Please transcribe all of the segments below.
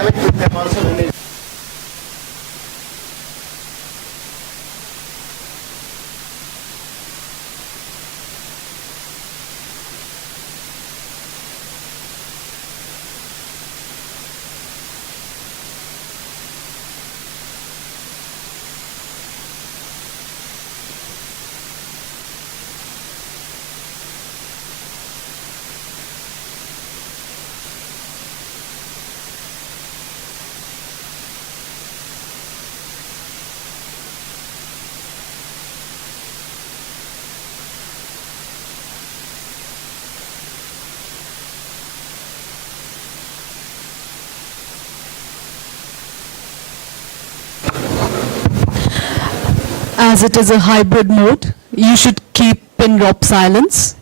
connect with them also when they As it is a hybrid mode, you should keep pin drop silence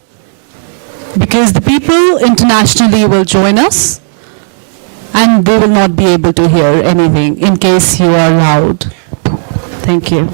because the people internationally will join us and they will not be able to hear anything in case you are loud. Thank you.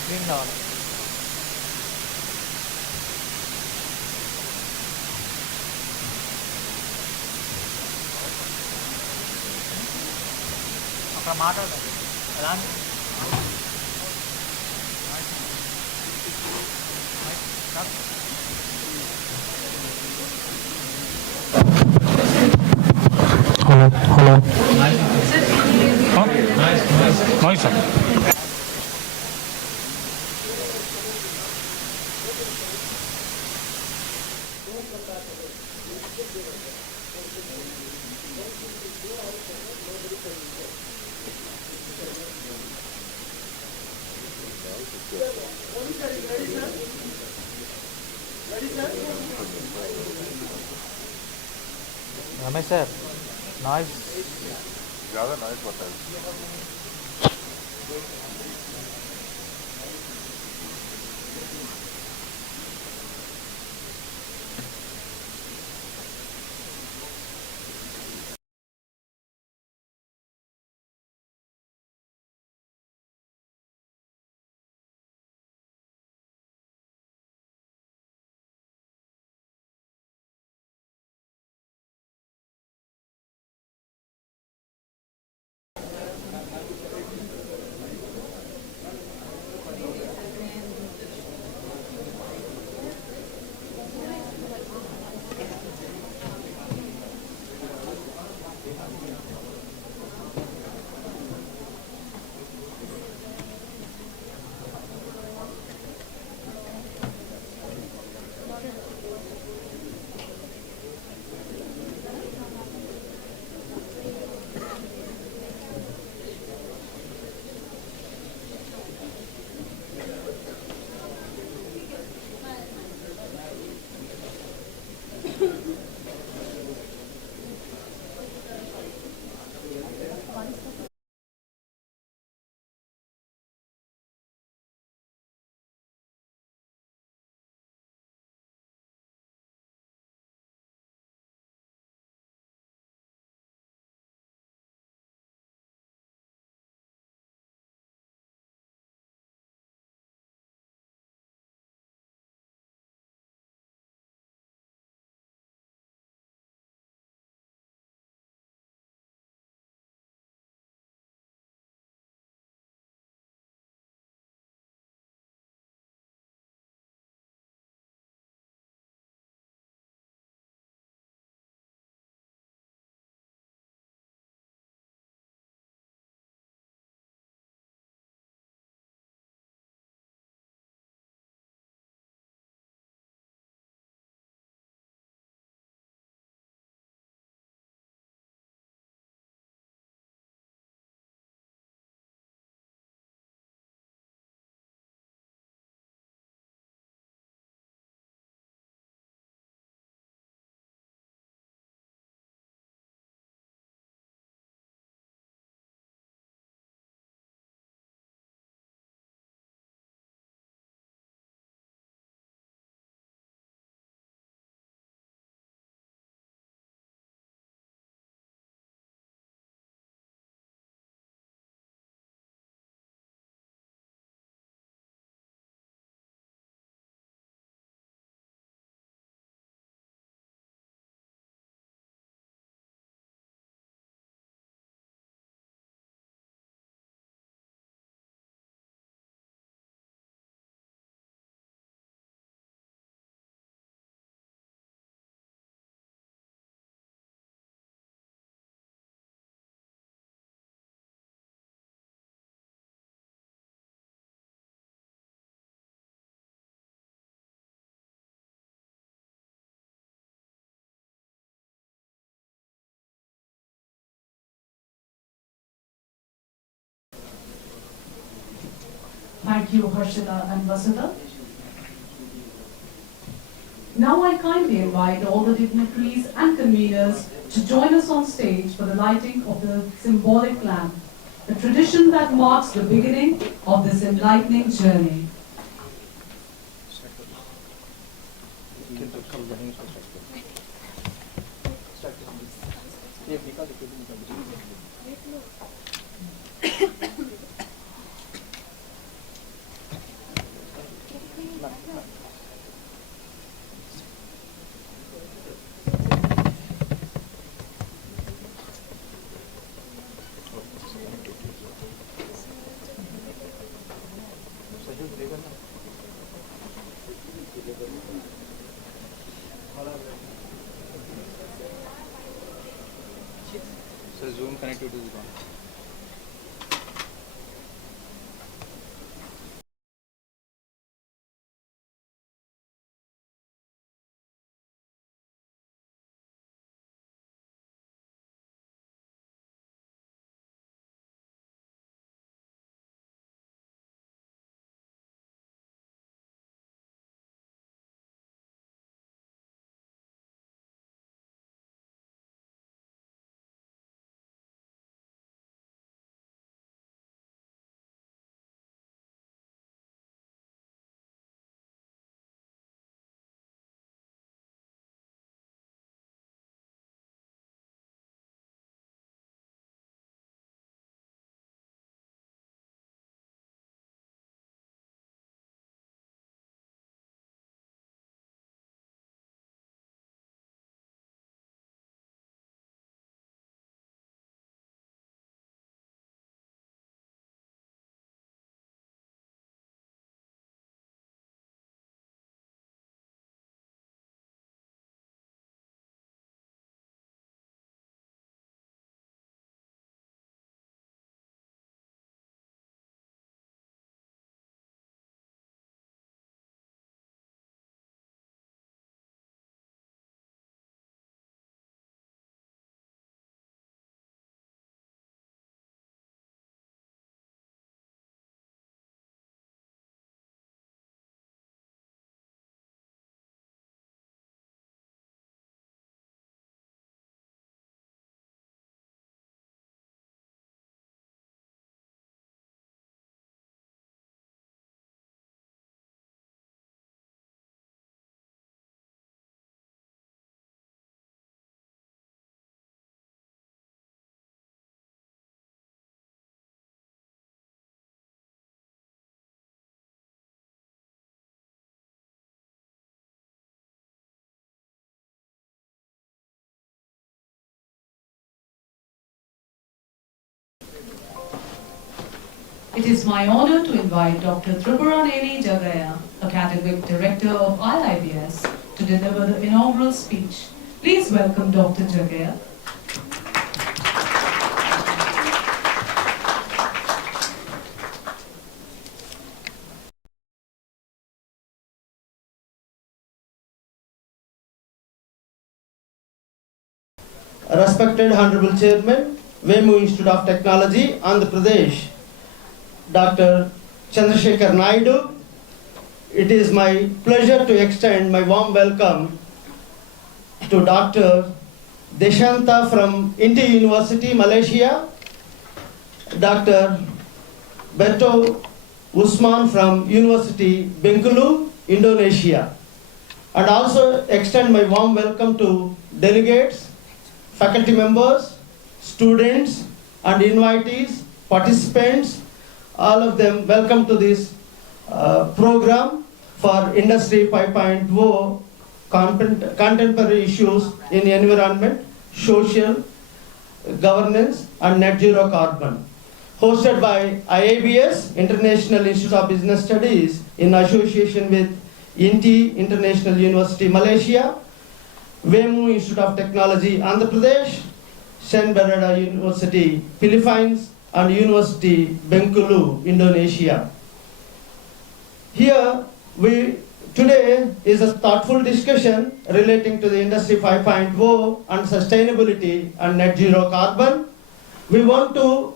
Screen కావాలి. అక్కడ మాట్లాడాలి ఎలాంటి hello hello noise Ramesh sir noise ज़्यादा noise बताए Thank you, Harshita and Vasudha. Now I kindly invite all the dignitaries and conveners to join us on stage for the lighting of the symbolic lamp, a tradition that marks the beginning of this enlightening journey. So Zoom connectivity is gone. It is my honor to invite Dr. Tribhuraneni Jagaya, Academic Director of IIBS, to deliver the inaugural speech. Please welcome Dr. Jagaya. Respected Honorable Chairman, VEMU Institute of Technology, Andhra Pradesh, Dr. Chandrasekhar Naidu, it is my pleasure to extend my warm welcome to Dr. Deshanta from INTI University, Malaysia, Dr. Berto Usman from University Bangalore, Indonesia, and also extend my warm welcome to delegates, faculty members, students, and invitees, participants, all of them, welcome to this program for Industry 5.0 contemporary issues in environment, social, governance, and net zero carbon. Hosted by IIBS, International Institute of Business Studies, in association with INTI International University, Malaysia, VEMU Institute of Technology, Andhra Pradesh, Sen Berada University, Philippines, and University Bengkulu, Indonesia. Here, today is a thoughtful discussion relating to the Industry 5.0 and sustainability and net zero carbon. We want to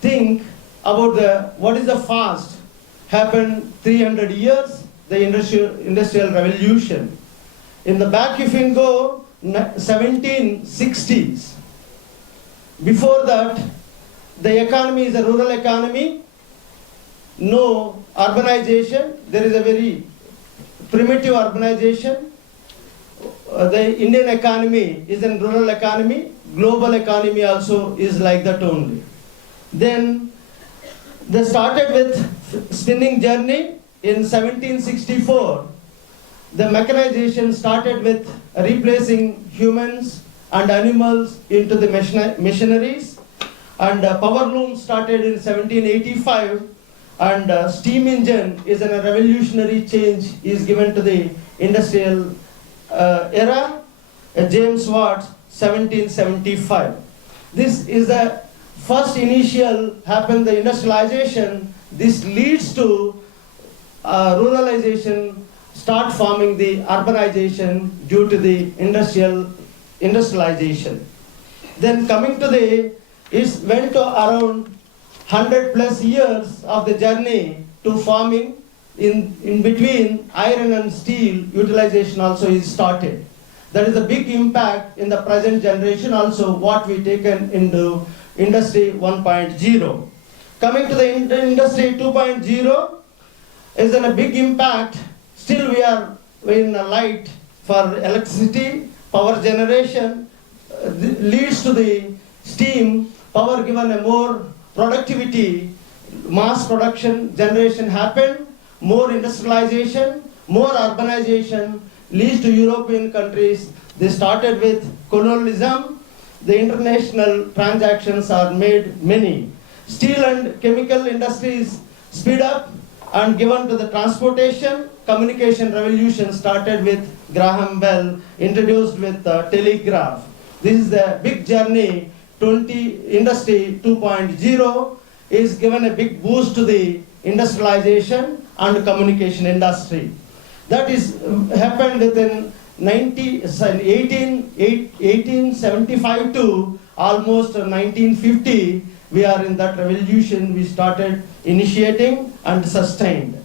think about what is the fast happened 300 years, the industrial revolution. In the back, if you go, 1760s. Before that, the economy is a rural economy, no urbanization, there is a very primitive urbanization. The Indian economy is a rural economy, global economy also is like that only. Then they started with spinning journey in 1764. The mechanization started with replacing humans and animals into the machineries, and power loom started in 1785, and steam engine is a revolutionary change is given to the industrial era. James Watt, 1775. This is the first initial happened, the industrialization. This leads to ruralization, start forming the urbanization due to the industrialization. Then coming to the, it went to around 100 plus years of the journey to forming. In between, iron and steel utilization also is started. That is a big impact in the present generation also what we taken into industry 1.0. Coming to the industry 2.0 is a big impact. Still we are in a light for electricity, power generation, leads to the steam, power given a more productivity, mass production generation happened, more industrialization, more urbanization, leads to European countries. They started with colonialism, the international transactions are made many. Steel and chemical industries speed up and given to the transportation, communication revolution started with Graham Bell, introduced with telegraph. This is the big journey. Industry 2.0 is given a big boost to the industrialization and communication industry. That is happened within 1875 to almost 1950. We are in that revolution we started initiating and sustained.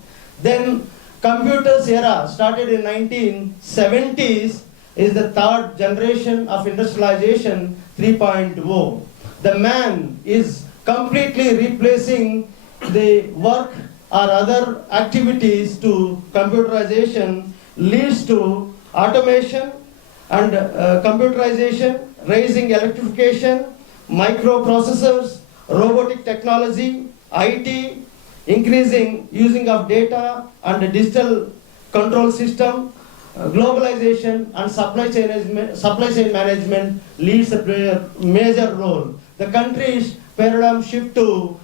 Then computers era started in 1970s is the third generation of industrialization 3.0. The man is completely replacing the work or other activities to computerization, leads to automation and computerization, raising electrification, microprocessors, robotic technology, IT, increasing using of data and digital control system, globalization and supply chain management leads a major role. The country's paradigm shift to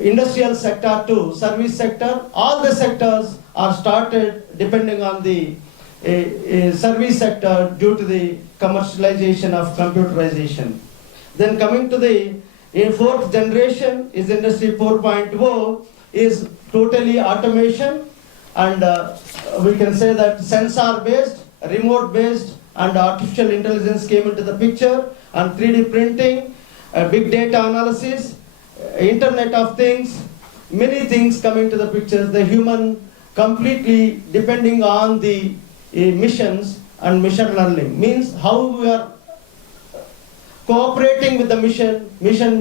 industrial sector to service sector. All the sectors are started depending on the service sector due to the commercialization of computerization. Then coming to the fourth generation is industry 4.0 is totally automation, and we can say that sensor based, remote based and artificial intelligence came into the picture, and 3D printing, big data analysis, Internet of Things, many things coming to the picture. The human completely depending on the missions and machine learning means how we are cooperating with the mission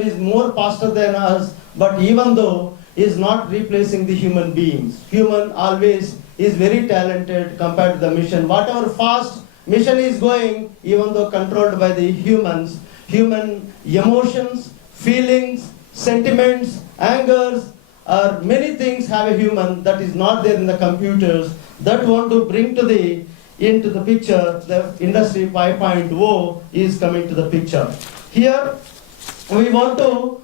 is more faster than us, but even though is not replacing the human beings. Human always is very talented compared to the mission. Whatever fast mission is going, even though controlled by the humans, human emotions, feelings, sentiments, angers, or many things have a human that is not there in the computers. That want to bring to the into the picture, the industry 5.0 is coming to the picture. Here we want to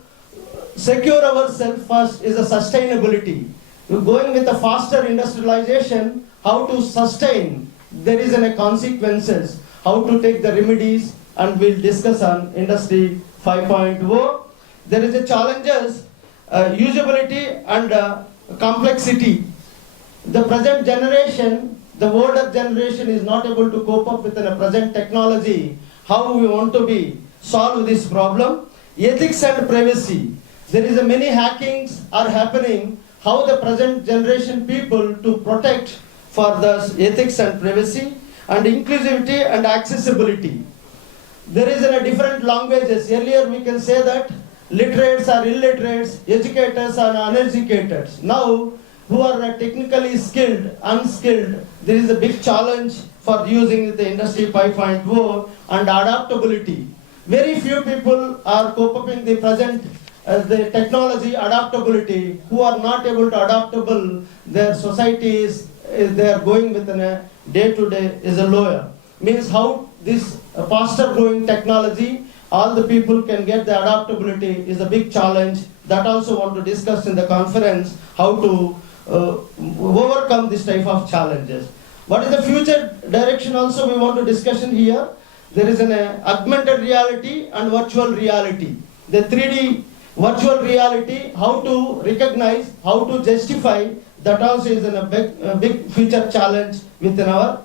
secure ourselves first is a sustainability. We're going with a faster industrialization, how to sustain, there is a consequences, how to take the remedies, and we'll discuss on industry 5.0. There is a challenges, usability and complexity. The present generation, the older generation is not able to cope up with the present technology. How we want to be solve this problem? Ethics and privacy. There is a many hackings are happening. how the present generation people to protect for the ethics and privacy and inclusivity and accessibility. There is in a different languages. Earlier we can say that literates or illiterates, educators or uneducated. Now, who are technically skilled, unskilled, there is a big challenge for using the Industry 5.0 and adaptability. Very few people are coping the present the technology adaptability, who are not able to adaptable, their societies, they are going within a day-to-day is a lower. Means how this faster growing technology, all the people can get the adaptability is a big challenge. That also want to discuss in the conference, how to overcome this type of challenges. What is the future direction also we want to discussion here. There is an augmented reality and virtual reality. The 3D virtual reality, how to recognize, how to justify, that also is a big future challenge within our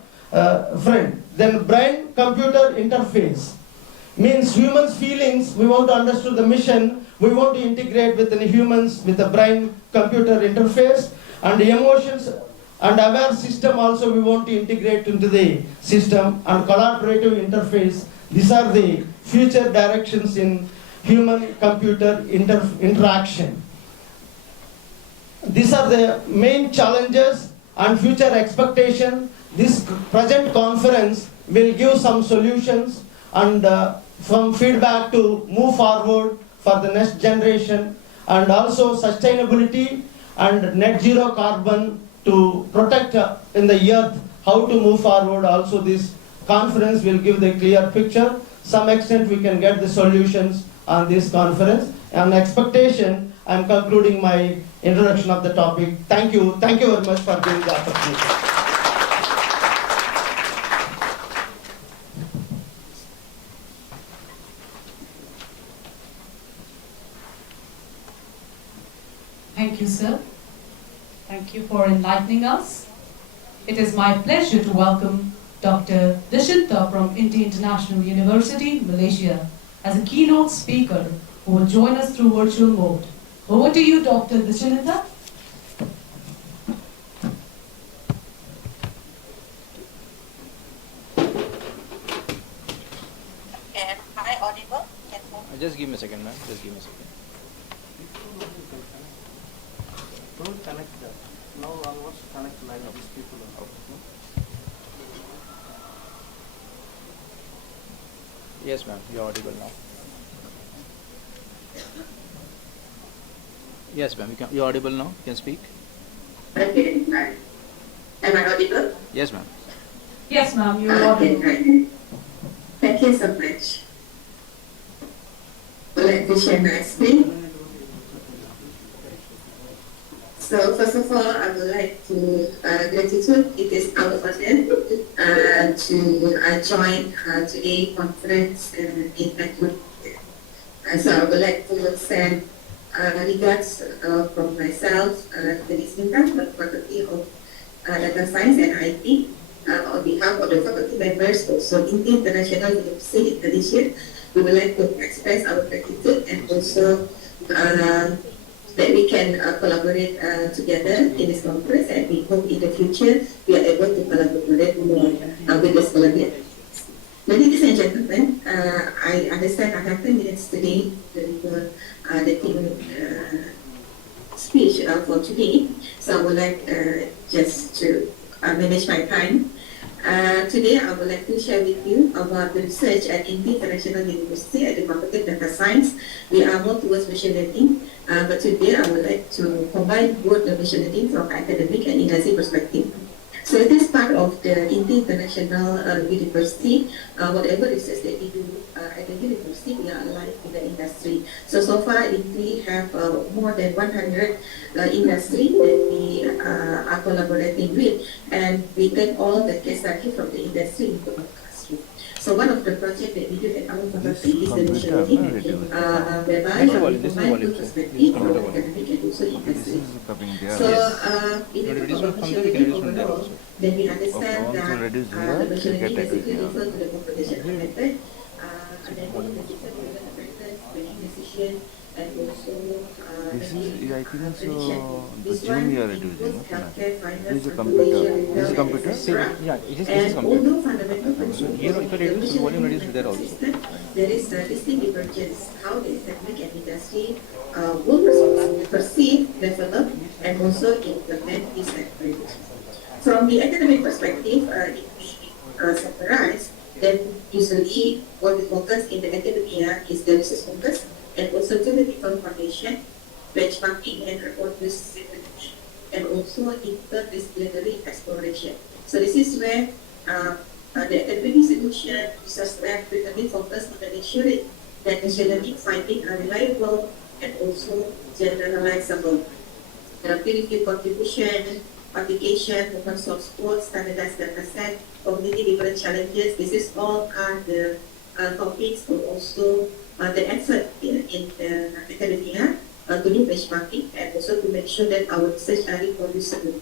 friend. Then brain-computer interface. Means humans' feelings, we want to understand the mission, we want to integrate with the humans with the brain-computer interface, and the emotions and aware system also we want to integrate into the system, and collaborative interface. These are the future directions in human-computer interaction. These are the main challenges and future expectation. This present conference will give some solutions and some feedback to move forward for the next generation, and also sustainability and net zero carbon to protect in the earth, how to move forward. Also this conference will give the clear picture. Some extent we can get the solutions on this conference. And expectation, I am concluding my introduction of the topic. Thank you very much for giving the opportunity. Thank you, sir. Thank you for enlightening us. It is my pleasure to welcome Dr. Dishinta from INTI International University, Malaysia, as a keynote speaker who will join us through virtual mode. Over to you, Dr. Dishinta. Am I audible? Just give me a second, ma'am. Just give me a second. Don't connect that. Now almost connect like these people are out. Yes, ma'am. You're audible now. Yes, ma'am. You're audible now. You can speak. Okay, right. Am I audible? Yes, ma'am. Yes, ma'am, you're Okay, audible. right. Thank you so much. Would like to share my screen. So first of all, I would like to gratitude. It is our honor to join today's conference in Bangalore. So I would like to send regards from myself, the listener, the faculty of data science and IT, on behalf of the faculty members of INTI International University in Malaysia. We would like to express our gratitude and also that we can collaborate together in this conference, and we hope in the future we are able to collaborate more with this collaborators. Ladies and gentlemen, I understand I have 10 minutes today to deliver the keynote speech for today, so I would like just to manage my time. Today I would like to share with you about the research at INTI International University at the Faculty of Data Science. We are more towards machine learning, but today I would like to combine both the machine learning from academic and industry perspective. So it is part of the INTI International University. Whatever research that we do at the university, we are aligned with the industry. So far we have more than 100 industry that we are collaborating with, and we take all the case study from the industry into our classroom. So one of the projects that we do at our faculty is the machine learning, whereby we combine both perspectives of academic and also industry. So in the case of machine learning overall, then we understand that the machine learning basically refers to the computational method, identifying the system-level factors, making decisions, and also This is, I think so, the this June one we are includes reducing. healthcare, finance, This is a and computer. Malaysia, This is a computer? See, yeah, this is and computer. although fundamental principles Here, if I reduce, the volume reduced there also. consistent, there is a distinct divergence how the academic and industry will perceive, develop, and also implement this approach. From the academic perspective, if we summarize, then usually what we focus in the academia is the research focus and also theoretical foundation, benchmarking and reproducibility, and also interdisciplinary exploration. So this is where the academic institution research lab frequently focus on ensuring that machine learning findings are reliable and also generalizable. Peer-reviewed contribution, application, open source code, standardized data set, community different challenges. This is all the topics, but also the effort in the academia to do benchmarking and also to make sure that our research are reproducible.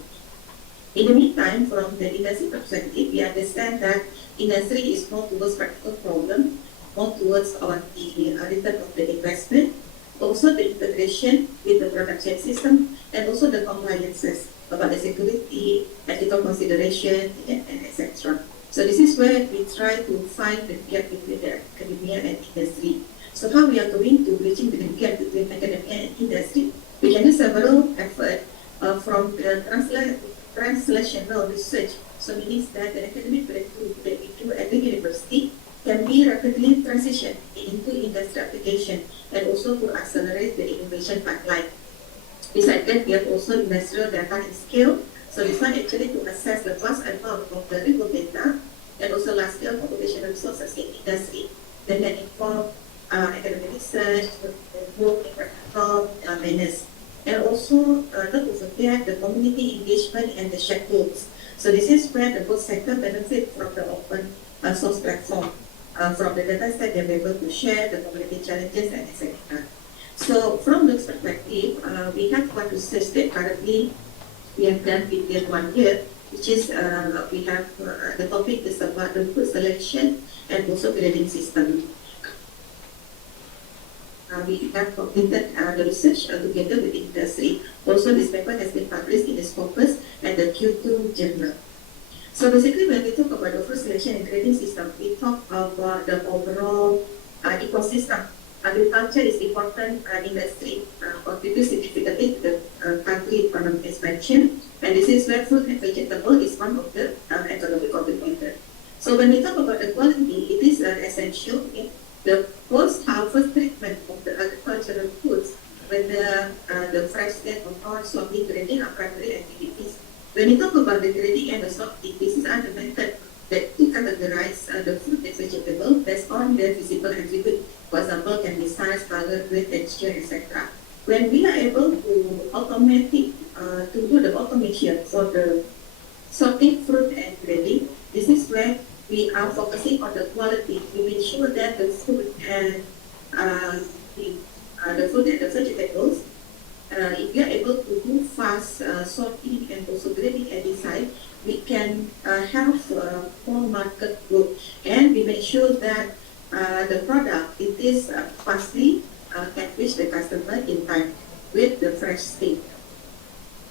In the meantime, from the industry perspective, we understand that industry is more towards practical problem, more towards on the return of the investment, also the integration with the production system, and also the compliances about the security, ethical consideration, and etc. So this is where we try to find the gap between the academia and industry. So how we are going to bridging the gap between academia and industry? We can do several efforts from the translational research. So it means that the academic breakthrough that we do at the university can be rapidly transitioned into industry application and also to accelerate the innovation pipeline. Besides that, we have also industrial data and scale. So this one actually to assess the vast amount of the real data and also large scale computational resources in industry. Then that involve academic research, work in practical manners. And also not to forget the community engagement and the shared tools. So this is where the both sector benefit from the open source platform. From the data set, they're able to share the community challenges and etc. So from this perspective, we have one research that currently we have done within 1 year, which is we have the topic is about the food selection and also grading system. We have completed the research together with industry. Also, this paper has been published in the Scopus and the Q2 journal. So basically, when we talk about the food selection and grading system, we talk about the overall ecosystem. Agriculture is important industry, contributes significantly to the country economic expansion, and this is where fruit and vegetable is one of the economic contributors. So when we talk about the quality, it is essential in the post-harvest treatment of the agricultural foods, whether the fresh state of corn, soybean grading are primary activities. When we talk about the grading and the sorting, this is the method that to categorize the fruit and vegetable based on their physical attribute. For example, can be size, color, weight, texture, etc. When we are able to to do the automation for the sorting fruit and grading, this is where we are focusing on the quality. We make sure that the fruit and the fruit and the vegetables, if we are able to do fast sorting and also grading at this side, we can have more market growth, and we make sure that the product it is fastly can reach the customer in time with the fresh state.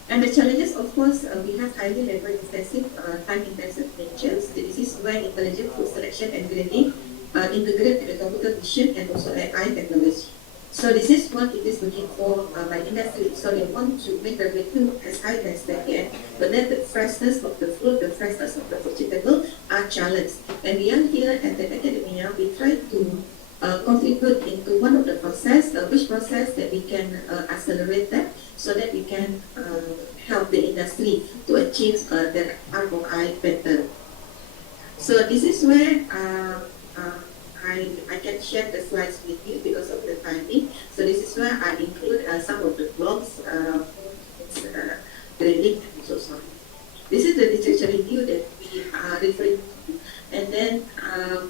And the challenges, of course, we have highly labor-intensive, time-intensive natures. This is where intelligent food selection and grading integrate with the computer vision and also AI technology. So this is what it is looking for by industry. So they want to make the breakthrough as high as they can, but then the freshness of the fruit, the freshness of the vegetable are challenged. And we are here at the academia, we try to contribute into one of the process, which process that we can accelerate that so that we can help the industry to achieve their ROI better. So this is where I can share the slides with you because of the timing. So this is where I include some of the blogs, grading and so on. This is the literature review that we are referring to. And then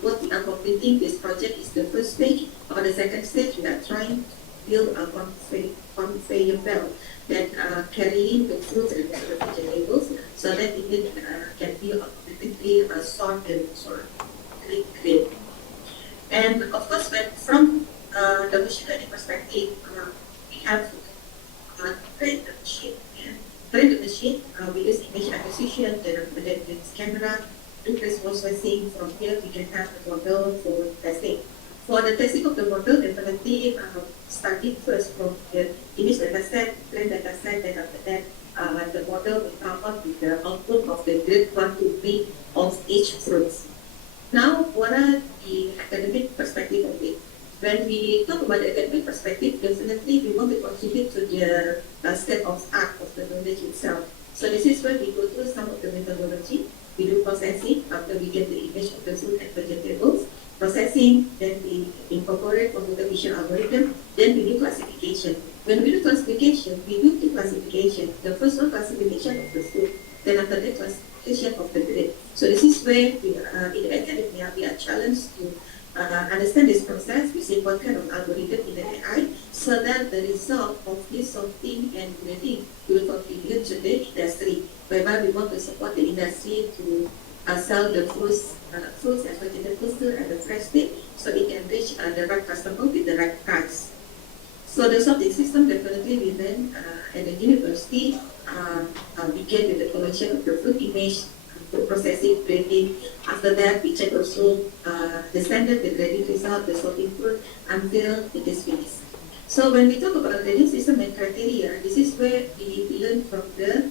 what we are completing this project is the first stage. Or the second stage, we are trying to build a conveyor belt that carrying the fruits and vegetables so that it can be automatically sorted and graded. And of course, from the machine learning perspective, camera, do trace processing. From here, we can have the model for testing. For the testing of the model, definitely starting first from the image data set, trend data set, then after that, the model will come up with the output of the grade 1 to 3 of each fruit. Now, what are the academic perspective of it? When we talk about the academic perspective, definitely we want to contribute to the state of art of the knowledge itself. So this is where we go through some of the methodology. We do processing after we get the image of the fruit and vegetables. Processing, then we incorporate computer vision algorithm, then we do classification. When we do classification, we do two classification. The first one, classification of the fruit, then after that, classification of the grade. So this is where we, in the academia, we are challenged to understand this process using what kind of algorithm in the AI, so that the result of this sorting and grading will contribute to the industry, whereby we want to support the industry to sell the fruits and vegetables at the fresh state, so it can reach the right customer with the right price. So the sorting system definitely we then at the university begin with the collection of the fruit image, food processing, grading. After that, we check also the standard, the grading result, the sorting fruit until it is finished. So when we talk about grading system and criteria, this is where we learn from the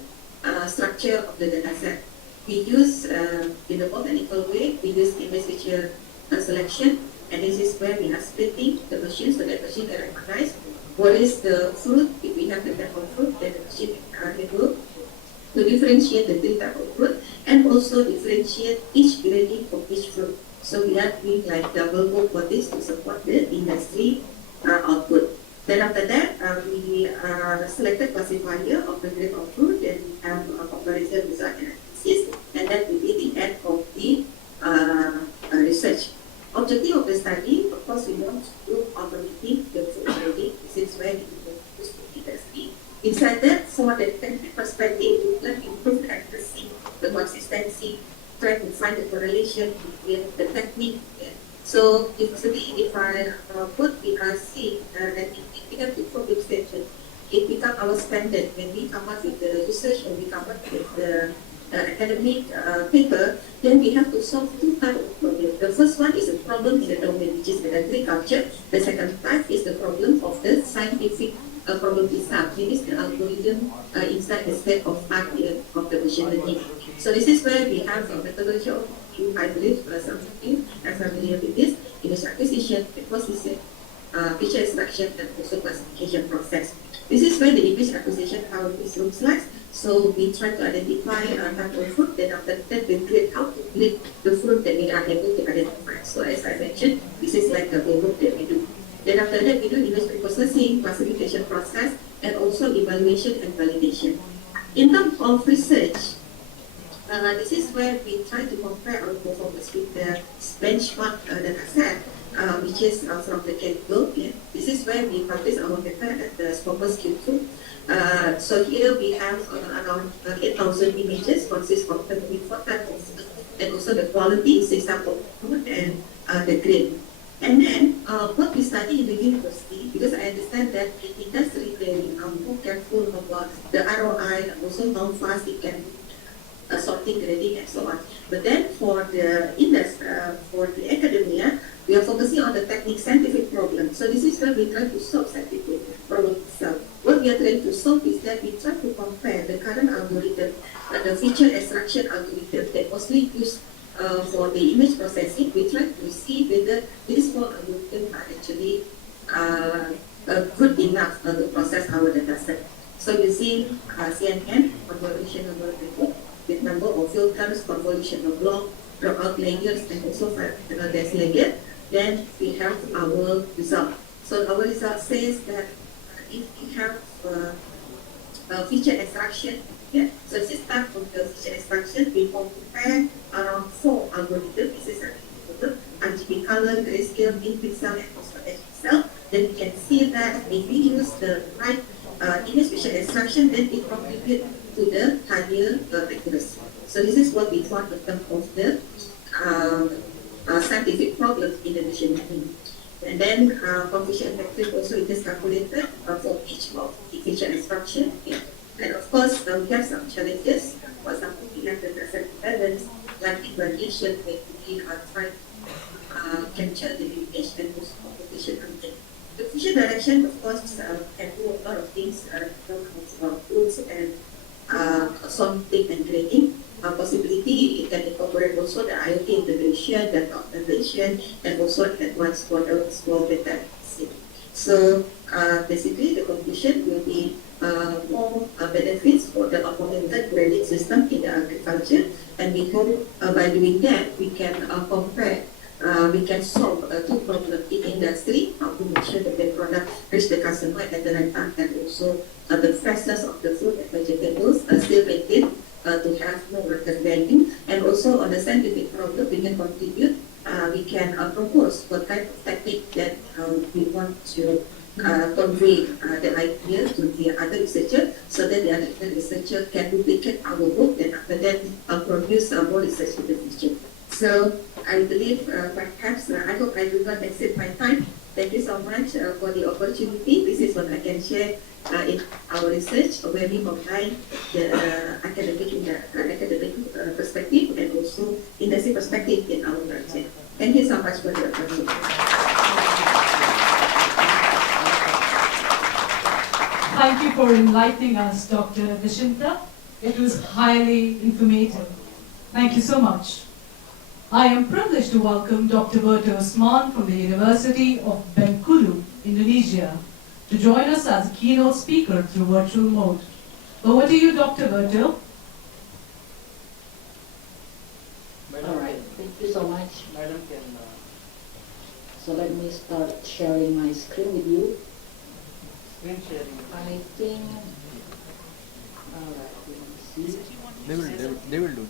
structure of the data set. We use, in the botanical way, we use image feature selection, and this is where we are splitting the machine so that machine can recognize what is the fruit. If we have the type of fruit, then the machine can able to differentiate the three type of fruit and also differentiate each grading of each fruit. So we are doing like double work for this to support the industry output. Then after that, we selected classifier of the grade of fruit, then we have a comparison result analysis, and that will be the end of the research. Objective of the study, of course, we want to automating the food grading. This is where we use the industry. Inside that, for the technical perspective, we plan to improve the accuracy, the consistency, try to find the correlation between the technique. So if I put BRC and it become the problem station, it become our standard when we come up with the research and we come up with the academic paper, then we have to solve two types of problems. The first one is a problem in the domain, which is the agriculture. The second type is the problem of the scientific problem itself. It is the algorithm inside the state of art of the machine learning. So this is where we have a methodology of, I believe some of you are familiar with this, image acquisition, processing, feature extraction, and also classification process. This is where the image acquisition, how this looks like. So we try to identify type of fruit, then after that we grade how to grade the fruit that we are able to identify. So as I mentioned, this is like the work that we do. Then after that we do image processing, classification process, and also evaluation and validation. In terms of research, this is where we try to compare our performance with the benchmark data set, which is from the Keynote. Yeah. This is where we publish our paper at the Scopus Q2. So here we have around 8,000 images, consist of 24 types of food, and also the quality, 6 types of food, and the grade. And then what we study in the university, because I understand that the industry very more careful about the ROI and also how fast it can sorting, grading, and so on. But then for the industry, for the academia, we are focusing on the technique scientific problem. So this is where we try to solve scientific problem itself. What we are trying to solve is that we try to compare the current algorithm, the feature extraction algorithm that mostly used for the image processing. We try to see whether these four algorithms are actually good enough to process our data set. So using CNN, convolution number network, with number of filters, convolution of log, dropout layers, and also dense layer, then we have our result. So our result says that if we have feature extraction, yeah, so this is type of the feature extraction, we compare around 4 algorithms. This is RGB color, grayscale, mean pixel, and also edge pixel. Then you can see that if we use the right image feature extraction, then it contributes to the higher accuracy. So this is what we found in terms of the scientific problems in the machine learning. And then coefficient effective also it is calculated for each of the feature extraction. Yeah. And of course, we have some challenges. For example, we have the percent balance, competition when we are trying to capture the image and also competition content. The future direction, of course, can do a lot of things in terms of tools and sorting and grading. Possibility it can incorporate also the IoT integration, data optimization, and also advanced model for better. So basically, the conclusion will be more benefits for the automated grading system in the agriculture, and we hope by doing that we can compare. We can solve two problems in industry, how to make sure that the product reach the customer at the right time, and also the freshness of the fruit and vegetables still maintained to have more market value. And also on the scientific problem, we can contribute, we can propose what kind of technique that we want to convey the idea to the other researcher, so that the other researcher can duplicate our work and after that produce more research in the future. So I believe perhaps, I hope I do not exceed my time. Thank you so much for the opportunity. This is what I can share in our research, where we combine the academic perspective and also industry perspective in our project. Thank you so much for the opportunity. Thank you for enlightening us, Dr. Vishinta. It was highly informative. Thank you so much. I am privileged to welcome Dr. Berto Usman from the University of Bengkulu, Indonesia, to join us as a keynote speaker through virtual mode. Over to you, Dr. Berto. All right, thank you so much. Madam can. So let me start sharing my screen with you. Screen sharing. I think, all right, let me see. They will do.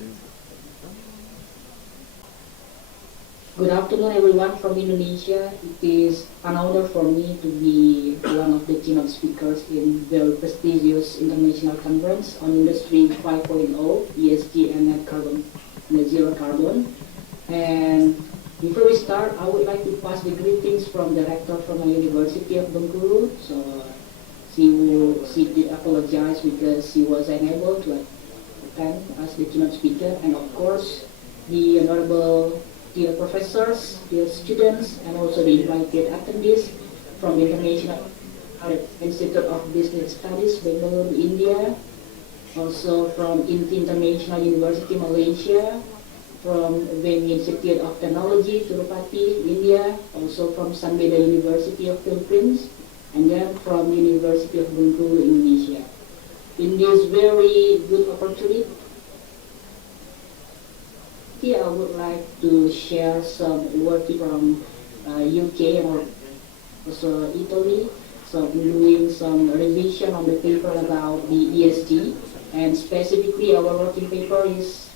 Good afternoon, everyone from Indonesia. It is an honor for me to be one of the keynote speakers in the prestigious international conference on Industry 5.0, ESG and net zero carbon. And before we start, I would like to pass the greetings from the rector from my University of Bengkulu. So she did apologize because she was unable to attend as the keynote speaker, and of course the honorable dear professors, dear students, and also the invited attendees from the International Institute of Business Studies, Bangalore, India, also from INTI International University, Malaysia, from VUCA Institute of Technology, Tirupati, India, also from Sanbeda University of Philippines, and then from University of Bengkulu, Indonesia. In this very good opportunity, I would like to share some work from UK and also Italy. So I'm doing some revision on the paper about the ESG, and specifically our working paper is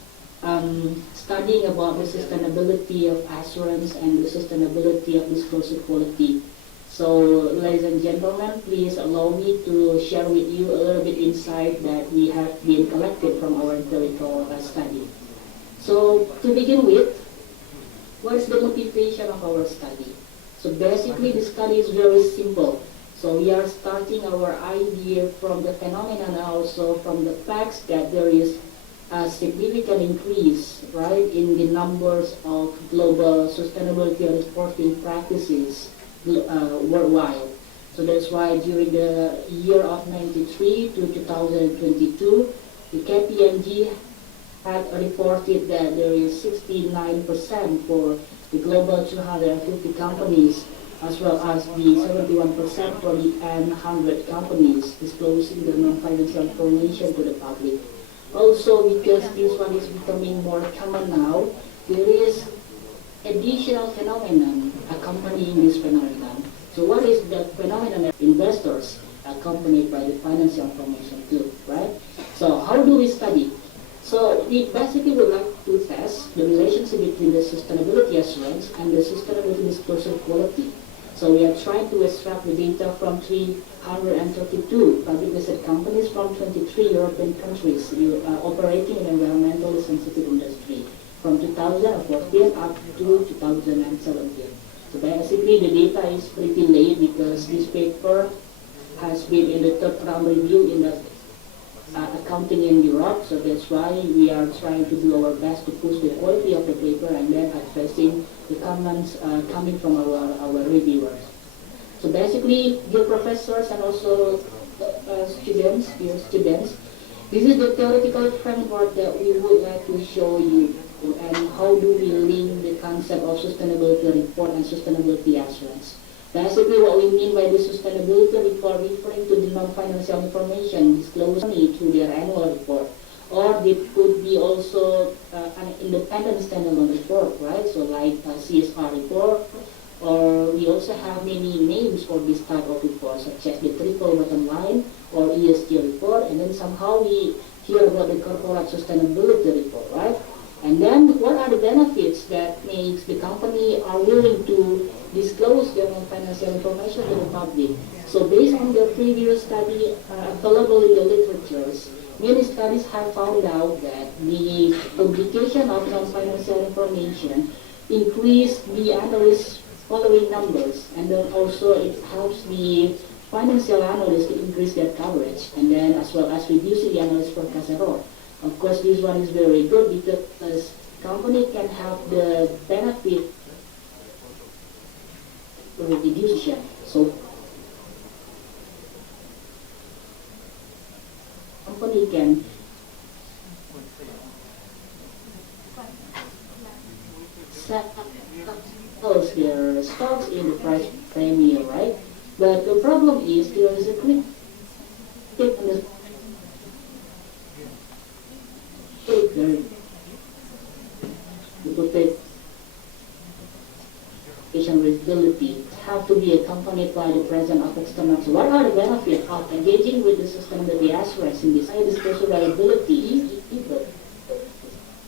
studying about the sustainability of assurance and the sustainability of disclosure quality. So ladies and gentlemen, please allow me to share with you a little bit insight that we have been collected from our empirical study. So to begin with, what is the motivation of our study? So basically the study is very simple. So we are starting our idea from the phenomenon and also from the facts that there is a significant increase, right, in the numbers of global sustainability and reporting practices worldwide. So that's why during the year of 93 to 2022, the KPMG had reported that there is 69% for the global 250 companies, as well as the 71% for the N100 companies disclosing the non-financial information to the public. Also, because this one is becoming more common now, there is additional phenomenon accompanying this phenomenon. So what is the phenomenon? Investors accompanied by the financial information too, right? So how do we study? So we basically would like to test the relationship between the sustainability assurance and the sustainability disclosure quality. So we are trying to extract the data from 332 public listed companies from 23 European countries operating in environmentally sensitive industry from 2014 up to 2017. So basically the data is pretty late because this paper has been in the third round review in the accounting in Europe, so that's why we are trying to do our best to push the quality of the paper and then addressing the comments coming from our reviewers. So basically, dear professors and also dear students, this is the theoretical framework that we would like to show you, and how do we link the concept of sustainability report and sustainability assurance. Basically, what we mean by the sustainability report referring to the non-financial information disclosed through their annual report, or it could be also an independent standalone report, right? So like a CSR report, or we also have many names for this type of report, such as the triple bottom line or ESG report, and then somehow we hear about the corporate sustainability report, right? And then what are the benefits that makes the company are willing to disclose their non-financial information to the public? So based on the previous study available in the literatures, many studies have found out that the publication of non-financial information increase the analysts' following numbers, and then also it helps the financial analysts to increase their coverage, and then as well as reducing the analyst forecast error. Of course, this one is very good because company can have the benefit of reduction. So company can sell their stocks in the price premium, right? But the problem is there is a quick tip on the visibility have to be accompanied by the presence of external. So what are the benefits of engaging with the sustainability assurance in this disclosure reliability?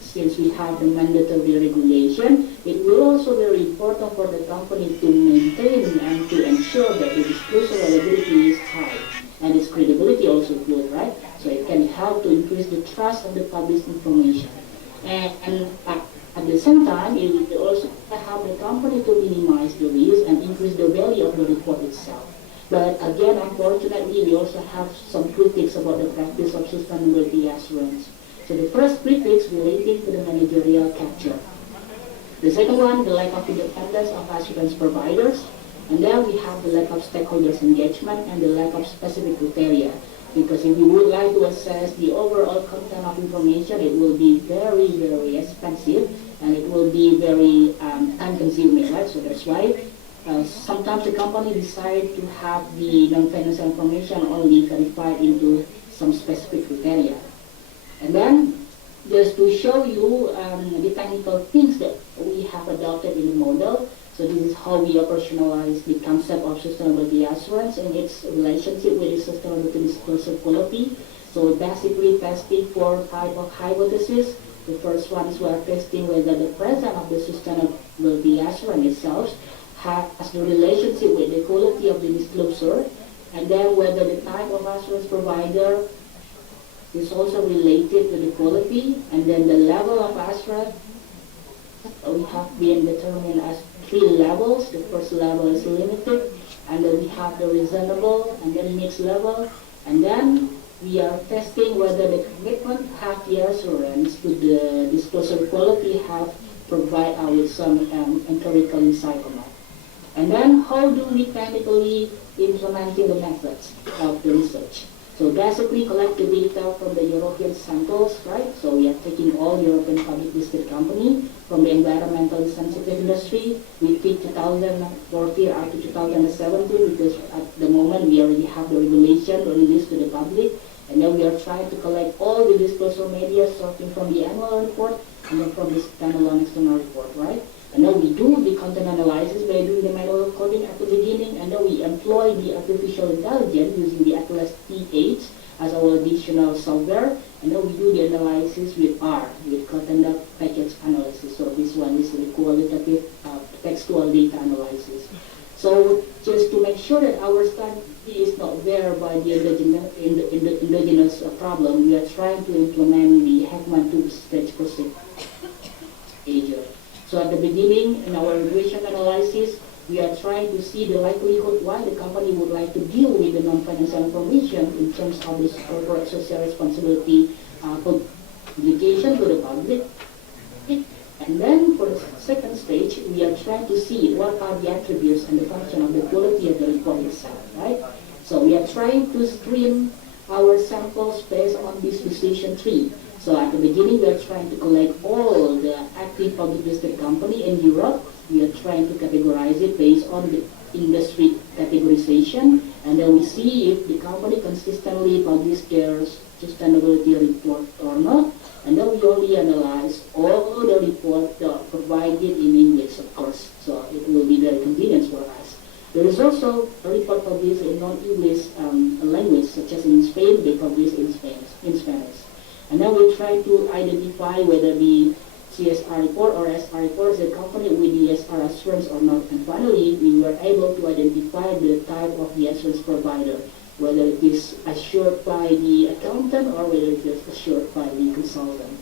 Since we have the mandatory regulation, it will also be very important for the company to maintain and to ensure that the disclosure reliability is high and its credibility also good, right? So it can help to increase the trust of the published information. And at the same time, it will also help the company to minimize the risk and increase the value of the report itself. But again, unfortunately, we also have some critics about the practice of sustainability assurance. So the first critics relating to the managerial capture. The second one, the lack of independence of assurance providers. And then we have the lack of stakeholders engagement and the lack of specific criteria. Because if you would like to assess the overall content of information, it will be very, very expensive and it will be very time-consuming, right? So that's why sometimes the company decide to have the non-financial information only verified into some specific criteria. And then, just to show you the technical things that we have adopted in the model. So this is how we operationalize the concept of sustainability assurance and its relationship with the sustainability disclosure quality. So basically testing 4 types of hypotheses. The first one is we are testing whether the presence of the sustainability assurance itself has the relationship with the quality of the disclosure, and then whether the type of assurance provider is also related to the quality, and then the level of assurance we have been determined as 3 levels. The first level is limited, and then we have the reasonable, and then mixed level, and then we are testing whether the commitment have the assurance to the disclosure quality have provide us with some empirical insight on that. And then how do we technically implementing the methods of the research? So basically collect the data from the European samples, right? So we are taking all European public listed company from the environmentally sensitive industry. We pick 2014 up to 2017 because at the moment we already have the regulation released to the public. And then we are trying to collect all the disclosure media starting from the annual report and then from the standalone external report, right? And then we do the content analysis by doing the manual coding at the beginning, and then we employ the artificial intelligence using the Atlas T8 as our additional software, and then we do the analysis with R, with content package analysis. So this one is the qualitative textual data analysis. So just to make sure that our study is not there by the endogenous problem, we are trying to implement the Heckman 2-stage procedure. So at the beginning, in our regression analysis, we are trying to see the likelihood why the company would like to deal with the non-financial information in terms of this corporate social responsibility publication to the public. And then for the second stage, we are trying to see what are the attributes and the function of the quality of the report itself, right? So we are trying to screen our samples based on this decision tree. So at the beginning, we are trying to collect all the active public listed company in Europe. We are trying to categorize it based on the industry categorization, and then we see if the company consistently publish their sustainability report or not. And then we only analyze all the reports provided in English, of course. So it will be very convenient for us. There is also a report published in non-English language, such as in Spain, they publish in Spanish. And then we try to identify whether the CSR report or SR report is accompanied with the SR assurance or not. And finally, we were able to identify the type of the assurance provider, whether it is assured by the accountant or whether it is assured by the consultant.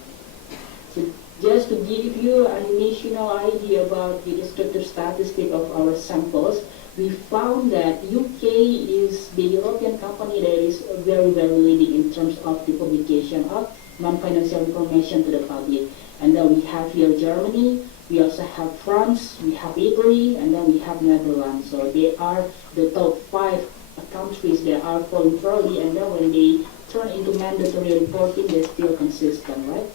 So just to give you an initial idea about the descriptive statistic of our samples, we found that UK is the European company that is very, very leading in terms of the publication of non-financial information to the public. And then we have here Germany, we also have France, we have Italy, and then we have Netherlands. So they are the top 5 countries that are voluntarily, and then when they turn into mandatory reporting, they're still consistent, right?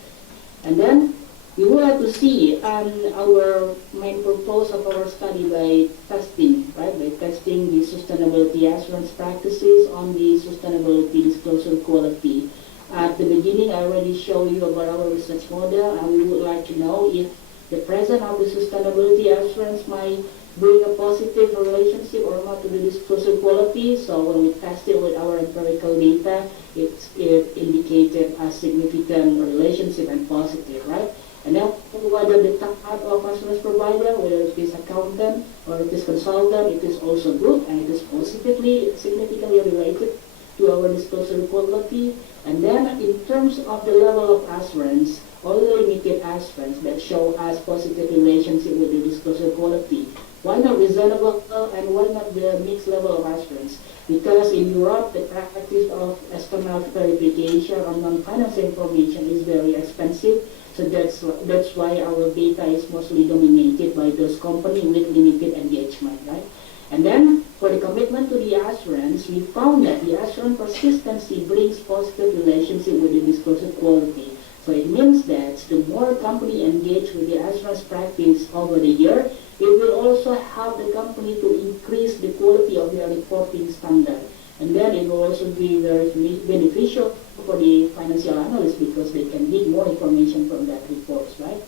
And then we would like to see our main purpose of our study by testing, right? By testing the sustainability assurance practices on the sustainability disclosure quality. At the beginning, I already showed you about our research model, and we would like to know if the presence of the sustainability assurance might bring a positive relationship or not to the disclosure quality. So when we tested with our empirical data, it indicated a significant relationship and positive, right? And then whether the type of assurance provider, whether it is accountant or it is consultant, it is also good and it is positively, significantly related to our disclosure quality. And then in terms of the level of assurance, all the limited assurance that show us positive relationship with the disclosure quality. Why not reasonable and why not the mixed level of assurance? Because in Europe, the practice of external verification on non-financial information is very expensive. So that's why our data is mostly dominated by those companies with limited engagement, right? And then for the commitment to the assurance, we found that the assurance persistency brings positive relationship with the disclosure quality. So it means that the more company engage with the assurance practice over the year, it will also help the company to increase the quality of their reporting standard. And then it will also be very beneficial for the financial analysts because they can get more information from that reports, right?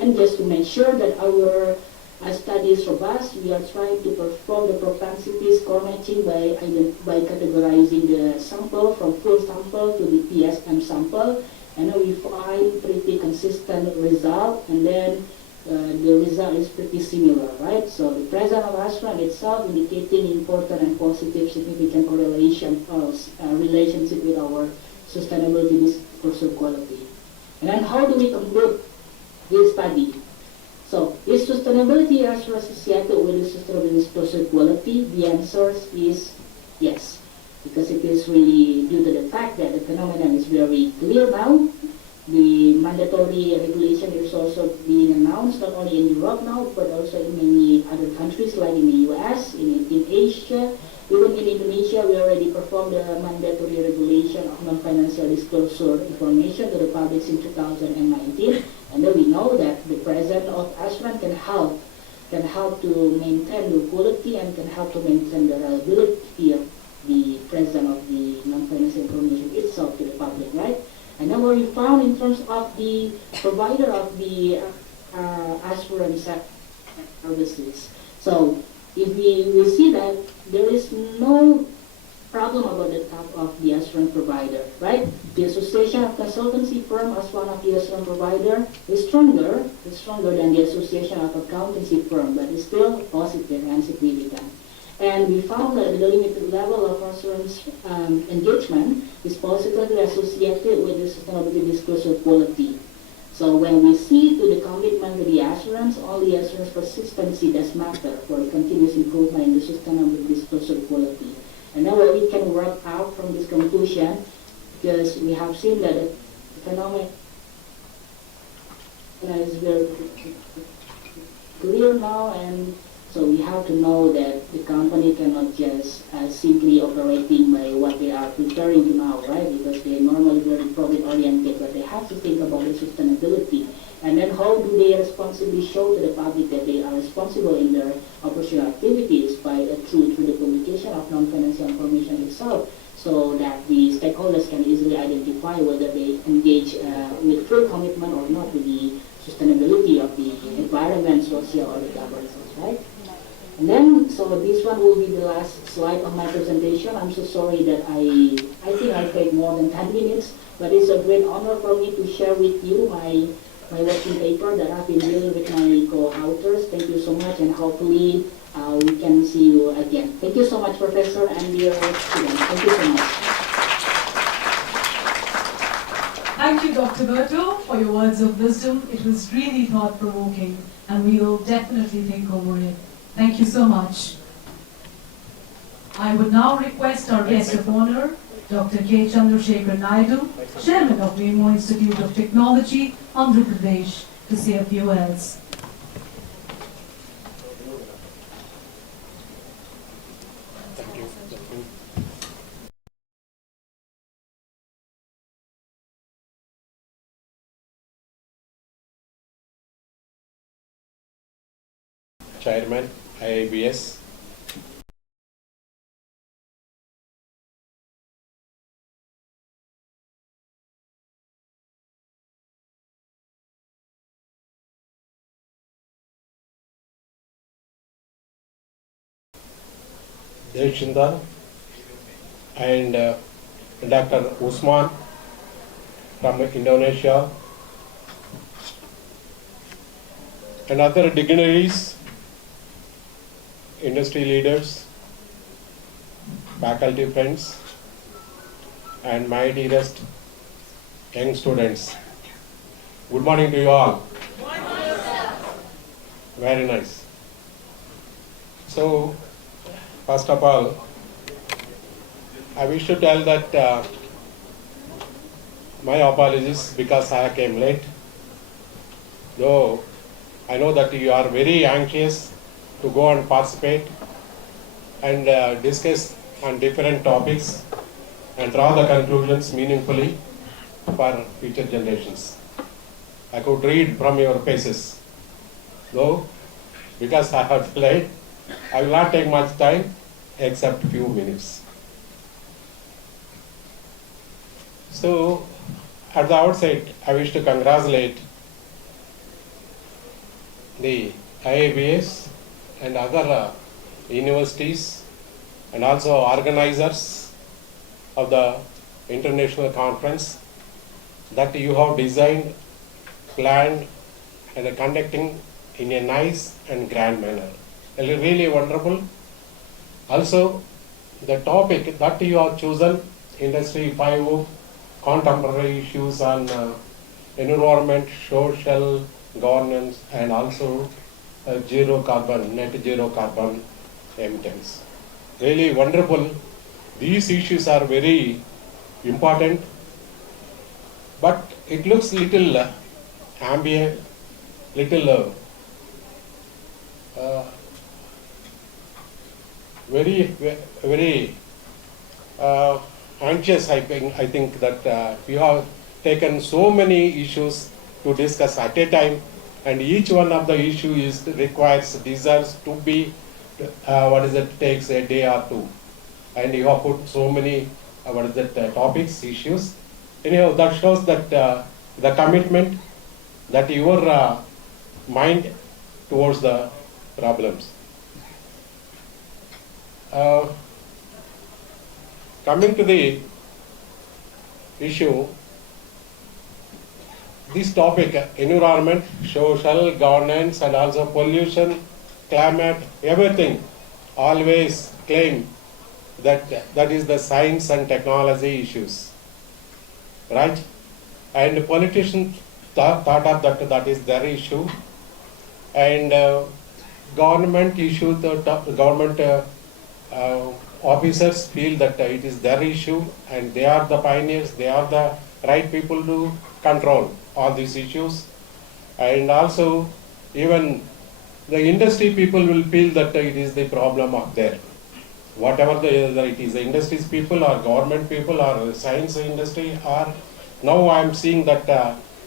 And just to make sure that our study is robust, we are trying to perform the propensity score matching by categorizing the sample from full sample to the PSM sample. And then we find pretty consistent result, and then the result is pretty similar, right? So the presence of assurance itself indicating important and positive significant correlation relationship with our sustainability disclosure quality. And then how do we conclude this study? So is sustainability assurance associated with the sustainability disclosure quality? The answer is yes, because it is really due to the fact that the phenomenon is very clear now. The mandatory regulation is also being announced not only in Europe now, but also in many other countries like in the US, in Asia. Even in Indonesia, we already performed the mandatory regulation of non-financial disclosure information to the public in 2019. And then we know that the presence of assurance can help to maintain the quality and can help to maintain the reliability of the presence of the non-financial information itself to the public, right? And then what we found in terms of the provider of the assurance services. So if we see that there is no problem about the type of the assurance provider, right? The association of consultancy firm as one of the assurance provider is stronger than the association of accountancy firm, but it's still positive and significant. And we found that the limited level of assurance engagement is positively associated with the sustainability disclosure quality. So when we see to the commitment to the assurance, only quality assurance consistency does matter for the continuous improvement in the sustainable disposal quality. And now what we can wrap out from this conclusion, because we have seen that the phenomenon is very clear now, and so we have to know that the company cannot just simply operating by what they are preparing to now, right? Because they normally very profit oriented, but they have to think about the sustainability. And then how do they responsibly show to the public that they are responsible in their operational activities through the publication of non-financial information itself, so that the stakeholders can easily identify whether they engage with full commitment or not with the sustainability of the environment, social, or the governance, right? And then, so this one will be the last slide of my presentation. I'm so sorry that I think I take more than 10 minutes, but it's a great honor for me to share with you my working paper that I've been dealing with my co-authors. Thank you so much, and hopefully we can see you again. Thank you so much, Professor, and dear students. Thank you so much. Thank you, Dr. Berto, for your words of wisdom. It was really thought-provoking, and we will definitely think over it. Thank you so much. I would now request our guest of honor, Dr. K. Chandrasekhar Naidu, Chairman of WIMO Institute of Technology, Andhra Pradesh, to say a few words. Chairman, IIBS. Devshindar and Dr. Usman from Indonesia, and other dignitaries, industry leaders, faculty friends, and my dearest young students. Good morning to you all. Very nice. So, first of all, I wish to tell that my apologies because I came late. Though I know that you are very anxious to go and participate and discuss on different topics and draw the conclusions meaningfully for future generations. I could read from your faces. Though, because I have delayed, I will not take much time except few minutes. So, at the outset, I wish to congratulate the IIBS and other universities and also organizers of the international conference that you have designed, planned, and are conducting in a nice and grand manner. Really wonderful. Also, the topic that you have chosen, Industry 5.0, contemporary issues on environment, social governance, and also net zero carbon emittance. Really wonderful. These issues are very important, but it looks little ambient, little very anxious. I think that we have taken so many issues to discuss at a time, and each one of the issues deserves to be takes a day or two, and you have put so many topics, issues. Anyhow, that shows that the commitment that your mind towards the problems. Coming to the issue, this topic, environment, social governance, and also pollution, climate, everything, always claim that that is the science and technology issues, right? And politicians thought of that is their issue, and government issue, government officers feel that it is their issue and they are the pioneers, they are the right people to control all these issues. And also even the industry people will feel that it is the problem up there. Whatever it is, the industries people or government people or science industry, or now I am seeing that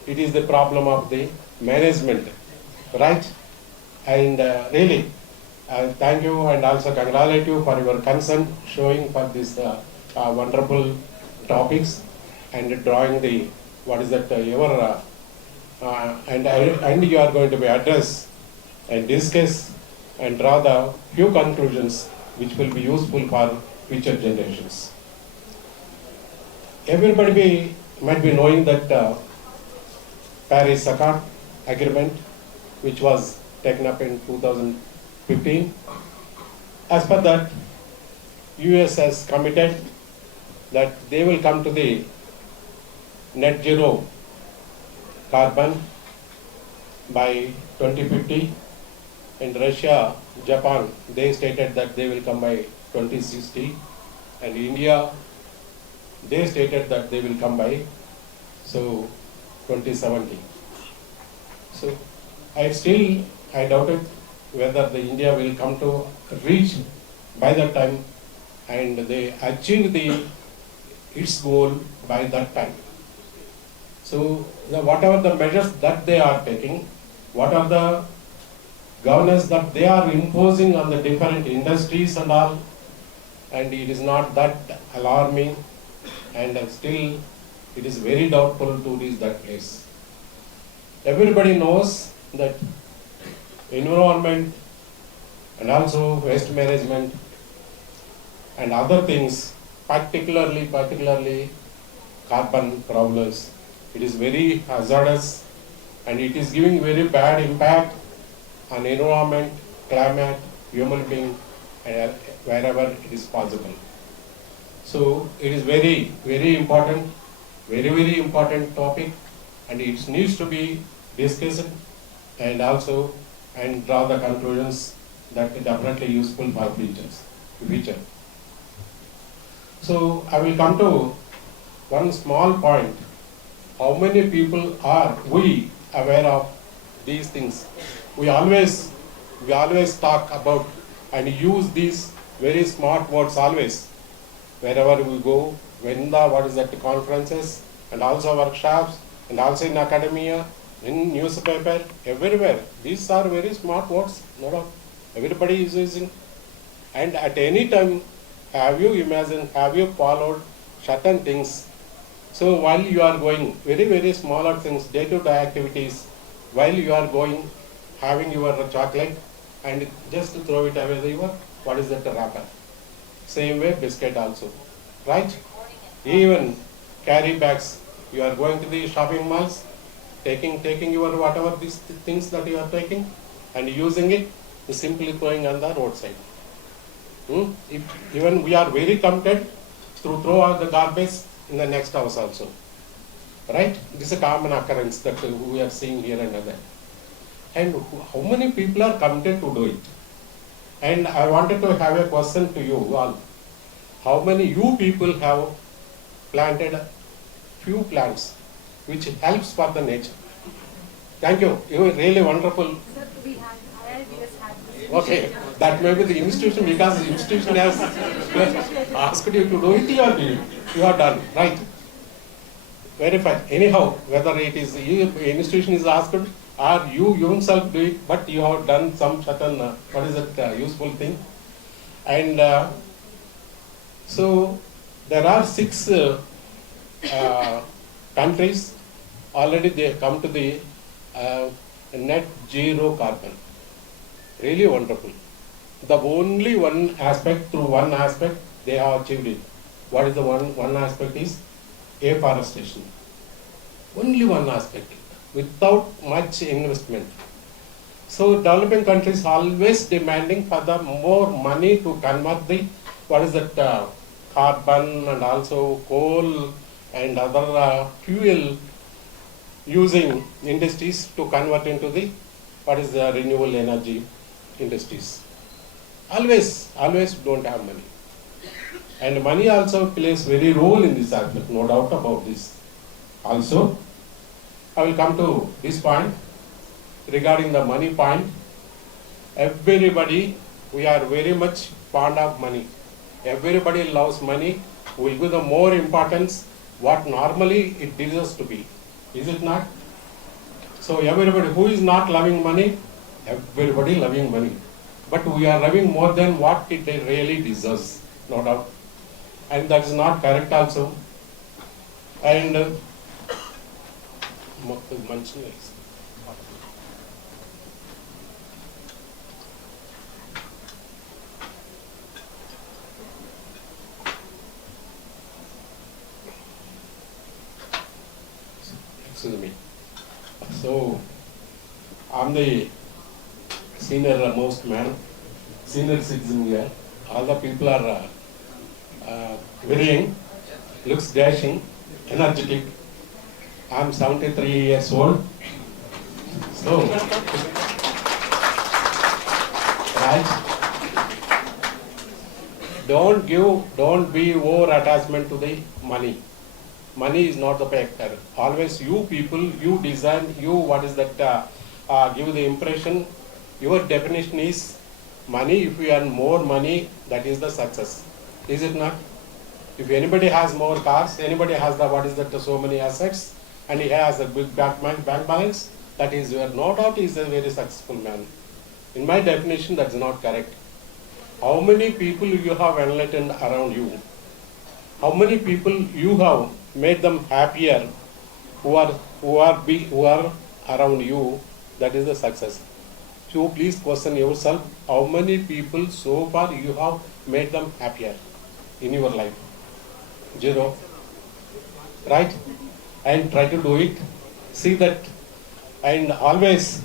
it is the problem of the management, right? And really, thank you and also congratulate you for your concern showing for this wonderful topics and drawing the, what is that, your, and you are going to be addressed and discuss and draw the few conclusions which will be useful for future generations. Everybody might be knowing that Paris Accord agreement, which was taken up in 2015. As per that, US has committed that they will come to the net zero carbon by 2050. In Russia, Japan, they stated that they will come by 2060, and India, they stated that they will come by 2070. So I doubted whether the India will come to reach by that time and they achieve its goal by that time. So whatever the measures that they are taking, what are the governance that they are imposing on the different industries and all, and it is not that alarming, and still it is very doubtful to reach that place. Everybody knows that environment and also waste management and other things, particularly carbon problems, it is very hazardous and it is giving very bad impact on environment, climate, human being, wherever it is possible. So it is very, very important topic, and it needs to be discussed and also draw the conclusions that are definitely useful for future. So I will come to one small point. How many people are we aware of these things? We always talk about and use these very smart words always. Wherever we go, conferences and also workshops and also in academia, in newspaper, everywhere. These are very smart words, no doubt. Everybody is using. And at any time, have you followed certain things? So while you are going, very, very smaller things, day-to-day activities, while you are going, having your chocolate and just to throw it away, the wrapper. Same way, biscuit also, right? Even carry bags, you are going to the shopping malls, taking your whatever these things that you are taking and using it, simply throwing on the roadside. If even we are very tempted to throw out the garbage in the next house also, right? This is a common occurrence that we are seeing here and there. And how many people are committed to do it? And I wanted to have a question to you all. How many you people have planted few plants which helps for the nature? Thank you. You are really wonderful. Sir, we had IIBS had this. Okay, that may be the institution, because the institution has asked you to do it, you are done, right? Very fine. Anyhow, whether it is institution is asked or you yourself do it, but you have done some certain, useful thing. And so there are 6 countries already they have come to the net zero carbon. Really wonderful. The only one aspect, they have achieved it. What is the one aspect is afforestation. Only one aspect, without much investment. So developing countries always demanding for the more money to convert the, carbon and also coal and other fuel using industries to convert into the, what is the renewable energy industries. Always don't have money. And money also plays very role in this aspect, no doubt about this. Also, I will come to this point regarding the money point. Everybody, we are very much fond of money. Everybody loves money. We will give the more importance what normally it deserves to be. Is it not? So everybody who is not loving money, everybody loving money. But we are loving more than what it really deserves, no doubt. And that is not correct also. And excuse me. So I'm the senior most man, senior citizen here. All the people are very young, looks dashing, energetic. I'm 73 years old. So, right? Don't be over attachment to the money. Money is not the factor. Always you people, you design, you what is that, give the impression, your definition is money. If you earn more money, that is the success. Is it not? If anybody has more cars, anybody has the what is that, so many assets, and he has a big bank balance, that is no doubt is a very successful man. In my definition, that's not correct. How many people you have enlightened around you? How many people you have made them happier who are around you? That is the success. So please question yourself, how many people so far you have made them happier in your life? 0. Right? And try to do it. See that, and always,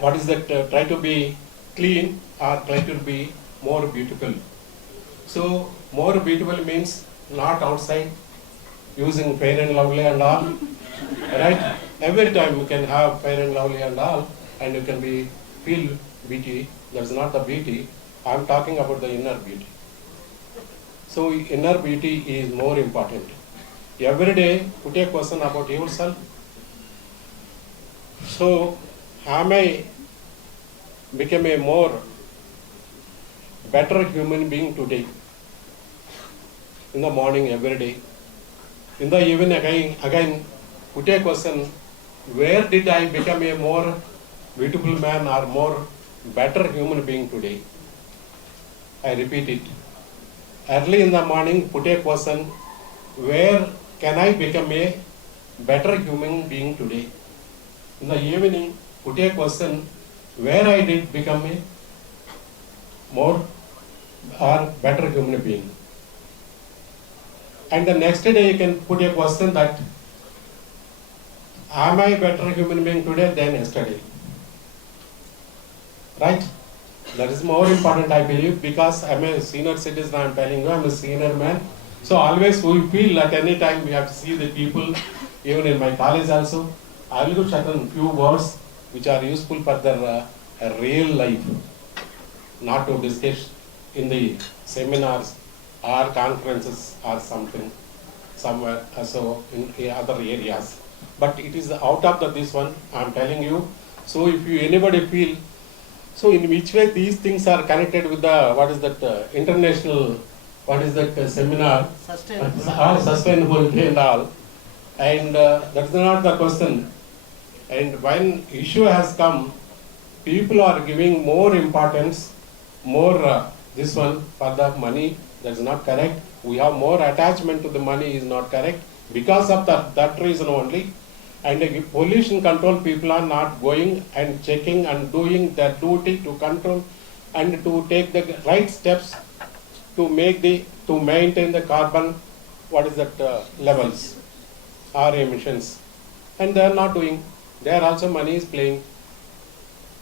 what is that, try to be clean or try to be more beautiful. So more beautiful means not outside using fair and lovely and all. Right? Every time you can have fair and lovely and all, and you can feel beauty. That's not the beauty. I'm talking about the inner beauty. So inner beauty is more important. Every day put a question about yourself. So am I become a more better human being today? In the morning every day. In the evening again put a question, where did I become a more beautiful man or more better human being today? I repeat it. Early in the morning put a question, where can I become a better human being today? In the evening put a question, where I did become a more or better human being. And the next day you can put a question that, am I a better human being today than yesterday? Right? That is more important, I believe, because I'm a senior citizen, I'm telling you, I'm a senior man. So always we feel at any time we have to see the people, even in my college also. I will give certain few words which are useful for their real life, not to discuss in the seminars or conferences or something, somewhere, so in other areas. But it is out of this one, I'm telling you. So if you anybody feel, so in which way these things are connected with the, what is that, international, what is that seminar, sustainability and all, and that's not the question. And when issue has come, people are giving more importance, more this one for the money. That's not correct. We have more attachment to the money is not correct because of that reason only. And pollution control people are not going and checking and doing their duty to control and to take the right steps to maintain the carbon, what is that, levels or emissions. And they are not doing. There also money is playing.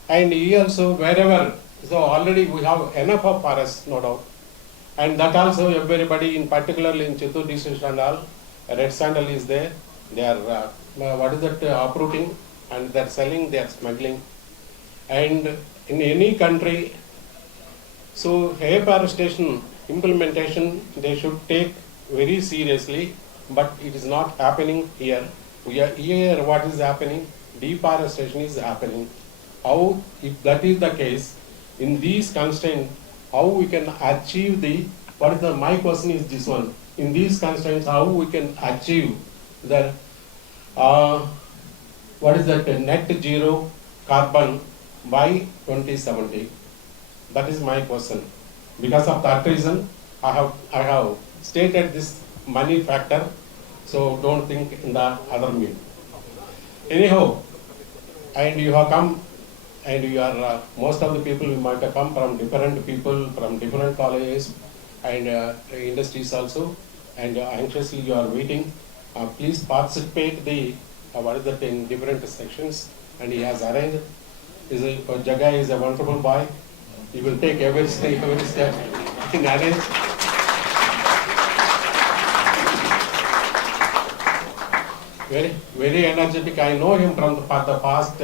And he also wherever, so already we have enough of forests, no doubt. And that also everybody, in particularly in Chittoor district and all, red sandal is there. They are, what is that, uprooting. and they're selling, they're smuggling. And in any country, so afforestation implementation they should take very seriously, but it is not happening here. We are here, what is happening? Deforestation is happening. How, if that is the case, in these constraints, how we can achieve my question is this one. In these constraints, how we can achieve the, net zero carbon by 2070? That is my question. Because of that reason, I have stated this money factor, so don't think in the other mean. Anyhow, and you have come, and you are, most of the people you might have come from different people, from different colleges and industries also, and anxiously you are waiting. Please participate in different sections, and he has arranged. Jaga is a wonderful boy. He will take every step in arrange. Very, very energetic. I know him from the past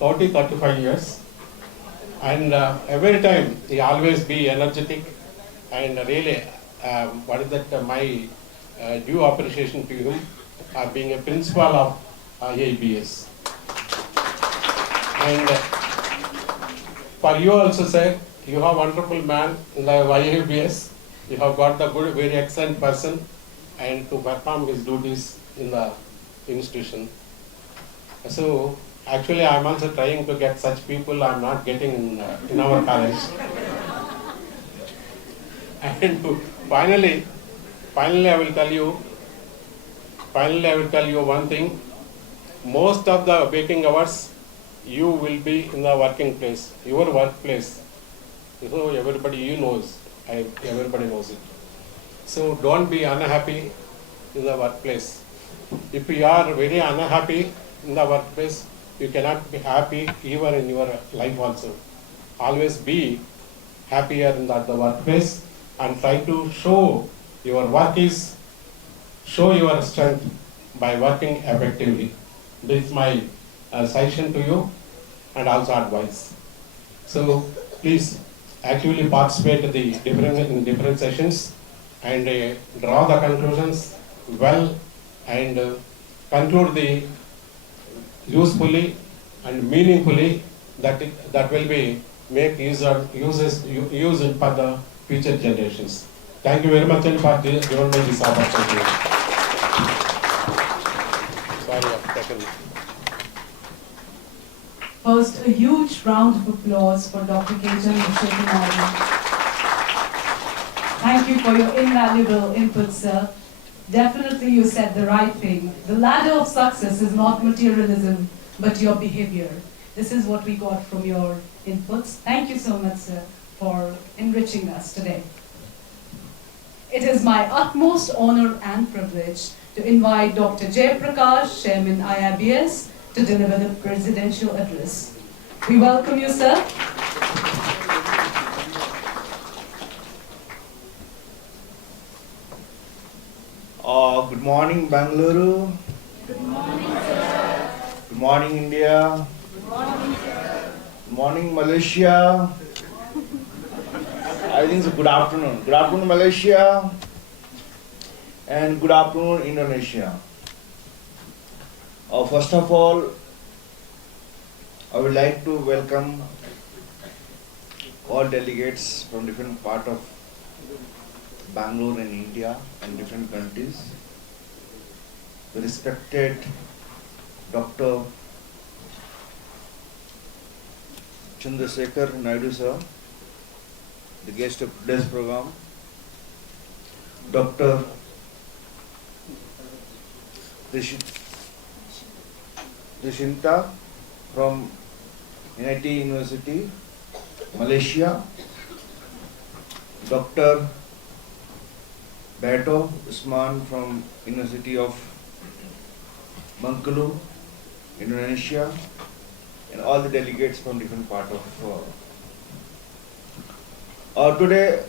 30-35 years, and every time he always be energetic, and really, my due appreciation to him being a principal of IIBS. And for you also, sir, you have wonderful man in the IIBS. You have got the good, very excellent person, and to perform his duties in the institution. So actually, I'm also trying to get such people. I'm not getting in our college. And finally, I will tell you one thing. Most of the waking hours, you will be in the working place, your workplace. So everybody knows it. So don't be unhappy in the workplace. If you are very unhappy in the workplace, you cannot be happy even in your life also. Always be happier in the workplace and try to show your strength by working effectively. This is my suggestion to you and also advice. So please actively participate in different sessions and draw the conclusions well and conclude the usefully and meaningfully that will be make use for the future generations. Thank you very much for giving me this opportunity. Sorry, I've taken. First, a huge round of applause for Dr. Kejan Viswanathan. Thank you for your invaluable input, sir. Definitely you said the right thing. The ladder of success is not materialism, but your behavior. This is what we got from your inputs. Thank you so much, sir, for enriching us today. It is my utmost honor and privilege to invite Dr. Jayaprakash, Chairman IIBS, to deliver the presidential address. We welcome you, sir. Good morning, Bangalore. Good morning, sir. Good morning, India. Good morning, sir. Good morning, Malaysia. I think it's good afternoon. Good afternoon, Malaysia. And good afternoon, Indonesia. First of all, I would like to welcome all delegates from different parts of Bangalore and India and different countries. The respected Dr. Chandrasekhar Naidu sir, the guest of today's program, Dr. Rishinta from INTI University, Malaysia, Dr. Berto, Usman from University of Bangalore, Indonesia, and all the delegates from different parts of today,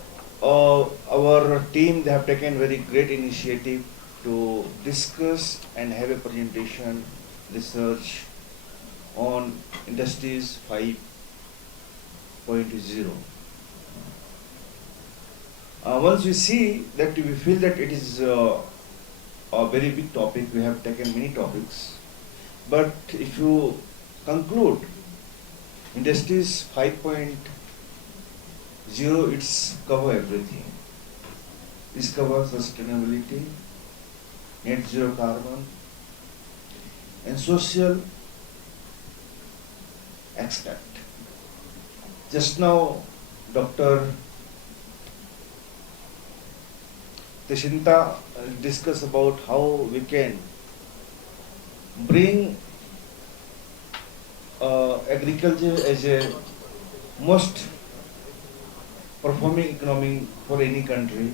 our team, they have taken very great initiative to discuss and have a presentation, research on Industries 5.0. Once we see that, we feel that it is a very big topic. We have taken many topics, but if you conclude Industries 5.0, it's cover everything. It's cover sustainability, net zero carbon, and social aspect. Just now, Dr. Tashinta discussed about how we can bring agriculture as a most performing economy for any country.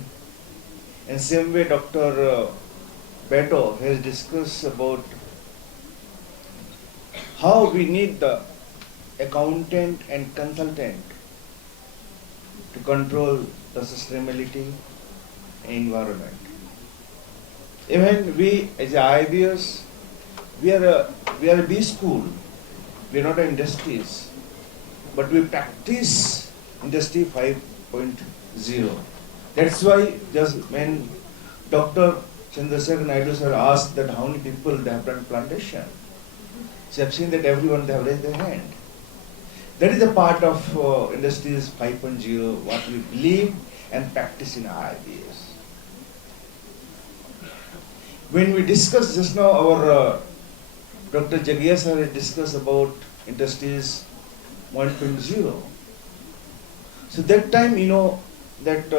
And same way Dr. Berto has discussed about how we need the accountant and consultant to control the sustainability and environment. Even we as IIBS, we are a B school. We are not an industries, but we practice Industry 5.0. That's why just when Dr. Chandrasekhar Naidu sir asked that how many people they have done plantation, so I've seen that everyone they have raised their hand. That is a part of Industries 5.0, what we believe and practice in IIBS. When we discussed just now, our Dr. Jagia sir has discussed about Industries 1.0. So that time, you know, that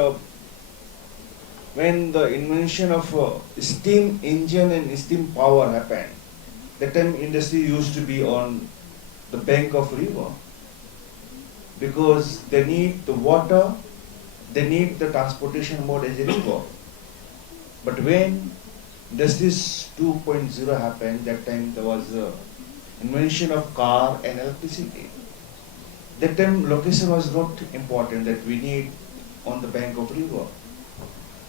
when the invention of steam engine and steam power happened, that time industry used to be on the bank of river, because they need the water, they need the transportation mode as a river. But when Industries 2.0 happened, that time there was invention of car and electricity. That time location was not important, that we need on the bank of river.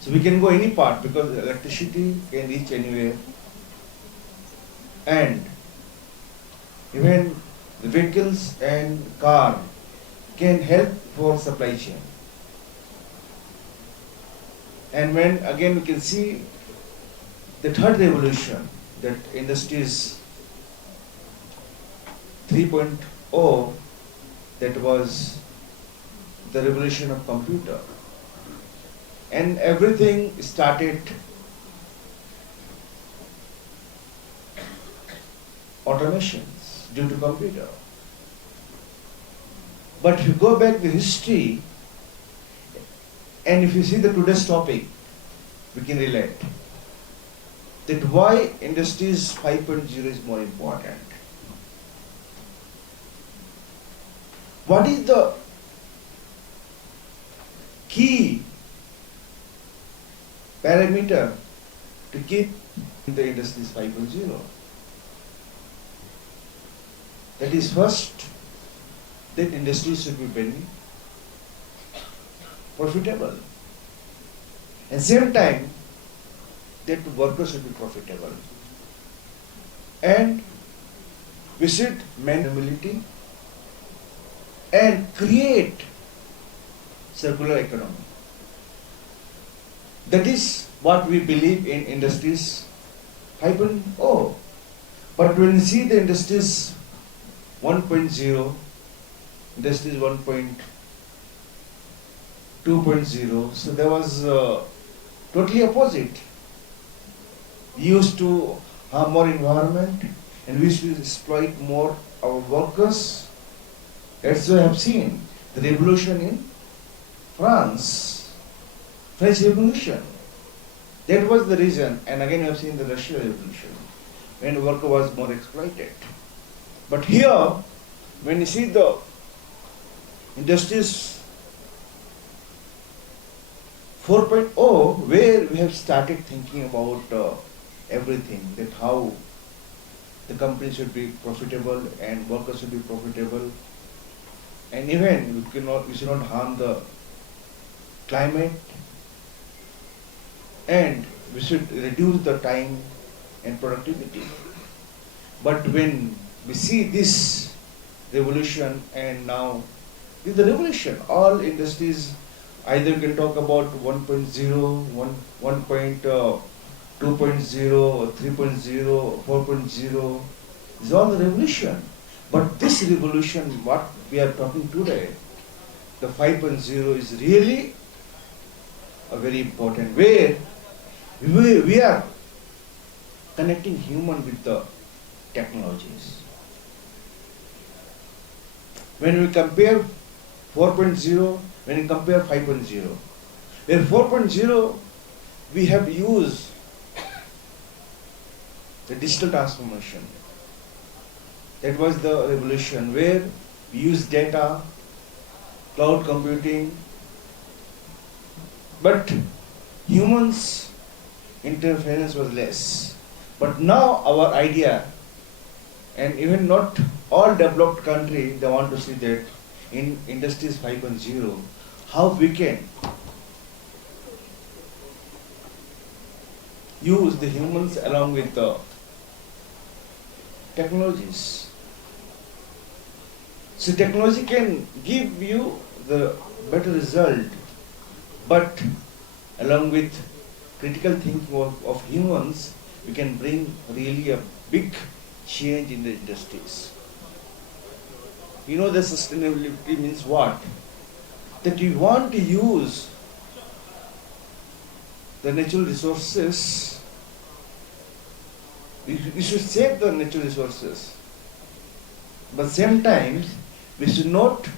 So we can go any part because electricity can reach anywhere. And even the vehicles and car can help for supply chain. And when again we can see the third revolution, that Industries 3.0, that was the revolution of computer. And everything started automations due to computer. But if you go back the history, and if you see the today's topic, we can relate that why Industries 5.0 is more important. What is the key parameter to keep the Industries 5.0? That is, first, that industry should be very profitable. And same time, that workers should be profitable. And we should maintain mobility and create circular economy. That is what we believe in Industries 5.0. But when you see the Industries 1.0, Industries 1.2.0, so there was totally opposite. We used to harm more environment and we used to exploit more our workers. That's why I have seen the revolution in France, French Revolution. That was the reason. And again, I have seen the Russian Revolution, when the worker was more exploited. But here, when you see the Industries 4.0, where we have started thinking about everything, that how the company should be profitable and workers should be profitable, and even we should not harm the climate, and we should reduce the time and productivity. But when we see this revolution, and now with the revolution, all industries either can talk about 1.0, 2.0, or 3.0, 4.0. It's all the revolution. But this revolution, what we are talking today, the 5.0 is really a very important way. We are connecting human with the technologies. When we compare 4.0, when we compare 5.0, in 4.0 we have used the digital transformation. That was the revolution where we use data, cloud computing, but humans' interference was less. But now our idea, and even not all developed countries, they want to see that in industries 5.0, how we can use the humans along with the technologies. So technology can give you the better result, but along with critical thinking of humans, we can bring really a big change in the industries. You know, the sustainability means what? That you want to use the natural resources. We should save the natural resources, but same time we should not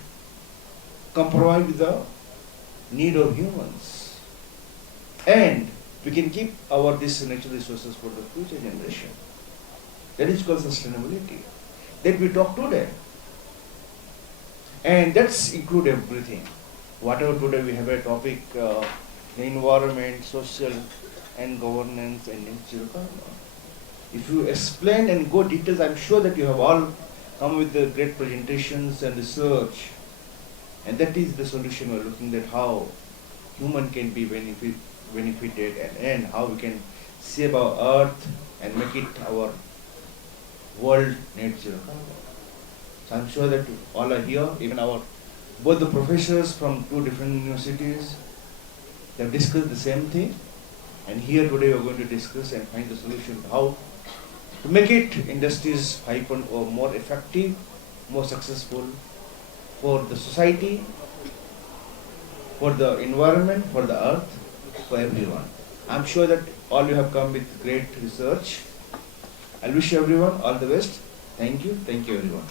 compromise with the need of humans, and we can keep our these natural resources for the future generation. That is called sustainability. That we talk today, and that's include everything. Whatever today we have a topic, the environment, social, and governance, and net zero carbon. If you explain and go details, I'm sure that you have all come with the great presentations and research, and that is the solution we're looking at, how human can be benefited, and how we can save our earth and make it our world net zero carbon. So I'm sure that all are here, even both the professors from two different universities, they have discussed the same thing, and here today we're going to discuss and find the solution how to make it industries 5.0 more effective, more successful for the society, for the environment, for the earth, for everyone. I'm sure that all you have come with great research. I wish everyone all the best. Thank you everyone.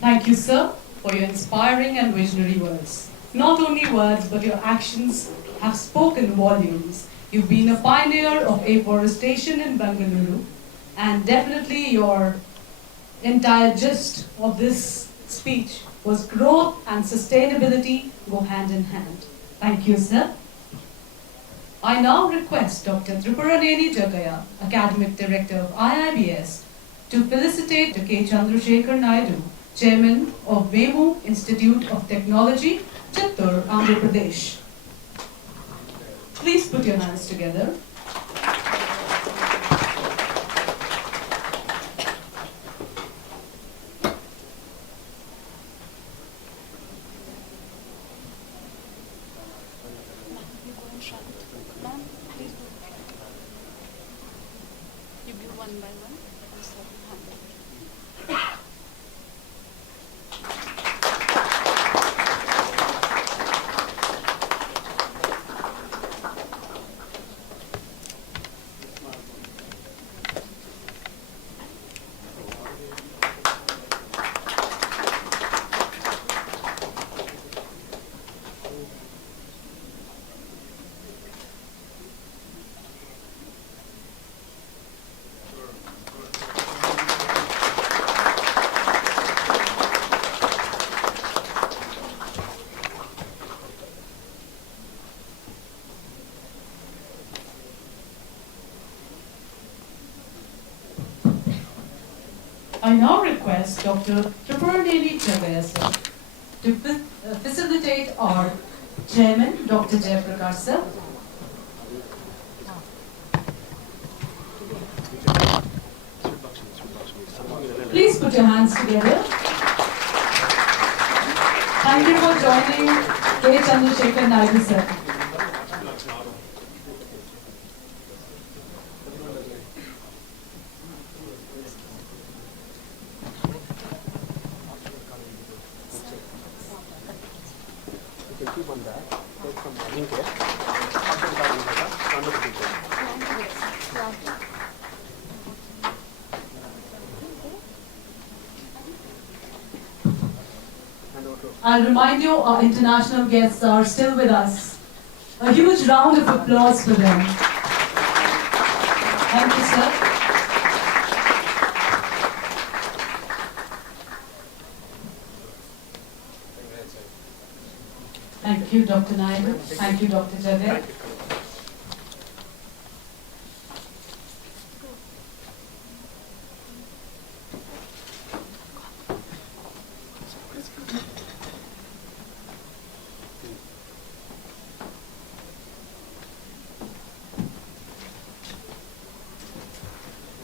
Thank you, sir, for your inspiring and visionary words. Not only words, but your actions have spoken volumes. You've been a pioneer of afforestation in Bangalore, and definitely your entire gist of this speech was growth and sustainability go hand in hand. Thank you, sir. I now request Dr. Tripuraneni Jagaya, Academic Director of IIBS, to felicitate Dr. K. Chandrasekhar Naidu, Chairman of VEMU Institute of Technology, Chittor, Andhra Pradesh. Please put your hands together. You give one by one. I now request Dr. Tripuraneni Jagaya, sir, to facilitate our Chairman, Dr. Jayaprakash sir. Please put your hands together. Thank you for joining K. Chandrasekhar Naidu sir. I'll remind you, our international guests are still with us. A huge round of applause for them. Thank you, sir. Thank you, Dr. Naidu. Thank you, Dr. Javed.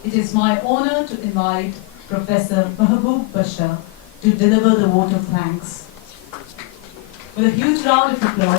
It is my honor to invite Professor Mahbub Bashar to deliver the vote of thanks. With a huge round of applause.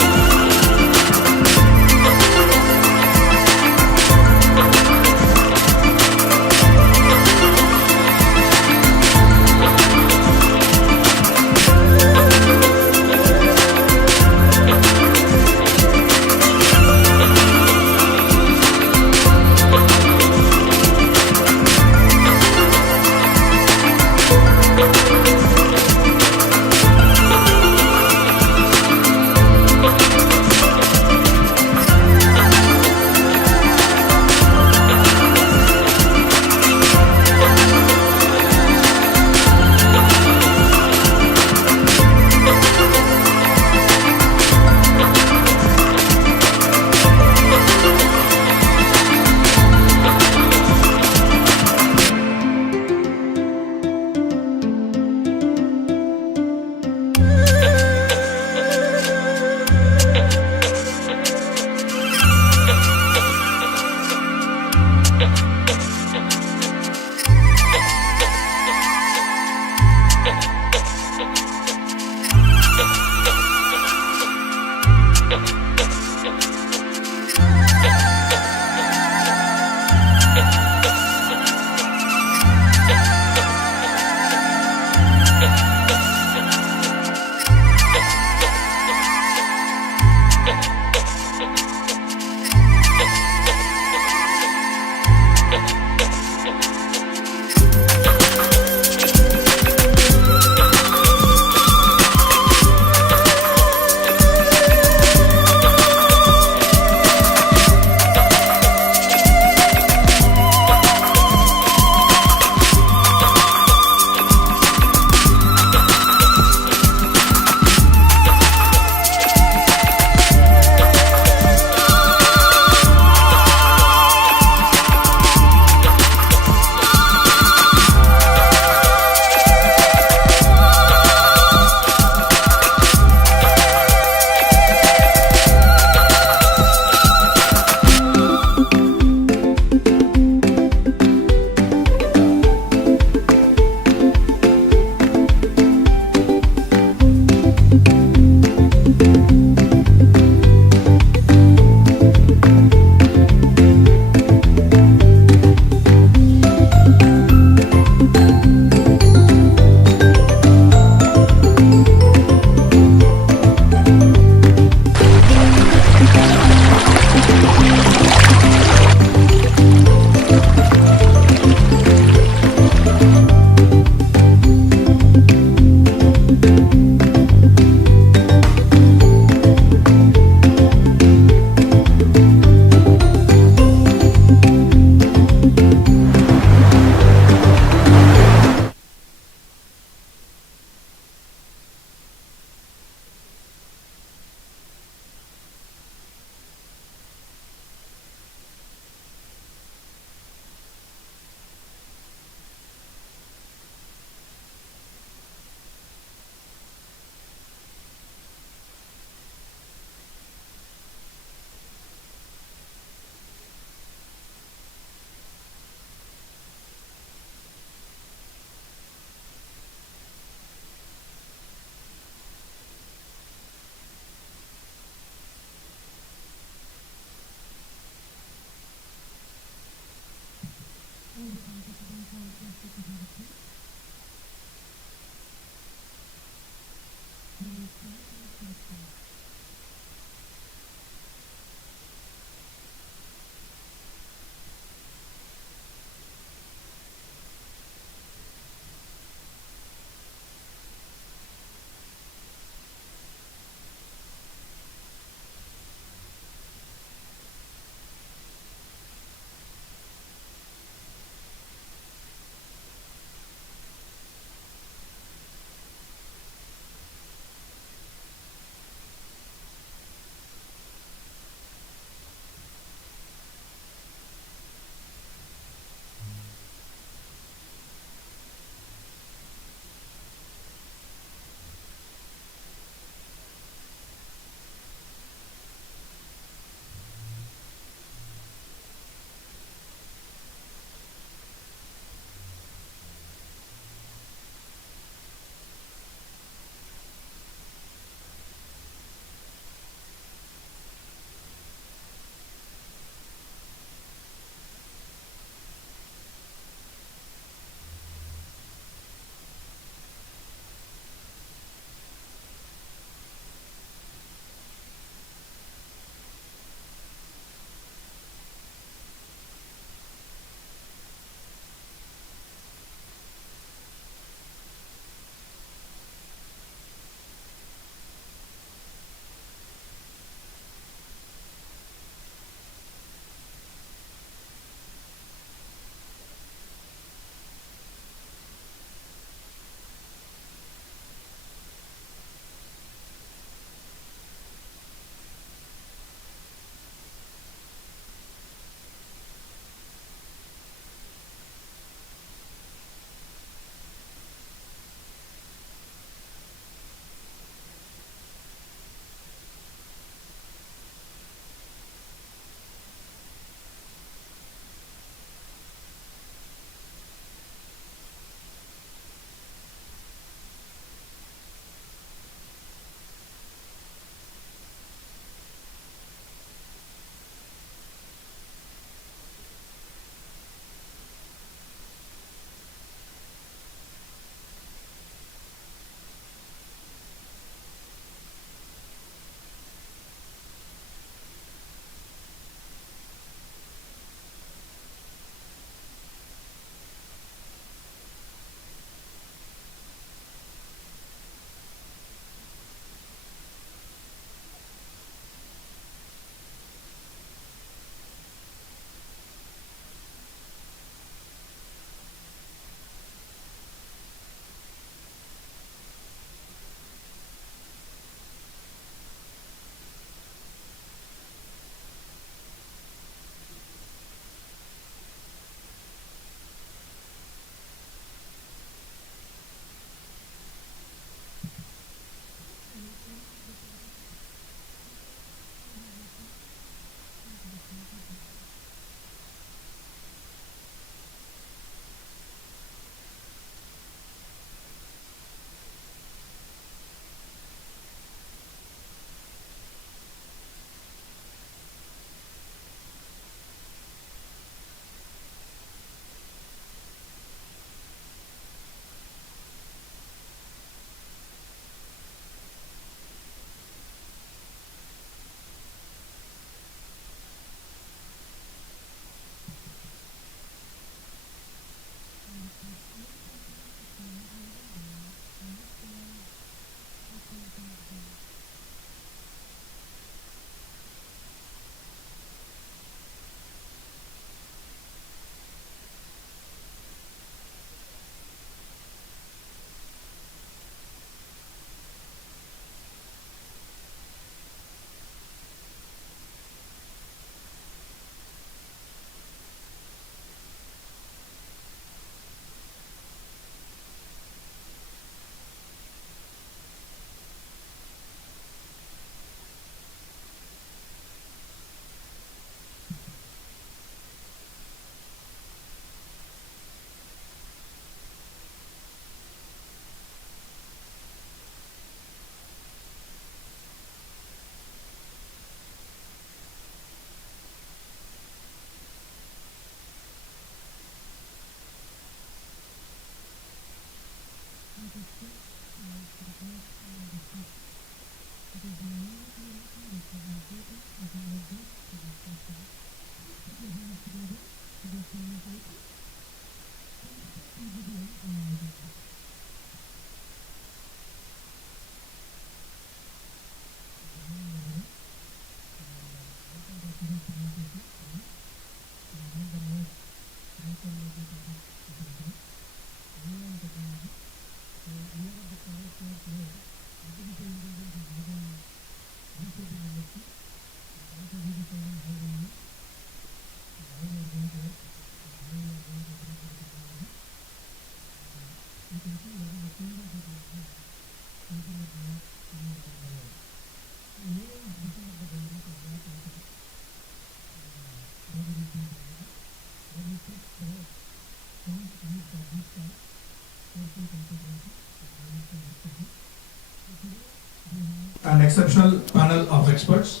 An exceptional panel of experts.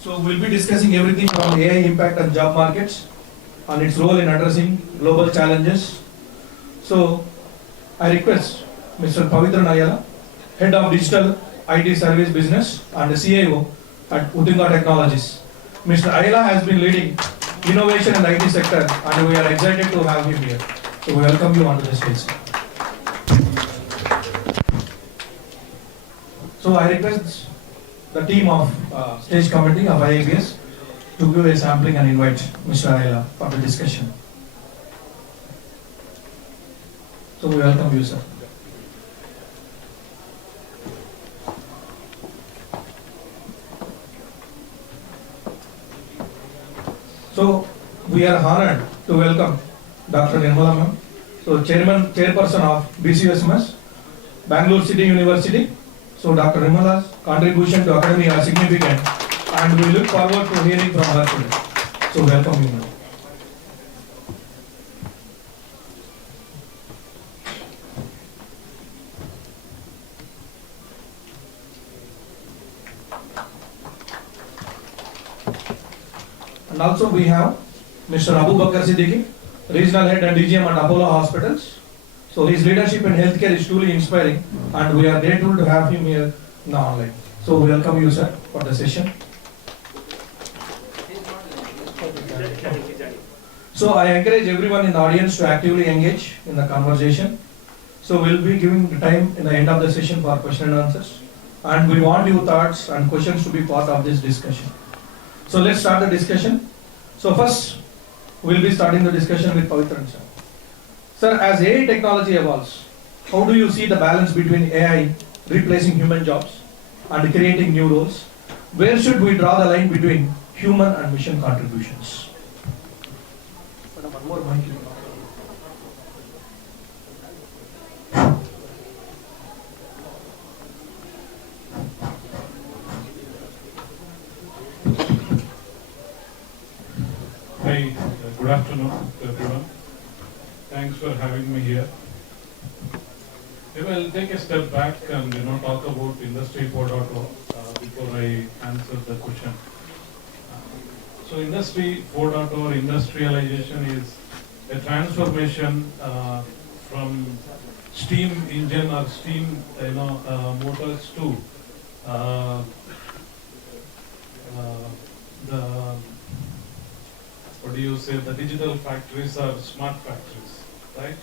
So we'll be discussing everything from AI impact on job markets and its role in addressing global challenges. So I request Mr. Pavitran Ayala, Head of Digital IT Service Business and the CIO at Udinga Technologies. Mr. Ayala has been leading innovation in the IT sector and we are excited to have him here. So we welcome you onto the stage. So I request the team of stage committee of IIBS to give a sampling and invite Mr. Ayala for the discussion. So we welcome you, sir. So we are honored to welcome Dr. Nirmala ma'am, so chairperson of BCSMS, Bangalore City University. So Dr. Nirmala's contribution to academy are significant and we look forward to hearing from her today. So welcome you, ma'am. And also we have Mr. Abu Bakr Siddiqui, Regional Head and DGM at Apollo Hospitals. So his leadership in healthcare is truly inspiring and we are grateful to have him here now online. So we welcome you, sir, for the session. So I encourage everyone in the audience to actively engage in the conversation. So we'll be giving the time in the end of the session for question and answers. And we want your thoughts and questions to be part of this discussion. So let's start the discussion. So first, we'll be starting the discussion with Pavitran sir. Sir, as AI technology evolves, how do you see the balance between AI replacing human jobs and creating new roles? Where should we draw the line between human and mission contributions? One more mic. Hi, good afternoon to everyone. Thanks for having me here. Maybe I'll take a step back and talk about Industry 4.0 before I answer the question. So Industry 4.0 industrialization is a transformation from steam engine or steam motors to the digital factories or smart factories, right?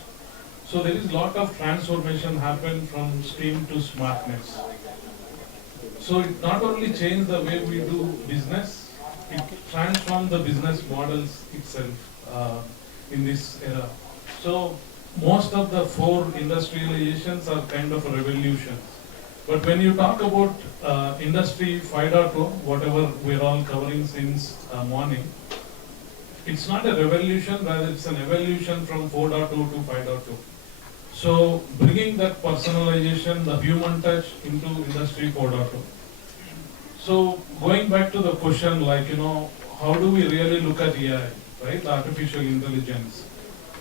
So there is a lot of transformation happen from steam to smartness. So it not only changed the way we do business, it transformed the business models itself in this era. So most of the four industrializations are kind of a revolution. But when you talk about Industry 5.0, whatever we're all covering since morning, it's not a revolution, rather it's an evolution from 4.0 to 5.0. So bringing that personalization, the human touch into Industry 4.0. So going back to the question, how do we really look at AI, right? The artificial intelligence.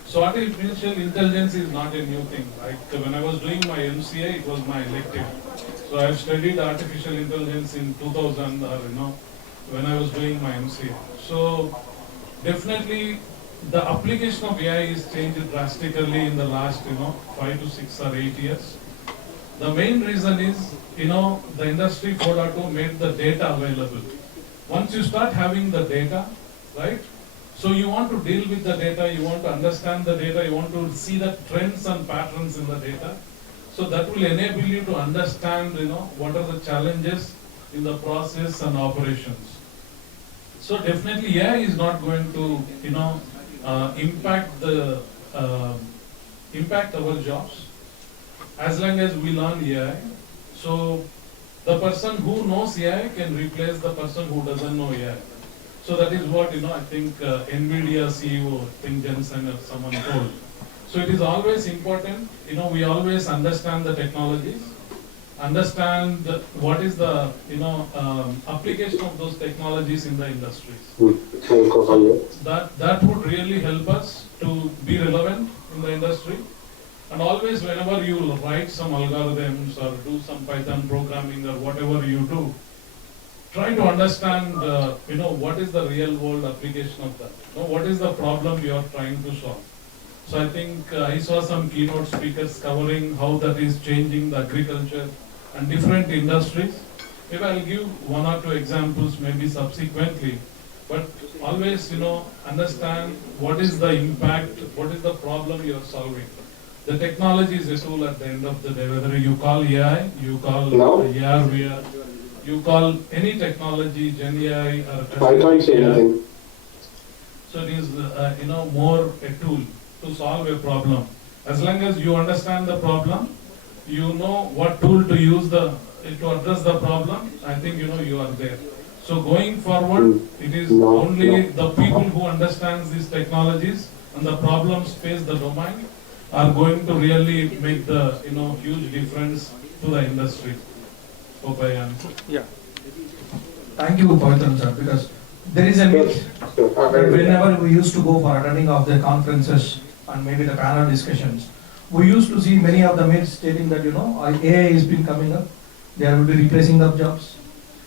So artificial intelligence is not a new thing. Like when I was doing my MCA, it was my elective. So I've studied artificial intelligence in 2000, or when I was doing my MCA. So definitely the application of AI is changed drastically in the last 5 to 6 or 8 years. The main reason is the industry 4.0 made the data available. Once you start having the data, right? So you want to deal with the data, you want to understand the data, you want to see the trends and patterns in the data. So that will enable you to understand, what are the challenges in the process and operations. So definitely AI is not going to, impact our jobs as long as we learn AI. So the person who knows AI can replace the person who doesn't know AI. So that is what, I think NVIDIA CEO, Tim Jensen or someone told. So it is always important, we always understand the technologies, understand what is the, application of those technologies in the industries. That would really help us to be relevant in the industry. And always whenever you write some algorithms or do some Python programming or whatever you do, try to understand, what is the real world application of that. What is the problem you are trying to solve. So I think I saw some keynote speakers covering how that is changing the agriculture and different industries. Maybe I'll give 1 or 2 examples maybe subsequently. But always, understand what is the impact, what is the problem you are solving. The technology is a tool at the end of the day, whether you call AI, you call AR, VR, you call any technology, Gen AI or I can't say anything. So it is, more a tool to solve a problem. As long as you understand the problem, you know what tool to use to address the problem, I think you are there. So going forward, it is only the people who understand these technologies and the problems face the domain are going to really make the huge difference to the industry. Hope I answered. Yeah. Thank you, Pavitran sir, because there is a myth that whenever we used to go for attending of the conferences and maybe the panel discussions, we used to see many of the myths stating that AI has been coming up, they will be replacing the jobs.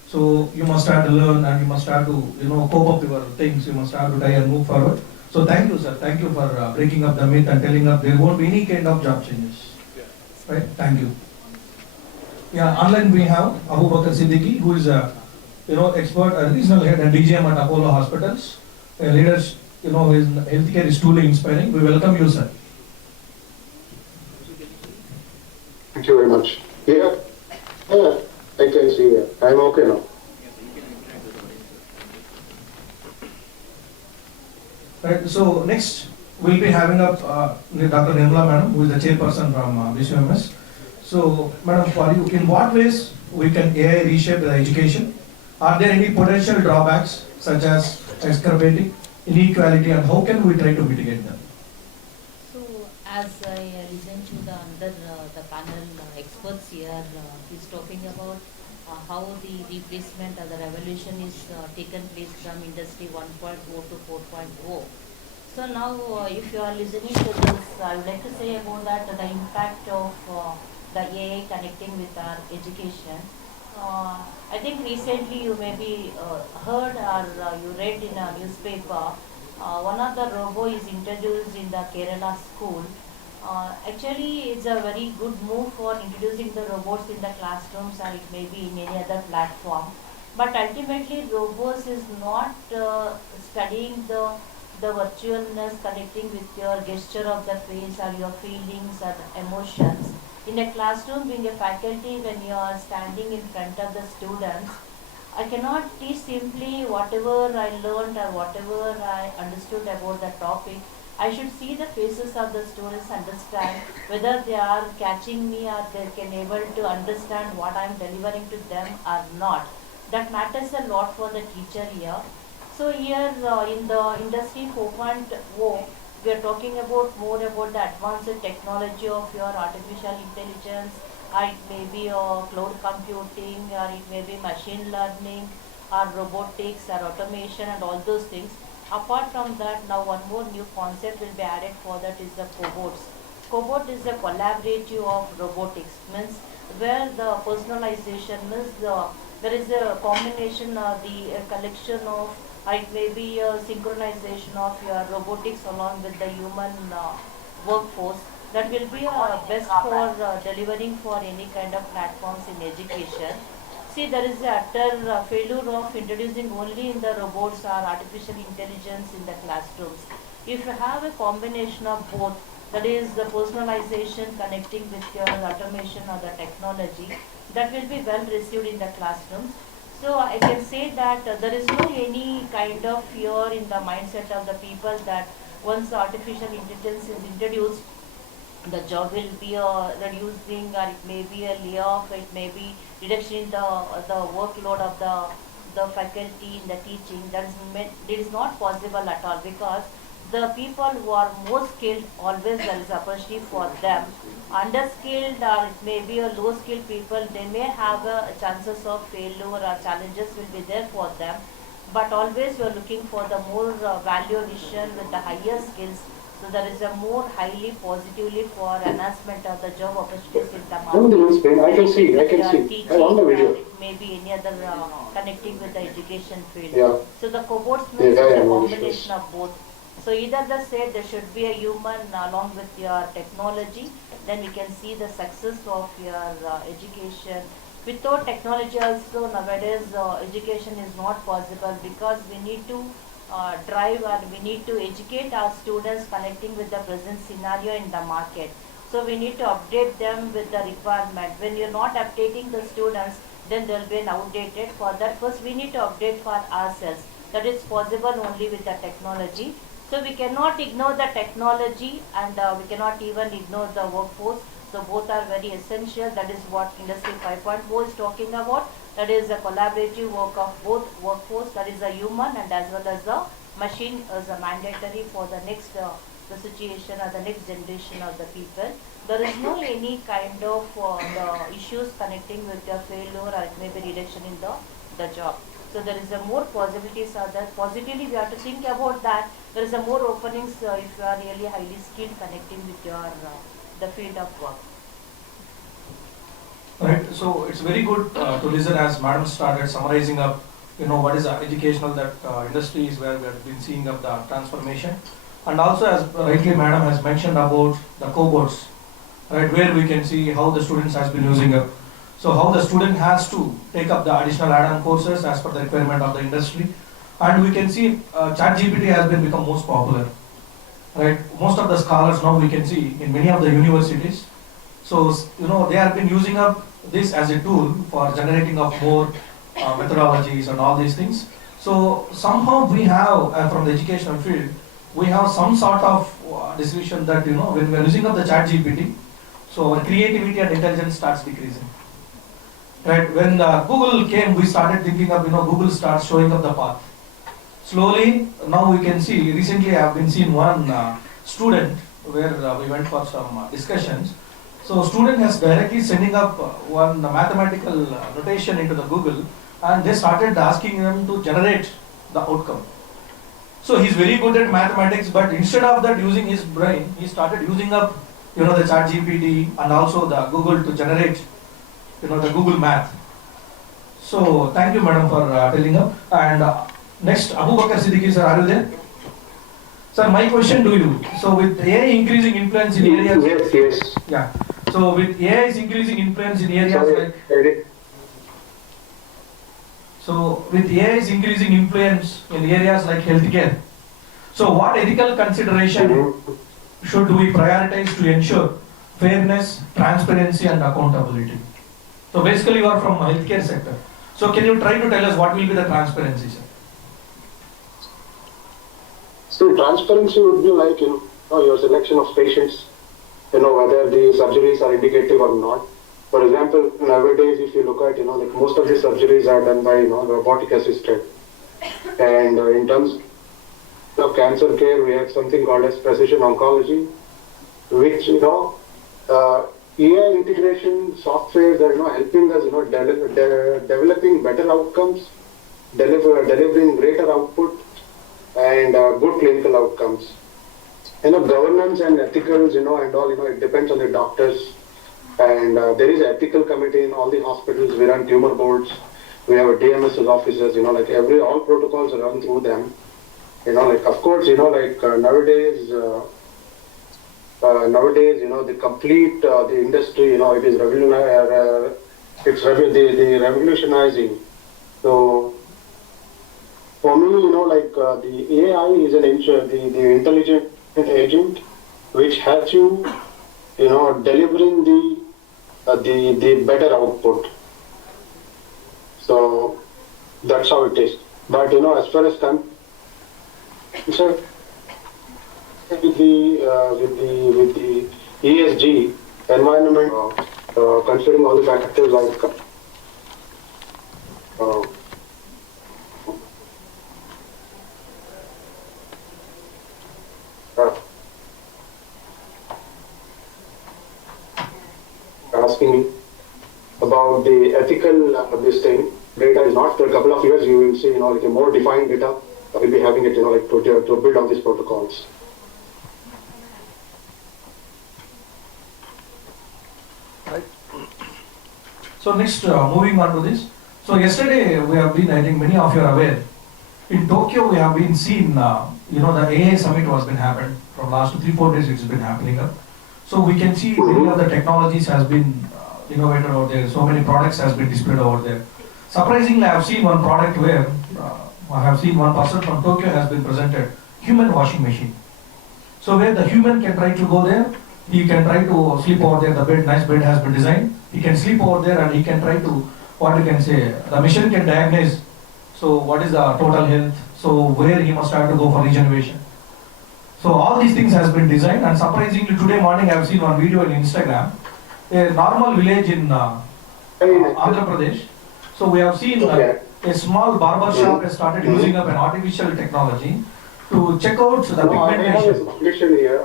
So you must have to learn and you must have to cope up with your things, you must have to try and move forward. So thank you sir, thank you for breaking up the myth and telling us there won't be any kind of job changes. Right, thank you. Yeah, online we have Abu Bakr Siddiqui, who is a expert, a regional head and DGM at Apollo Hospitals. Leaders, his healthcare is truly inspiring. We welcome you, sir. Thank you very much. Yeah, I can see it. I'm okay now. Right, so next we'll be having up Dr. Nirmala Madam, who is the chairperson from BCMS. So, Madam, for you, in what ways we can AI reshape the education? Are there any potential drawbacks such as exacerbating inequality, and how can we try to mitigate them? So, as I listen to the panel experts here, he's talking about how the replacement or the revolution is taken place from industry 1.0 to 4.0. So now, if you are listening to this, I would like to say about that the impact of the AI connecting with our education. I think recently you maybe heard or you read in a newspaper, one of the robo is introduced in the Kerala school. Actually, it's a very good move for introducing the robots in the classrooms, or it may be in any other platform. But ultimately, robots is not studying the virtualness, connecting with your gesture of the face or your feelings or emotions. In a classroom, being a faculty, when you are standing in front of the students, I cannot teach simply whatever I learned or whatever I understood about the topic. I should see the faces of the students, understand whether they are catching me or they can able to understand what I am delivering to them or not. That matters a lot for the teacher here. So here in the industry 4.0, we are talking about more about the advanced technology of your artificial intelligence, or it may be cloud computing, or it may be machine learning, or robotics, or automation, and all those things. Apart from that, now one more new concept will be added for that is the cobots. Cobot is a collaborative of robotics, means where the personalization means there is a combination of the collection of or it may be a synchronization of your robotics along with the human workforce. That will be best for delivering for any kind of platforms in education. See, there is a utter failure of introducing only in the robots or artificial intelligence in the classrooms. If you have a combination of both, that is the personalization connecting with your automation or the technology, that will be well received in the classrooms. So I can say that there is no any kind of fear in the mindset of the people that once artificial intelligence is introduced, the job will be reducing, or it may be a layoff, it may be reduction in the workload of the faculty in the teaching. It is not possible at all, because the people who are more skilled, always there is opportunity for them. Underskilled or it may be a low skilled people, they may have chances of failure or challenges will be there for them. But always we are looking for the more value addition with the higher skills. So there is a more highly positively for enhancement of the job opportunities in the market. I can see. I want the video. Maybe any other connecting with the education field. Yeah. So the cohorts Yeah, is a yeah, combination of both. So either they say there should be a human along with your technology, then we can see the success of your education. Without technology also nowadays education is not possible, because we need to drive and we need to educate our students connecting with the present scenario in the market. So we need to update them with the requirement. When you're not updating the students, then there will be an outdated. For that, first we need to update for ourselves. That is possible only with the technology. So we cannot ignore the technology, and we cannot even ignore the workforce. So both are very essential. That is what Industry 5.0 is talking about. That is a collaborative work of both workforce, that is a human and as well as the machine is a mandatory for the next the situation or the next generation of the people. There is no any kind of the issues connecting with the failure, or it may be reduction in the job. So there is a more possibilities are there. Positively we have to think about that. There is a more openings if you are really highly skilled connecting with your the field of work. Right, so it's very good to listen as Madam started summarizing up, what is educational that industry is where we have been seeing of the transformation, and also as rightly Madam has mentioned about the cohorts, right, where we can see how the students has been using up. So how the student has to take up the additional add-on courses as per the requirement of the industry, and we can see ChatGPT has been become most popular, right? Most of the scholars now we can see in many of the universities. So, they have been using up this as a tool for generating of more methodologies and all these things. So, somehow we have, from the educational field, we have some sort of decision that, when we are using up the ChatGPT, so our creativity and intelligence starts decreasing. Right? When Google came, we started thinking of, Google starts showing up the path. Slowly, now we can see, recently I have been seeing one student where we went for some discussions. So student has directly sending up one mathematical notation into the Google, and they started asking him to generate the outcome. So he's very good at mathematics, but instead of that using his brain, he started using up, the ChatGPT and also the Google to generate, the Google Math. So thank you, madam, for telling up. And next, Abu Bakar Siddiqui sir, are you there? Sir, my question to you. So with AI increasing influence in areas... Yes. Yeah. So with AI is increasing influence in areas like... So with AI is increasing influence in areas like healthcare. So what ethical consideration should we prioritize to ensure fairness, transparency and accountability? So basically you are from healthcare sector. So can you try to tell us what will be the transparency, sir? So transparency would be like, your selection of patients, whether the surgeries are indicative or not. For example, nowadays, if you look at, like most of the surgeries are done by, robotic assisted. And in terms of cancer care, we have something called as precision oncology, which, AI integration softwares are, helping us, developing better outcomes, delivering greater output, and good clinical outcomes. Governance and ethicals, and all, it depends on the doctors. And there is an ethical committee in all the hospitals. We run tumor boards. We have a DMS officers, like all protocols are run through them. Of course, nowadays, the complete, the industry, it is the revolutionizing. So, for me, the AI is the intelligent agent which helps you, delivering the better output. So that's how it is. But as far as concerned with the ESG environment, considering all the factors like asking me about the ethical this thing. Data is not for a couple of years. You will see, like a more defined data. We'll be having it, to build on these protocols. Right. So next, moving on to this. So yesterday we have been, I think many of you are aware, in Tokyo we have been seen, the AI summit was been happened from last 3-4 days. It's been happening up. So we can see many of the technologies has been innovated over there. So many products has been displayed over there. Surprisingly, I have seen one product where I have seen one person from Tokyo has been presented human washing machine. So where the human can try to go there, he can try to sleep over there. The bed, nice bed has been designed. He can sleep over there and he can try to, what you can say, the machine can diagnose. So what is the total health? So where he must have to go for regeneration. So all these things has been designed, and surprisingly today morning I have seen one video on Instagram, a normal village in Andhra Pradesh. So we have seen a small barber shop has started using up an artificial technology to check out the pigmentation. I have a submission here.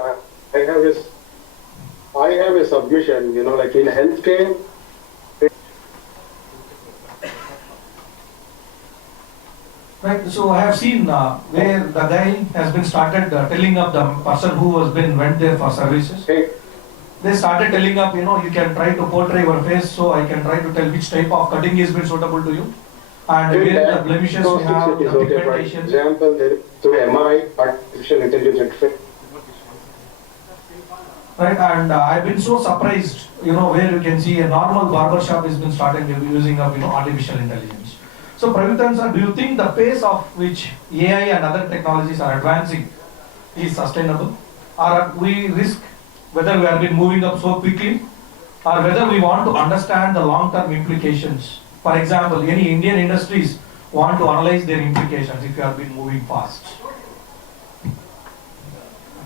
I have a submission, like in healthcare. Right, so I have seen where the guy has been started telling up the person who went there for services. They started telling up, you can try to portray your face, so I can try to tell which type of cutting is been suitable to you. And where the blemishes we have, the pigmentation. For example, through MRI, artificial intelligence. Right, and I've been so surprised, where you can see a normal barber shop has been started using up, artificial intelligence. So Pravitan sir, do you think the pace of which AI and other technologies are advancing is sustainable? Or we risk whether we have been moving up so quickly, or whether we want to understand the long-term implications? For example, any Indian industries want to analyze their implications if you have been moving fast.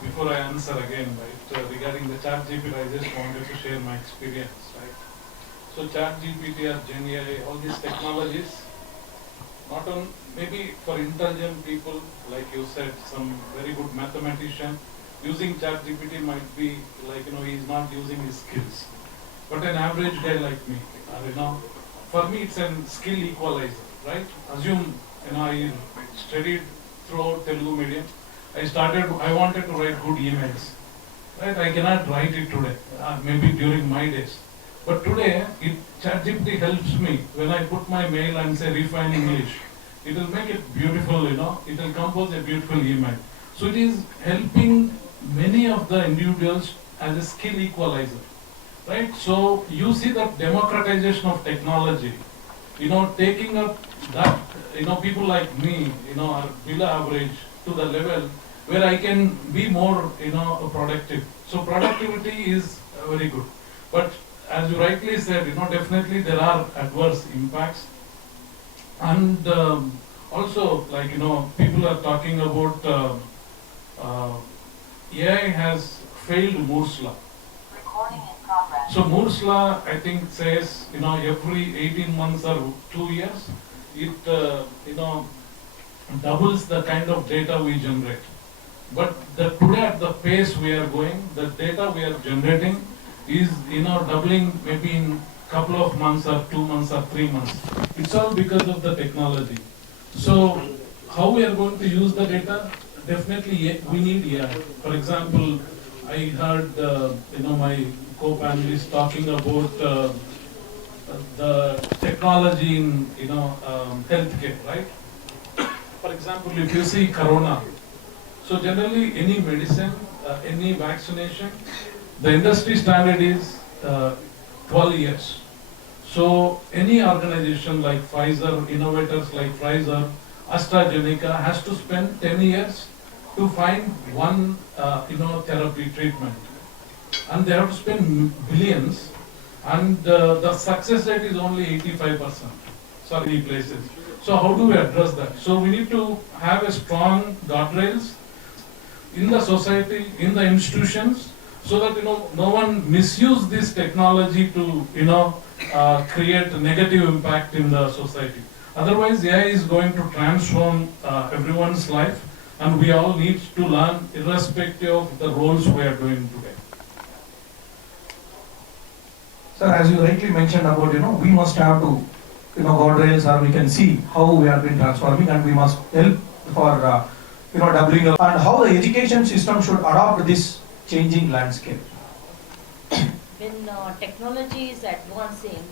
Before I answer again, right, regarding the ChatGPT, I just wanted to share my experience, right? So ChatGPT or GenAI, all these technologies, not on maybe for intelligent people, like you said, some very good mathematician, using ChatGPT might be like, he's not using his skills. But an average guy like me, for me it's a skill equalizer, right? Assume, I studied throughout Telugu medium. I wanted to write good emails, right? I cannot write it today, maybe during my days. But today, ChatGPT helps me when I put my mail and say refine English. It will make it beautiful, it will compose a beautiful email. So it is helping many of the individuals as a skill equalizer, right? So you see that democratization of technology, taking up that, people like me, are below average to the level where I can be more, productive. So productivity is very good. But as you rightly said, definitely there are adverse impacts. And also, like, people are talking about AI has failed Moore's law. So Moore's law, I think, says, every 18 months or 2 years, it, doubles the kind of data we generate. But today at the pace we are going, the data we are generating is, doubling maybe in couple of months or 2 months or 3 months. It's all because of the technology. So how we are going to use the data? Definitely we need AI. For example, I heard, my co-panelists talking about the technology in healthcare, right? For example, if you see Corona, so generally any medicine, any vaccination, the industry standard is 12 years. So any organization like Pfizer, innovators like Pfizer, AstraZeneca has to spend 10 years to find one therapy treatment, and they have to spend billions, and the success rate is only 85%. Sorry, places. So how do we address that? So we need to have a strong guardrails in the society, in the institutions, so that no one misuse this technology to create a negative impact in the society. Otherwise, AI is going to transform everyone's life, and we all need to learn irrespective of the roles we are doing today. Sir, as you rightly mentioned about, we must have to, guardrails, or we can see how we have been transforming, and we must help for, doubling up, and how the education system should adopt this changing landscape. When technology is advancing,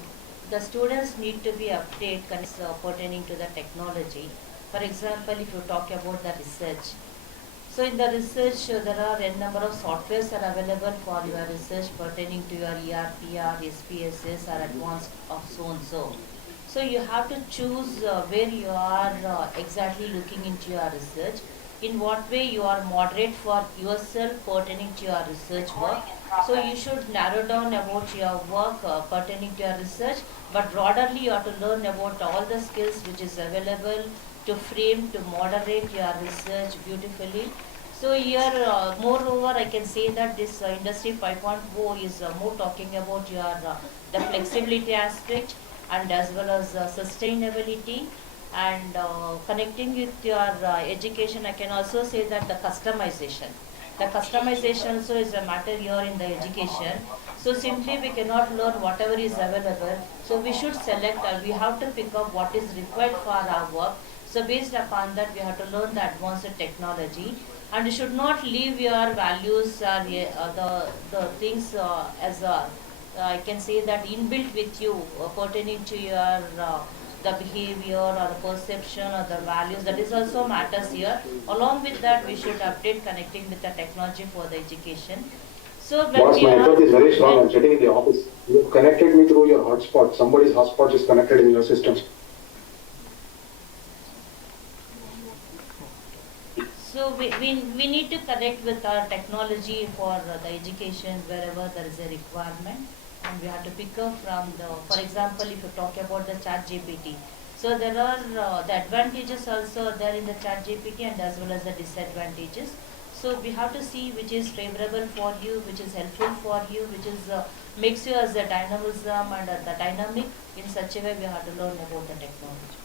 the students need to be updated pertaining to the technology. For example, if you talk about the research, so in the research there are n number of softwares are available for your research pertaining to your ERP or SPSS or advanced of so and so. So you have to choose where you are exactly looking into your research, in what way you are moderate for yourself pertaining to your research work. So you should narrow down about your work pertaining to your research, but broadly you have to learn about all the skills which is available to frame, to moderate your research beautifully. So here, moreover, I can say that this Industry 5.0 is more talking about your the flexibility aspect, and as well as sustainability, and connecting with your education. I can also say that the customization. The customization also is a matter here in the education. So simply we cannot learn whatever is available. So we should select, we have to pick up what is required for our work. So based upon that, we have to learn the advanced technology, and you should not leave your values or the things as I can say that inbuilt with you pertaining to your the behavior or the perception or the values. That is also matters here. Along with that, we should update connecting with the technology for the education. So when Boss, my network is very strong. I'm sitting in the office. You connected me through your hotspot. Somebody's hotspot is connected in your system. So we need to connect with our technology for the education wherever there is a requirement, and we have to pick up from the, for example, if you talk about the chat GPT. So there are the advantages also there in the chat GPT, and as well as the disadvantages. So we have to see which is favorable for you, which is helpful for you, which is makes you as a dynamism and the dynamic. In such a way, we have to learn about the technology.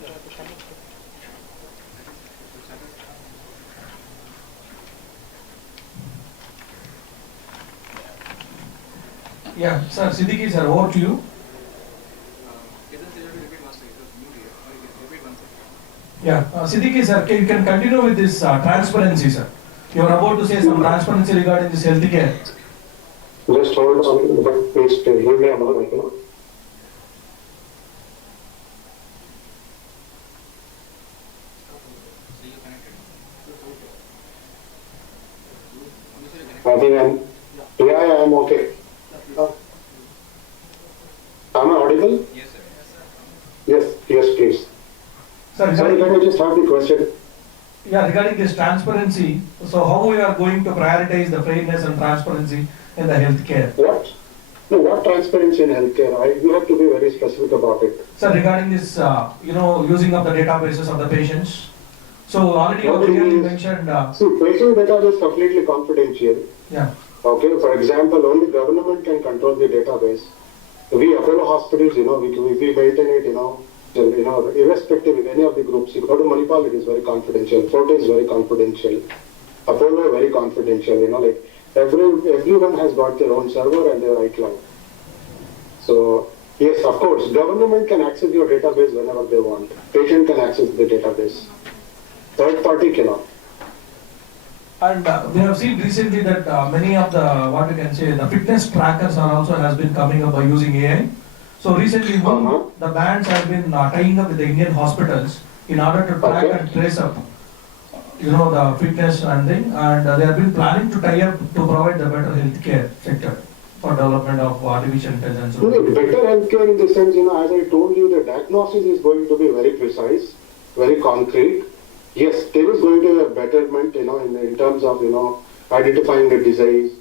We have to connect it. Yeah, sir, Siddiqui sir, over to you. Yeah, Siddiqui sir, you can continue with this transparency, sir. You are about to say some transparency regarding this healthcare. Just hold on, please give me a moment. I think I'm okay. Am I audible? Yes, sir. Yes, please. Sir, Sorry, can I just have the question? Yeah, regarding this transparency, so how we are going to prioritize the fairness and transparency in the healthcare? What? No, what transparency in healthcare? You have to be very specific about it. Sir, regarding this, using of the databases of the patients. So already you clearly mentioned. See, patient data is completely confidential. Yeah. Okay, for example, only government can control the database. We Apollo hospitals, we maintain it, irrespective of any of the groups. You go to Manipal, it is very confidential. Forte is very confidential. Apollo, very confidential. Everyone has got their own server and their iCloud. So yes, of course, government can access your database whenever they want. Patient can access the database. Third party cannot. And we have seen recently that many of the, what you can say, the fitness trackers are also has been coming up by using AI. So recently, the banks have been tying up with the Indian hospitals in order to track and trace up, the fitness and thing, and they have been planning to tie up to provide the better healthcare sector for development of artificial intelligence. Better healthcare in the sense, as I told you, the diagnosis is going to be very precise, very concrete. Yes, there is going to be a betterment, in terms of, identifying the disease,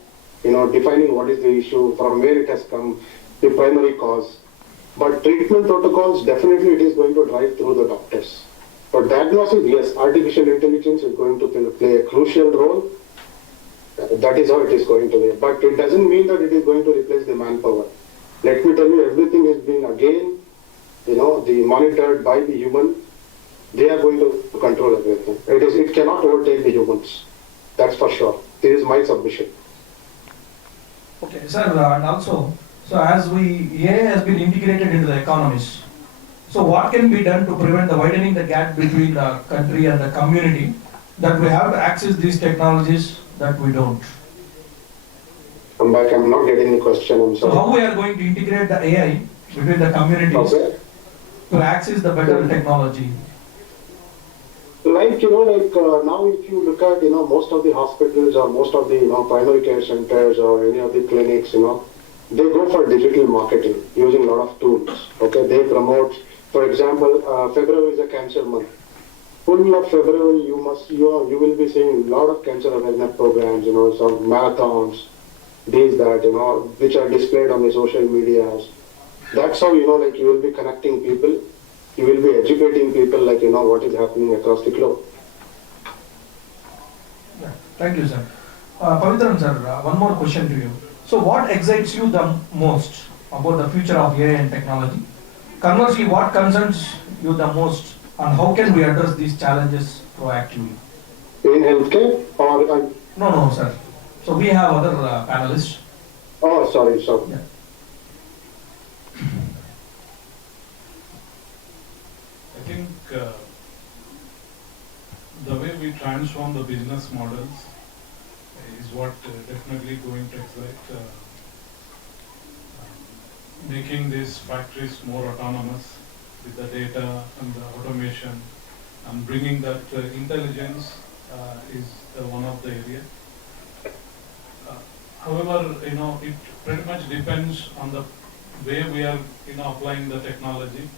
defining what is the issue, from where it has come, the primary cause. But treatment protocols, definitely it is going to drive through the doctors. For diagnosis, yes, artificial intelligence is going to play a crucial role. That is how it is going to be. But it doesn't mean that it is going to replace the manpower. Let me tell you, everything is being again, monitored by the human. They are going to control everything. It cannot overtake the humans. That's for sure. This is my submission. Okay, sir, and also, so as AI has been integrated into the economies, so what can be done to prevent the widening the gap between the country and the community, that we have to access these technologies that we don't? I'm back, I'm not getting the question, I'm So sorry. how we are going to integrate the AI between the communities to access the better technology? Like, now if you look at, most of the hospitals or most of the, primary care centers or any of the clinics, they go for digital marketing using a lot of tools. Okay, they promote, for example, February is a cancer month. Full of February, you will be seeing a lot of cancer awareness programs, some marathons, that, which are displayed on the social medias. That's how, you will be connecting people. You will be educating people, what is happening across the globe. Yeah, thank you, sir. Pavitran, sir, one more question to you. So what excites you the most about the future of AI and technology? Conversely, what concerns you the most, and how can we address these challenges proactively? In healthcare or? No, sir. So we have other panelists. Oh, sorry. Yeah. I think the way we transform the business models is what definitely going to excite, making these factories more autonomous with the data and the automation, and bringing that intelligence is one of the areas. However, it pretty much depends on the way we are, applying the technology.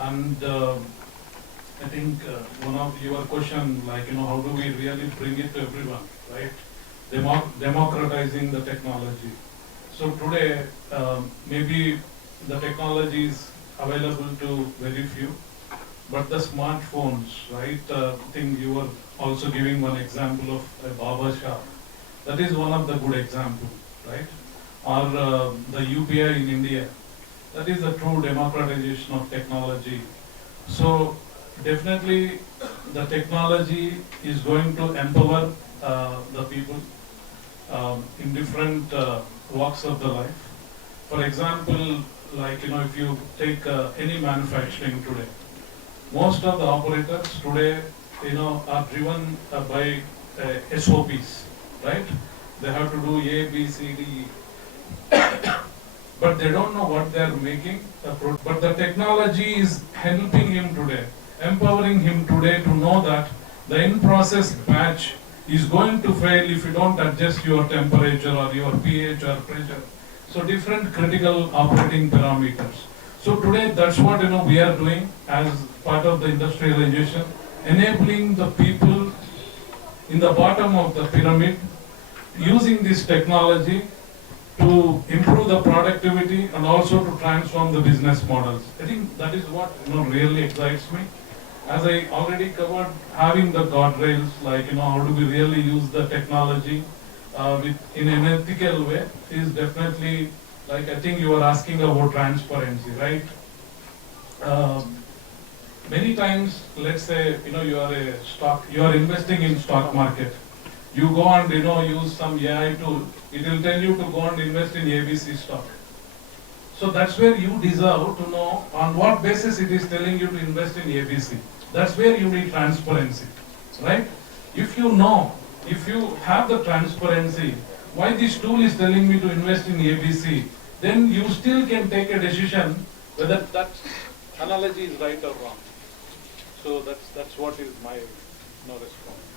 And I think one of your question, how do we really bring it to everyone, right? Democratizing the technology. So today, maybe the technology is available to very few, but the smartphones, right? I think you were also giving one example of a barber shop. That is one of the good example, right? Or the UPI in India. That is the true democratization of technology. So definitely the technology is going to empower the people in different walks of the life. For example, if you take any manufacturing today, most of the operators today, are driven by SOPs, right? They have to do A, B, C, D, but they don't know what they are making. But the technology is helping him today, empowering him today to know that the in-process batch is going to fail if you don't adjust your temperature or your pH or pressure. So different critical operating parameters. So today that's what we are doing as part of the industrialization, enabling the people in the bottom of the pyramid using this technology to improve the productivity and also to transform the business models. I think that is what really excites me. As I already covered, having the guardrails, how do we really use the technology in an ethical way is definitely, I think you were asking about transparency, right? Many times, let's say, you are investing in stock market. You go and, use some AI tool. It will tell you to go and invest in ABC stock. So that's where you deserve to know on what basis it is telling you to invest in ABC. That's where you need transparency, right? If you know, if you have the transparency, why this tool is telling me to invest in ABC, then you still can take a decision whether that analogy is right or wrong. So that's what is my response.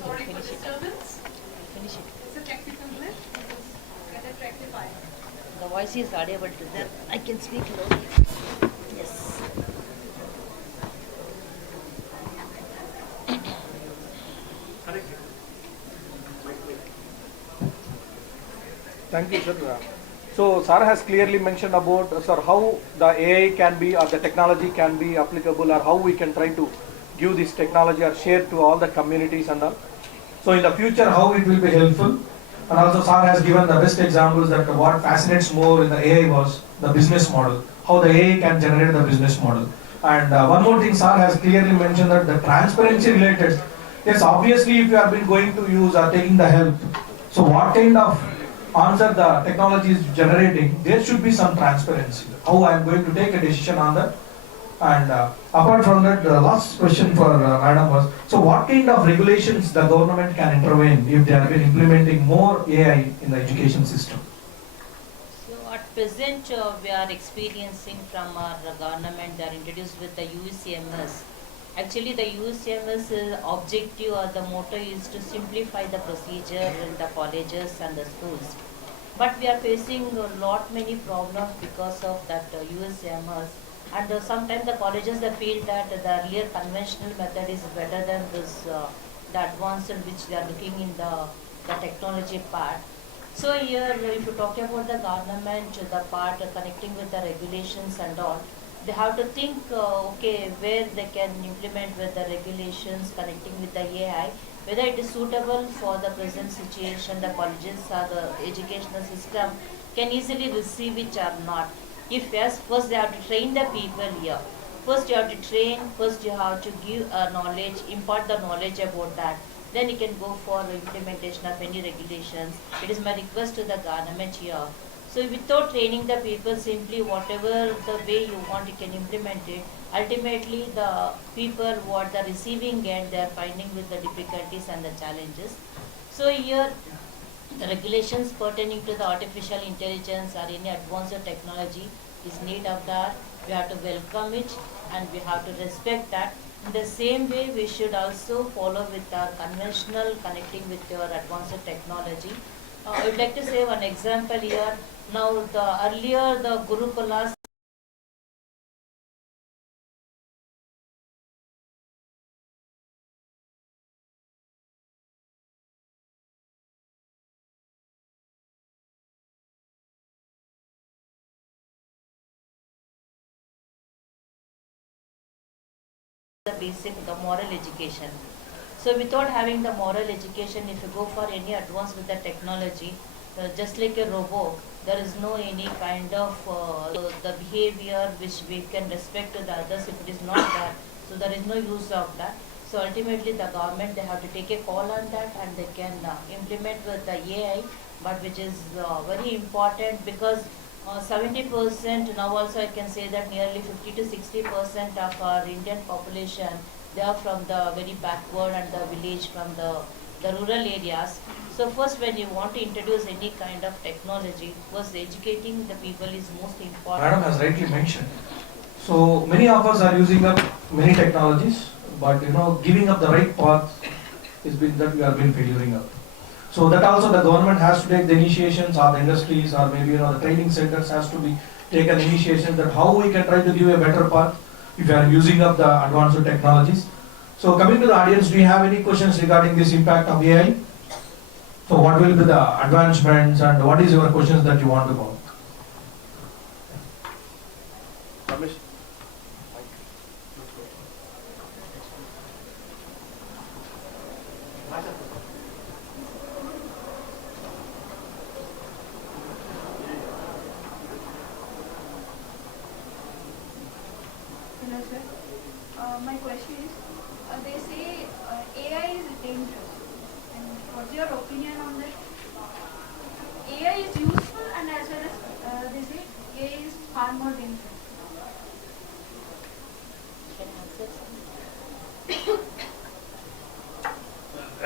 Sorry for disturbance. Finish it. It's a technical glitch. Get it rectified. The voice is audible to them. I can speak loudly. Yes. Thank you, sir. So, sir has clearly mentioned about, sir, how the AI can be or the technology can be applicable, or how we can try to give this technology or share to all the communities and all. So, in the future, how it will be helpful. And also, sir has given the best examples that what fascinates more in the AI was the business model, how the AI can generate the business model. And one more thing, sir has clearly mentioned that the transparency related, yes, obviously, if you have been going to use or taking the help, so what kind of answer the technology is generating, there should be some transparency. How I am going to take a decision on that. And apart from that, the last question for Madam was, so what kind of regulations the government can intervene if they have been implementing more AI in the education system? So at present, we are experiencing from our government, they are introduced with the UCMS. Actually, the UCMS objective or the motto is to simplify the procedure in the colleges and the schools. But we are facing a lot many problems because of that UCMS. And sometimes the colleges they feel that the earlier conventional method is better than this, the advanced which they are looking in the technology part. So here, if you talk about the government, the part connecting with the regulations and all, they have to think, okay, where they can implement with the regulations connecting with the AI, whether it is suitable for the present situation, the colleges or the educational system can easily receive it or not. If yes, first they have to train the people here. First you have to train, first you have to give knowledge, impart the knowledge about that. Then you can go for implementation of any regulations. It is my request to the government here. So without training the people, simply whatever the way you want, you can implement it. Ultimately, the people what the receiving end, they are finding with the difficulties and the challenges. So here, the regulations pertaining to the artificial intelligence or any advanced technology is need of that. We have to welcome it and we have to respect that. In the same way, we should also follow with our conventional connecting with your advanced technology. I would like to say one example here. Now, the earlier the Gurukulas the basic, the moral education. So without having the moral education, if you go for any advance with the technology, just like a robot, there is no any kind of the behavior which we can respect to the others if it is not that. So there is no use of that. So ultimately the government, they have to take a call on that and they can implement with the AI, but which is very important because 70% now also I can say that nearly 50 to 60% of our Indian population, they are from the very backward and the village, from the rural areas. So first when you want to introduce any kind of technology, first educating the people is most important. Madam has rightly mentioned. So many of us are using up many technologies, but giving up the right path is been that we have been figuring out. So that also the government has to take the initiations, or the industries, or maybe the training centers has to be taken initiation that how we can try to give a better path if you are using up the advanced technologies. So coming to the audience, do you have any questions regarding this impact of AI? So what will be the advancements and what is your questions that you want to go? Ramesh. Hello sir. My question is, they say AI is dangerous. And what's your opinion on that? AI is useful and as well as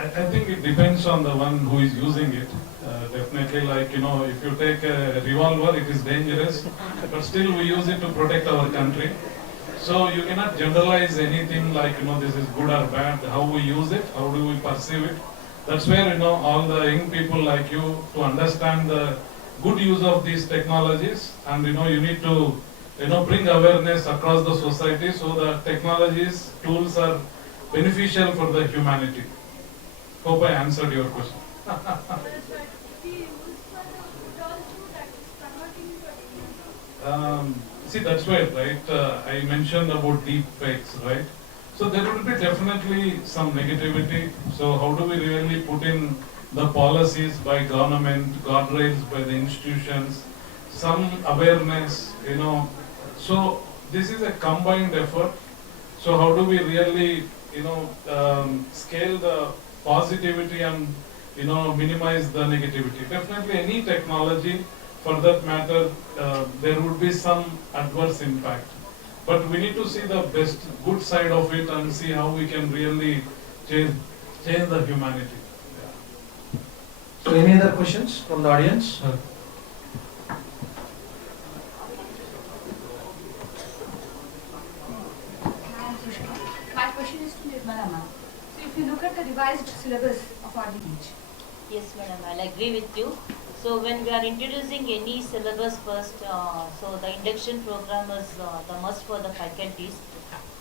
I think it depends on the one who is using it. Definitely, like, if you take a revolver, it is dangerous, but still we use it to protect our country. So you cannot generalize anything like, this is good or bad, how we use it, how do we perceive it. That's where, all the young people like you to understand the good use of these technologies, and, you need to, bring awareness across the society so that technologies, tools are beneficial for the humanity. Hope I answered your question. See, that's why, right, I mentioned about deep fakes, right? So there will be definitely some negativity. So how do we really put in the policies by government, guardrails by the institutions, some awareness, So this is a combined effort. So how do we really, scale the positivity and, minimize the negativity? Definitely any technology, for that matter, there would be some adverse impact. But we need to see the best, good side of it and see how we can really change the humanity. So any other questions from the audience? My question is to Nirmala ma'am. So if you look at the revised syllabus of our teach. Yes, madam, I'll agree with you. So when we are introducing any syllabus first, so the induction program is the must for the faculties.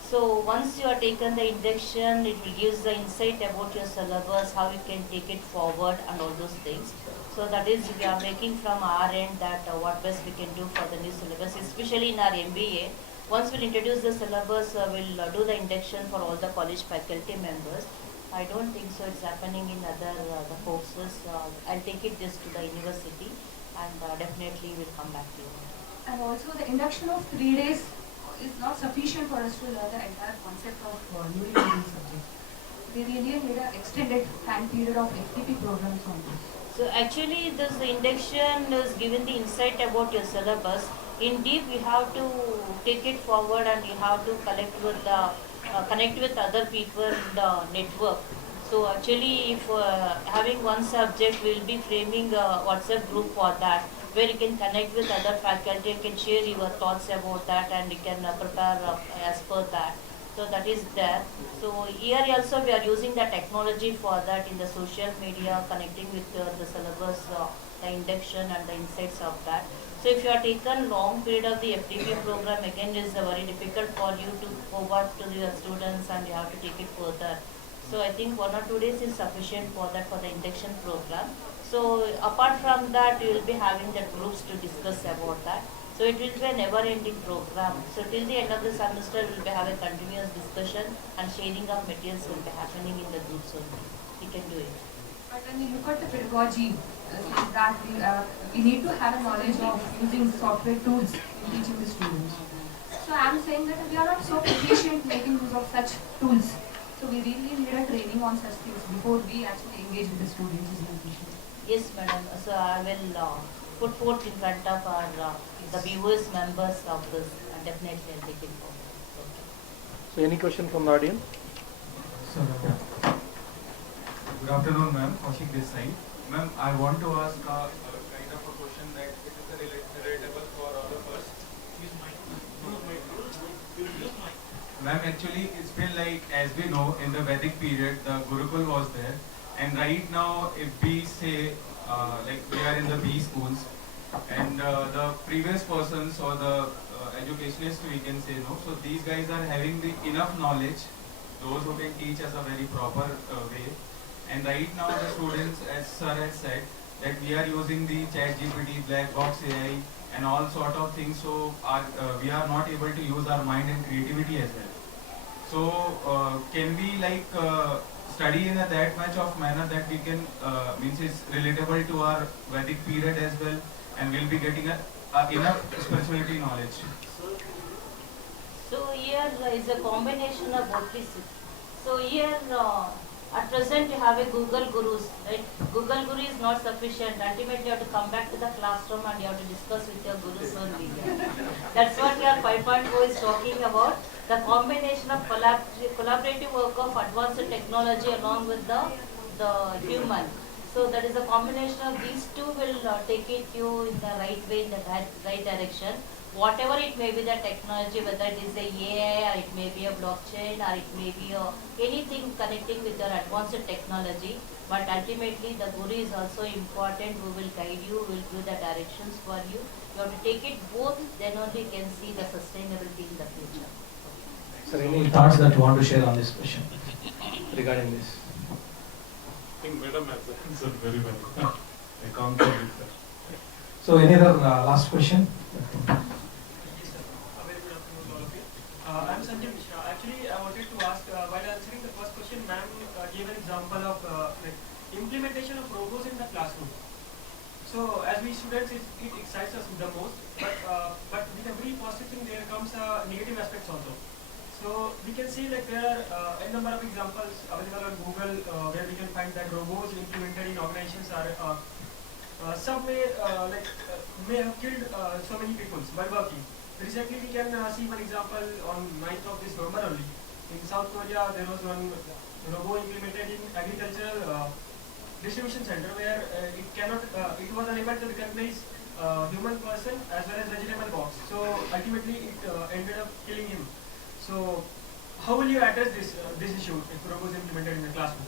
So once you are taken the induction, it will give the insight about your syllabus, how you can take it forward and all those things. So that is, we are making from our end that what best we can do for the new syllabus, especially in our MBA. Once we'll introduce the syllabus, we'll do the induction for all the college faculty members. I don't think so it's happening in other the courses. I'll take it just to the university and definitely we'll come back to you. And also the induction of 3 days is not sufficient for us to learn the entire concept of newly learning subject. We really need an extended time period of FTP programs on this. So actually this induction is giving the insight about your syllabus. In deep you have to take it forward and you have to connect with other people in the network. So actually if having one subject, we will be framing a WhatsApp group for that, where you can connect with other faculty, you can share your thoughts about that and you can prepare as per that. So that is there. So here also we are using the technology for that in the social media, connecting with the syllabus, the induction and the insights of that. So if you are taken long period of the FTP program, again it is very difficult for you to go back to the students and you have to take it further. So I think 1 or 2 days is sufficient for that, for the induction program. So apart from that, you will be having the groups to discuss about that. So it will be a never-ending program. So till the end of the semester, we will be having continuous discussion and sharing of materials will be happening in the groups only. We can do it. But when we look at the pedagogy, that we need to have a knowledge of using software tools in teaching the students. So I am saying that we are not so proficient making use of such tools. So we really need a training on such things before we actually engage with the students. Yes, madam. So I will put forth in front of our the viewers members of this and definitely I'll take it forward. Okay. So any question from the audience? Good afternoon, ma'am. Kaushik this side. Ma'am, I want to ask a kind of a question that it is relatable for all of us. Ma'am, actually, it's been like, as we know, in the Vedic period, the Gurukul was there. And right now, if we say, like we are in the B schools, and the previous persons or the educationists, we can say, no. So these guys are having the enough knowledge, those who can teach us a very proper way. And right now, the students, as sir has said, that we are using the ChatGPT, black box AI, and all sort of things. So we are not able to use our mind and creativity as well. So can we like study in that much of manner that we can means it's relatable to our Vedic period as well, and we'll be getting enough spirituality knowledge. So here is a combination of both these. So here at present you have a Google Gurus, right? Google Guru is not sufficient. Ultimately you have to come back to the classroom and you have to discuss with your Gurus only. That's what your 5.0 is talking about. The combination of collaborative work of advanced technology along with the the human. So that is a combination of these two will take you in the right way, in the right direction. Whatever it may be the technology, whether it is a AI or it may be a blockchain or it may be anything connecting with your advanced technology. But ultimately the guru is also important, who will guide you, will give the directions for you. You have to take it both, then only you can see the sustainability in the future. Sir, any thoughts that you want to share on this question regarding this? I think Madam has answered very well. I concur with that. So any other last question? I'm Sanjay Mishra. Actually, I wanted to ask, while answering the first question, ma'am gave an example of like implementation of robots in the classroom. So, as we students, it excites us the most, but with every positive thing, there comes negative aspects also. So, we can see like there are a number of examples available on Google where we can find that robots implemented in organizations are some may may have killed so many people by working. Recently, we can see one example on 9th of this November only. In South Korea, there was one robot implemented in agricultural distribution center where it was unable to recognize human person as well as vegetable box. So ultimately, it ended up killing him. So, how will you address this issue if robots implemented in the classroom?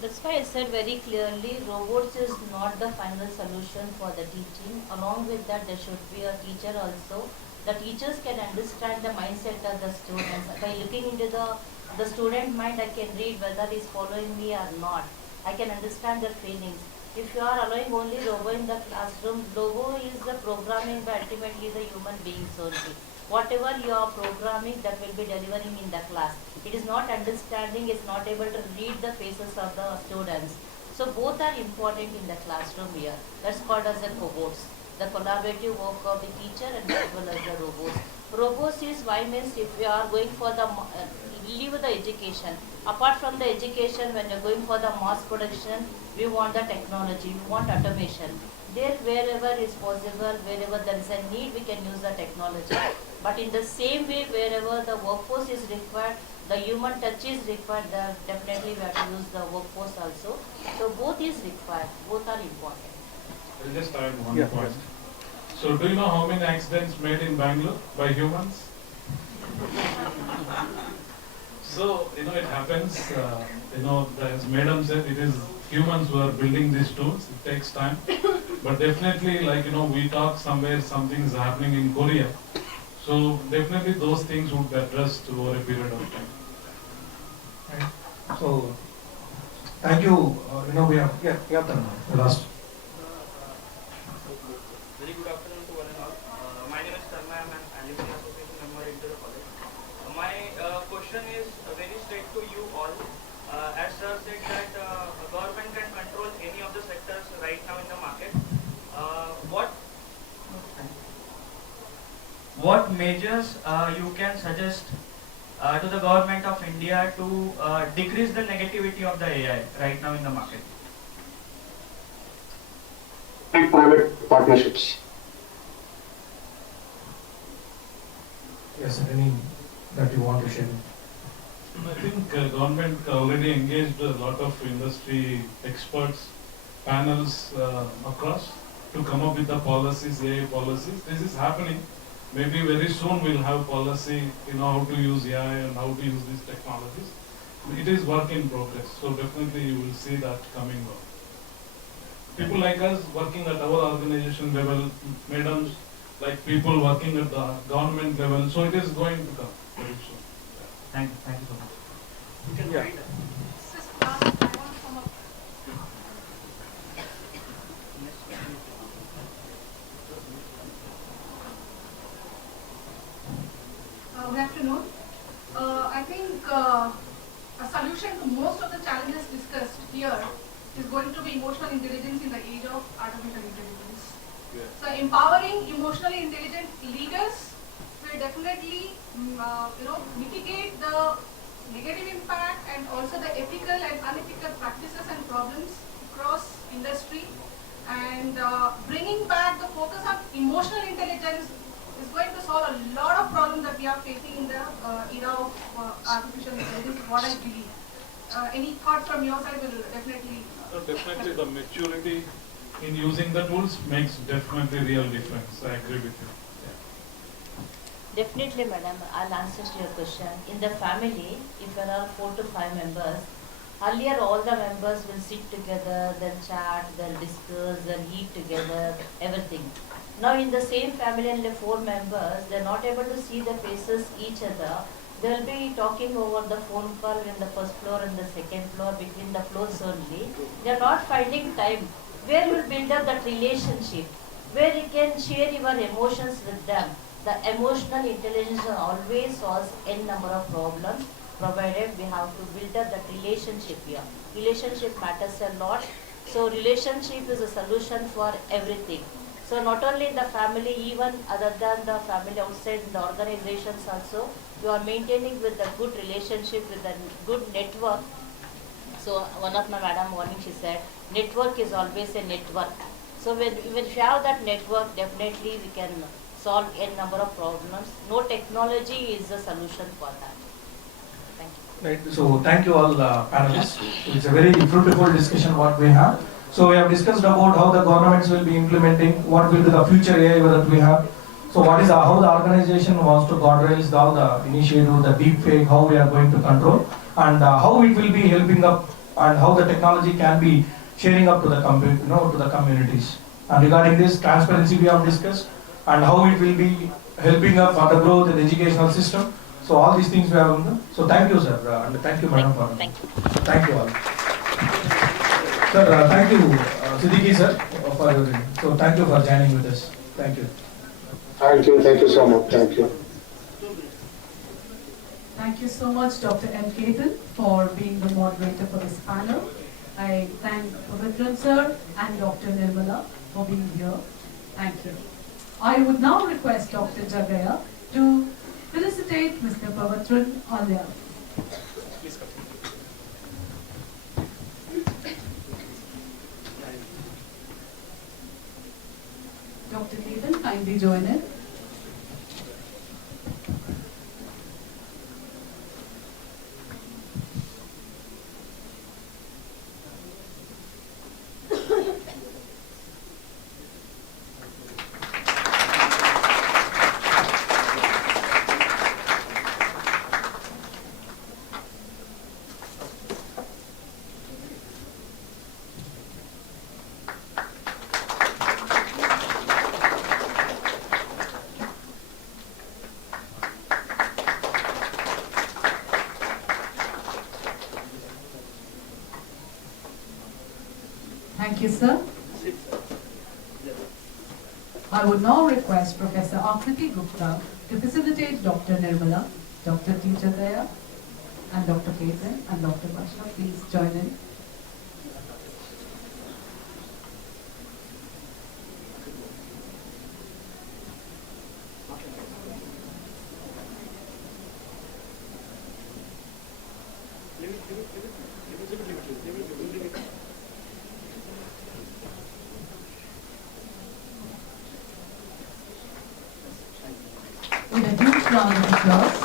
That's why I said very clearly, robots is not the final solution for the teaching. Along with that, there should be a teacher also. The teachers can understand the mindset of the students. By looking into the student mind, I can read whether he is following me or not. I can understand their feelings. If you are allowing only robot in the classroom, robot is the programming, but ultimately the human beings only. Whatever you are programming, that will be delivering in the class. It is not understanding, it's not able to read the faces of the students. So both are important in the classroom here. That's called as the cohorts. The collaborative work of the teacher and as well as the robots. Robots is why means if we are going for the leave the education. Apart from the education, when you're going for the mass production, we want the technology, we want automation. There, wherever is possible, wherever there is a need, we can use the technology. But in the same way, wherever the workforce is required, the human touch is required, definitely we have to use the workforce also. So both is required, both are important. I'll just add one point. So do you know how many accidents made in Bangalore by humans? So, it happens, as Madam said, it is humans who are building these tools, it takes time. But definitely, we talk somewhere, something is happening in Korea. So, definitely those things would be addressed over a period of time. Right. So, thank you. We have done the last. Very good afternoon to one and all. My name is Karma. I am an alumni association member into the college. My question is very straight to you all. As sir said that government can control any of the sectors right now in the market. What measures you can suggest to the government of India to decrease the negativity of the AI right now in the market? Private partnerships. Yes, any that you want to share? I think government already engaged a lot of industry experts, panels across to come up with the policies, AI policies. This is happening. Maybe very soon we'll have policy, how to use AI and how to use these technologies. It is work in progress. So definitely you will see that coming up. People like us working at our organization level, madams, like people working at the government level. So it is going to come very soon. Thank you so much. You can Yeah. read. Good afternoon. I think a solution to most of the challenges discussed here is going to be emotional intelligence in the age of artificial intelligence. Yeah. So empowering emotionally intelligent leaders will definitely mitigate the negative impact and also the ethical and unethical practices and problems across industry, and bringing back the focus on emotional intelligence is going to solve a lot of problems that we are facing in the era of artificial intelligence, what I believe. any thought from your side will definitely. Definitely the maturity in using the tools makes definitely real difference. I agree with you. Definitely, madam. I'll answer to your question. In the family, if there are 4 to 5 members, earlier all the members will sit together, they'll chat, they'll discuss, they'll eat together, everything. Now in the same family, only 4 members, they're not able to see the faces each other. They'll be talking over the phone call in the first floor and the second floor, between the floors only. They're not finding time where you will build up that relationship, where you can share your emotions with them. The emotional intelligence always solves n number of problems, provided we have to build up that relationship here. Relationship matters a lot. So relationship is a solution for everything. So not only in the family, even other than the family, outside in the organizations also, you are maintaining with a good relationship, with a good network. So one of my madam morning she said, network is always a network. So when you have that network, definitely we can solve a number of problems. No technology is the solution for that. Thank you. Right. So thank you all panelists. It's a very fruitful discussion what we have. So we have discussed about how the governments will be implementing, what will be the future AI that we have. So what is how the organization wants to guardrails all the initiative, the deep fake, how we are going to control, and how it will be helping up, and how the technology can be sharing up to the to the communities. And regarding this transparency we have discussed, and how it will be helping up for the growth in the educational system. So all these things we have. So thank you, sir, and thank you, madam, for thank you all. Sir, thank you, Siddiqui sir, for your. So thank you for joining with us. Thank you. Thank you so much. Thank you. Thank you so much, Dr. M. Ketan, for being the moderator for this panel. I thank Pavitran sir and Dr. Nirmala for being here. Thank you. I would now request Dr. Jagaya to felicitate Mr. Pavitran on their. Please come. Dr. Ketan, kindly join in. Thank you, sir. I would now request Professor Akriti Gupta to facilitate Dr. Nirmala, Dr. T. Jagaya, and Dr. Ketan and Dr. Bashra. Please join in. With a huge round of applause.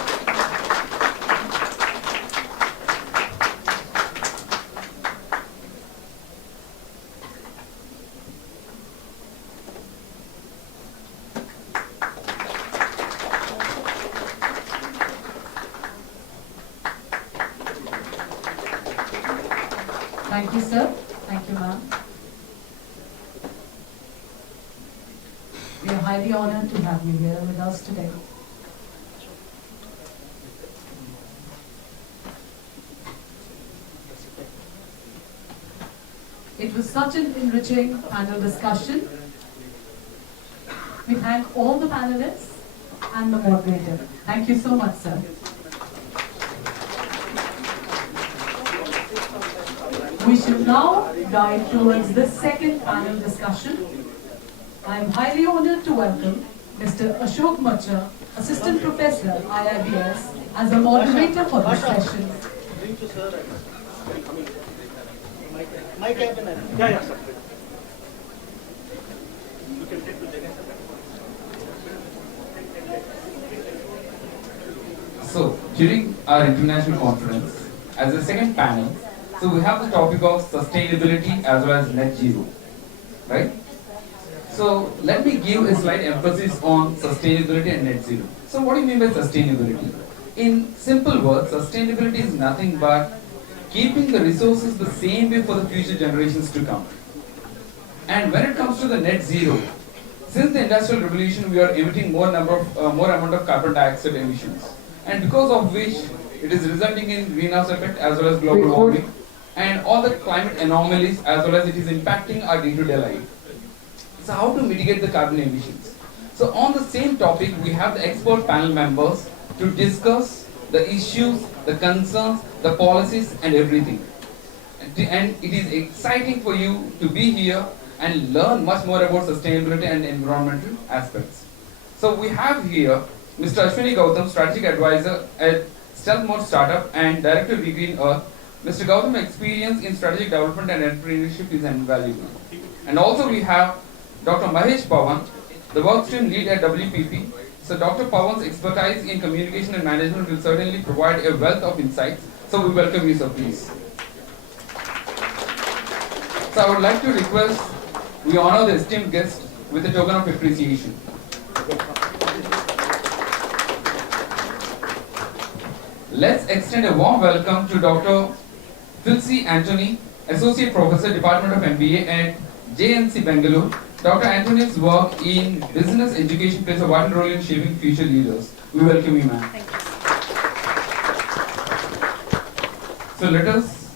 Thank you, sir. Thank you, ma'am. We are highly honored to have you here with us today. It was such an enriching panel discussion. We thank all the panelists and the moderator. Thank you so much, sir. We should now dive towards the second panel discussion. I am highly honored to welcome Mr. Ashok Macha, Assistant Professor, IIBS, as a moderator for this session. My cabinet. Yeah, sir. So, during our international conference, as a second panel. So we have the topic of sustainability as well as net zero, right? So let me give a slight emphasis on sustainability and net zero. So what do you mean by sustainability? In simple words, sustainability is nothing but keeping the resources the same way for the future generations to come. And when it comes to the net zero, since the industrial revolution, we are emitting more amount of carbon dioxide emissions, and because of which it is resulting in greenhouse effect as well as global warming, and all the climate anomalies as well as it is impacting our day-to-day life. So how to mitigate the carbon emissions? So on the same topic, we have the expert panel members to discuss the issues, the concerns, the policies and everything. And it is exciting for you to be here and learn much more about sustainability and environmental aspects. So we have here Mr. Ashwini Gautam, Strategic Advisor at Stealth Mode Startup and Director of Green Earth. Mr. Gautam's experience in strategic development and entrepreneurship is invaluable. And also we have Dr. Mahesh Pawan, the workstream lead at WPP. So Dr. Pawan's expertise in communication and management will certainly provide a wealth of insights. So we welcome you, sir, please. So I would like to request we honor the esteemed guest with a token of appreciation. Let's extend a warm welcome to Dr. Philcy Anthony, Associate Professor, Department of MBA at JNC Bangalore. Dr. Anthony's work in business education plays a vital role in shaping future leaders. We welcome you, ma'am. Thank you. So let us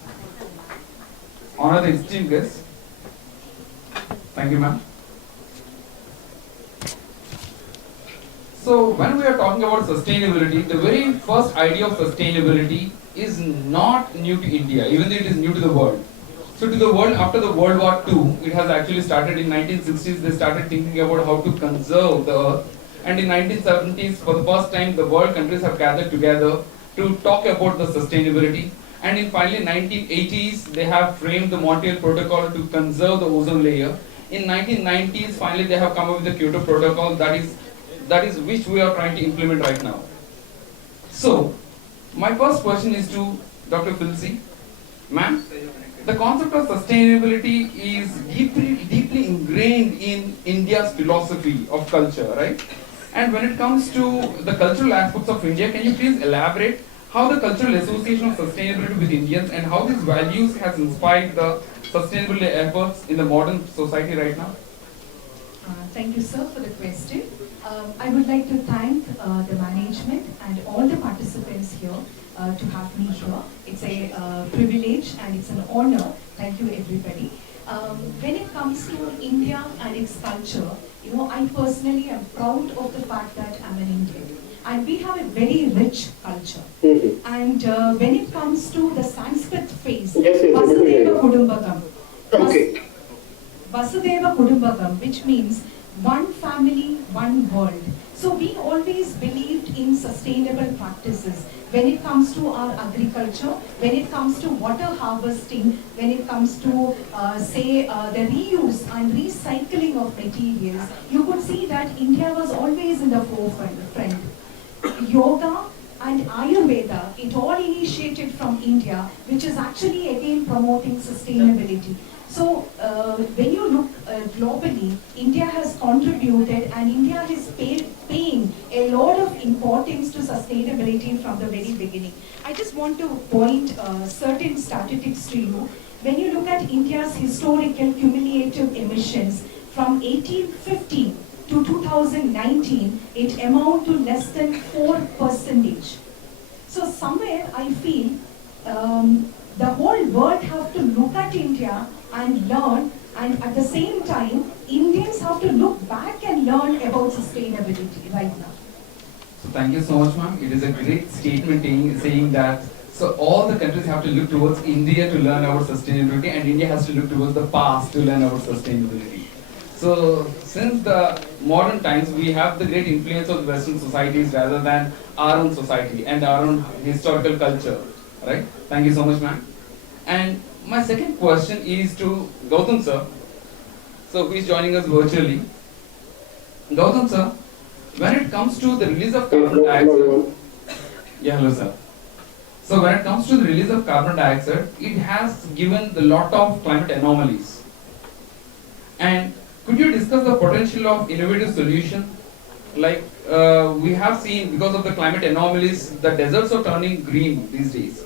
honor the esteemed guest. Thank you, ma'am. So when we are talking about sustainability, the very first idea of sustainability is not new to India, even though it is new to the world. So to the world, after the World War II, it has actually started in 1960s, they started thinking about how to conserve the earth. And in 1970s, for the first time, the world countries have gathered together to talk about the sustainability. And in finally 1980s, they have framed the Montreal Protocol to conserve the ozone layer. In 1990s, finally they have come up with the Kyoto Protocol, that is which we are trying to implement right now. So, my first question is to Dr. Philcy. Ma'am, the concept of sustainability is deeply ingrained in India's philosophy of culture, right? And when it comes to the cultural aspects of India, can you please elaborate how the cultural association of sustainability with Indians and how these values has inspired the sustainability efforts in the modern society right now? Thank you, sir, for the question. I would like to thank the management and all the participants here to have me here. It's a privilege and it's an honor. Thank you, everybody. When it comes to India and its culture, I personally am proud of the fact that I'm an Indian. And we have a very rich culture. And when it comes to the Sanskrit phrase, Vasudeva Kudumbakam, Vasudeva Kudumbakam, which means one family, one world. So we always believed in sustainable practices when it comes to our agriculture, when it comes to water harvesting, when it comes to the reuse and recycling of materials. You could see that India was always in the forefront. Yoga and Ayurveda, it all initiated from India, which is actually again promoting sustainability. So when you look globally, India has contributed and India is paying a lot of importance to sustainability from the very beginning. I just want to point certain statistics to you. When you look at India's historical cumulative emissions from 1850 to 2019, it amounted to less than 4%. So somewhere I feel the whole world have to look at India and learn, and at the same time, Indians have to look back and learn about sustainability right now. So thank you so much, ma'am. It is a great statement saying that so all the countries have to look towards India to learn about sustainability, and India has to look towards the past to learn about sustainability. So since the modern times, we have the great influence of Western societies rather than our own society and our own historical culture, right? Thank you so much, ma'am. And my second question is to Gautam sir, so who is joining us virtually. Gautam sir, when it comes to the release of carbon dioxide, yeah, hello sir. So when it comes to the release of carbon dioxide, it has given a lot of climate anomalies. And could you discuss the potential of innovative solution? Like we have seen, because of the climate anomalies, the deserts are turning green these days.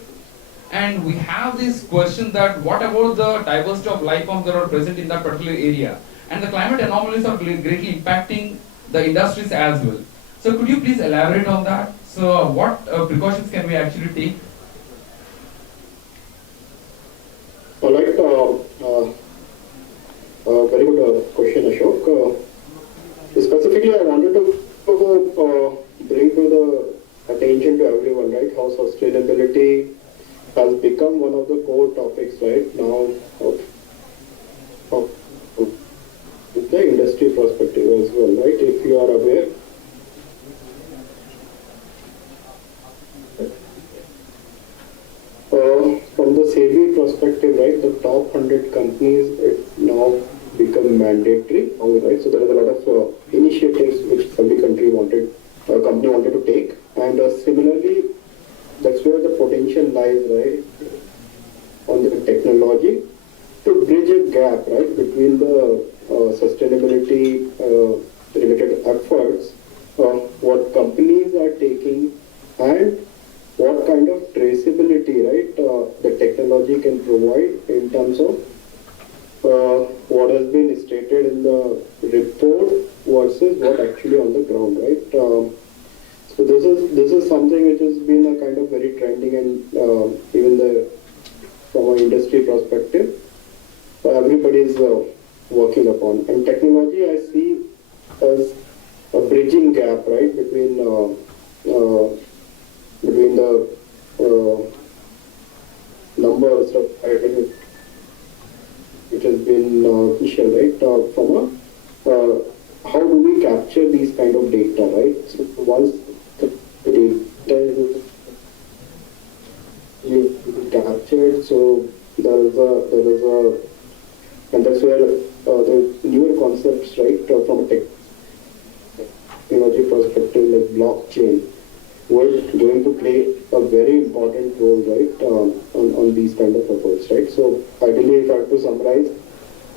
And we have this question that what about the diversity of life forms that are present in that particular area? And the climate anomalies are greatly impacting the industries as well. So could you please elaborate on that? So what precautions can we actually take? All right. Very good question, Ashok. Specifically, I wanted to bring to the attention to everyone, right, how sustainability has become one of the core topics right now of the industry perspective as well, right? If you are aware, from the SEBI perspective, right, the top 100 companies it now become mandatory, right? So there is a lot of initiatives which every company wanted to take, and similarly, that's where the potential lies, right, on the technology to bridge a gap, right, between the sustainability related efforts, what companies are taking and what kind of traceability, right, the technology can provide in terms of what has been stated in the report versus what actually on the ground, right? So this is something which has been a kind of very trending, and even from an industry perspective, everybody is working upon. And technology I see as a bridging gap, right, between the numbers of which has been initial, right, from how do we capture these kind of data, right? So once the data is captured, so there is a and that's where the newer concepts, right, from a technology perspective, like blockchain, were going to play a very important role, right, on these kind of efforts, right? So ideally, if I have to summarize,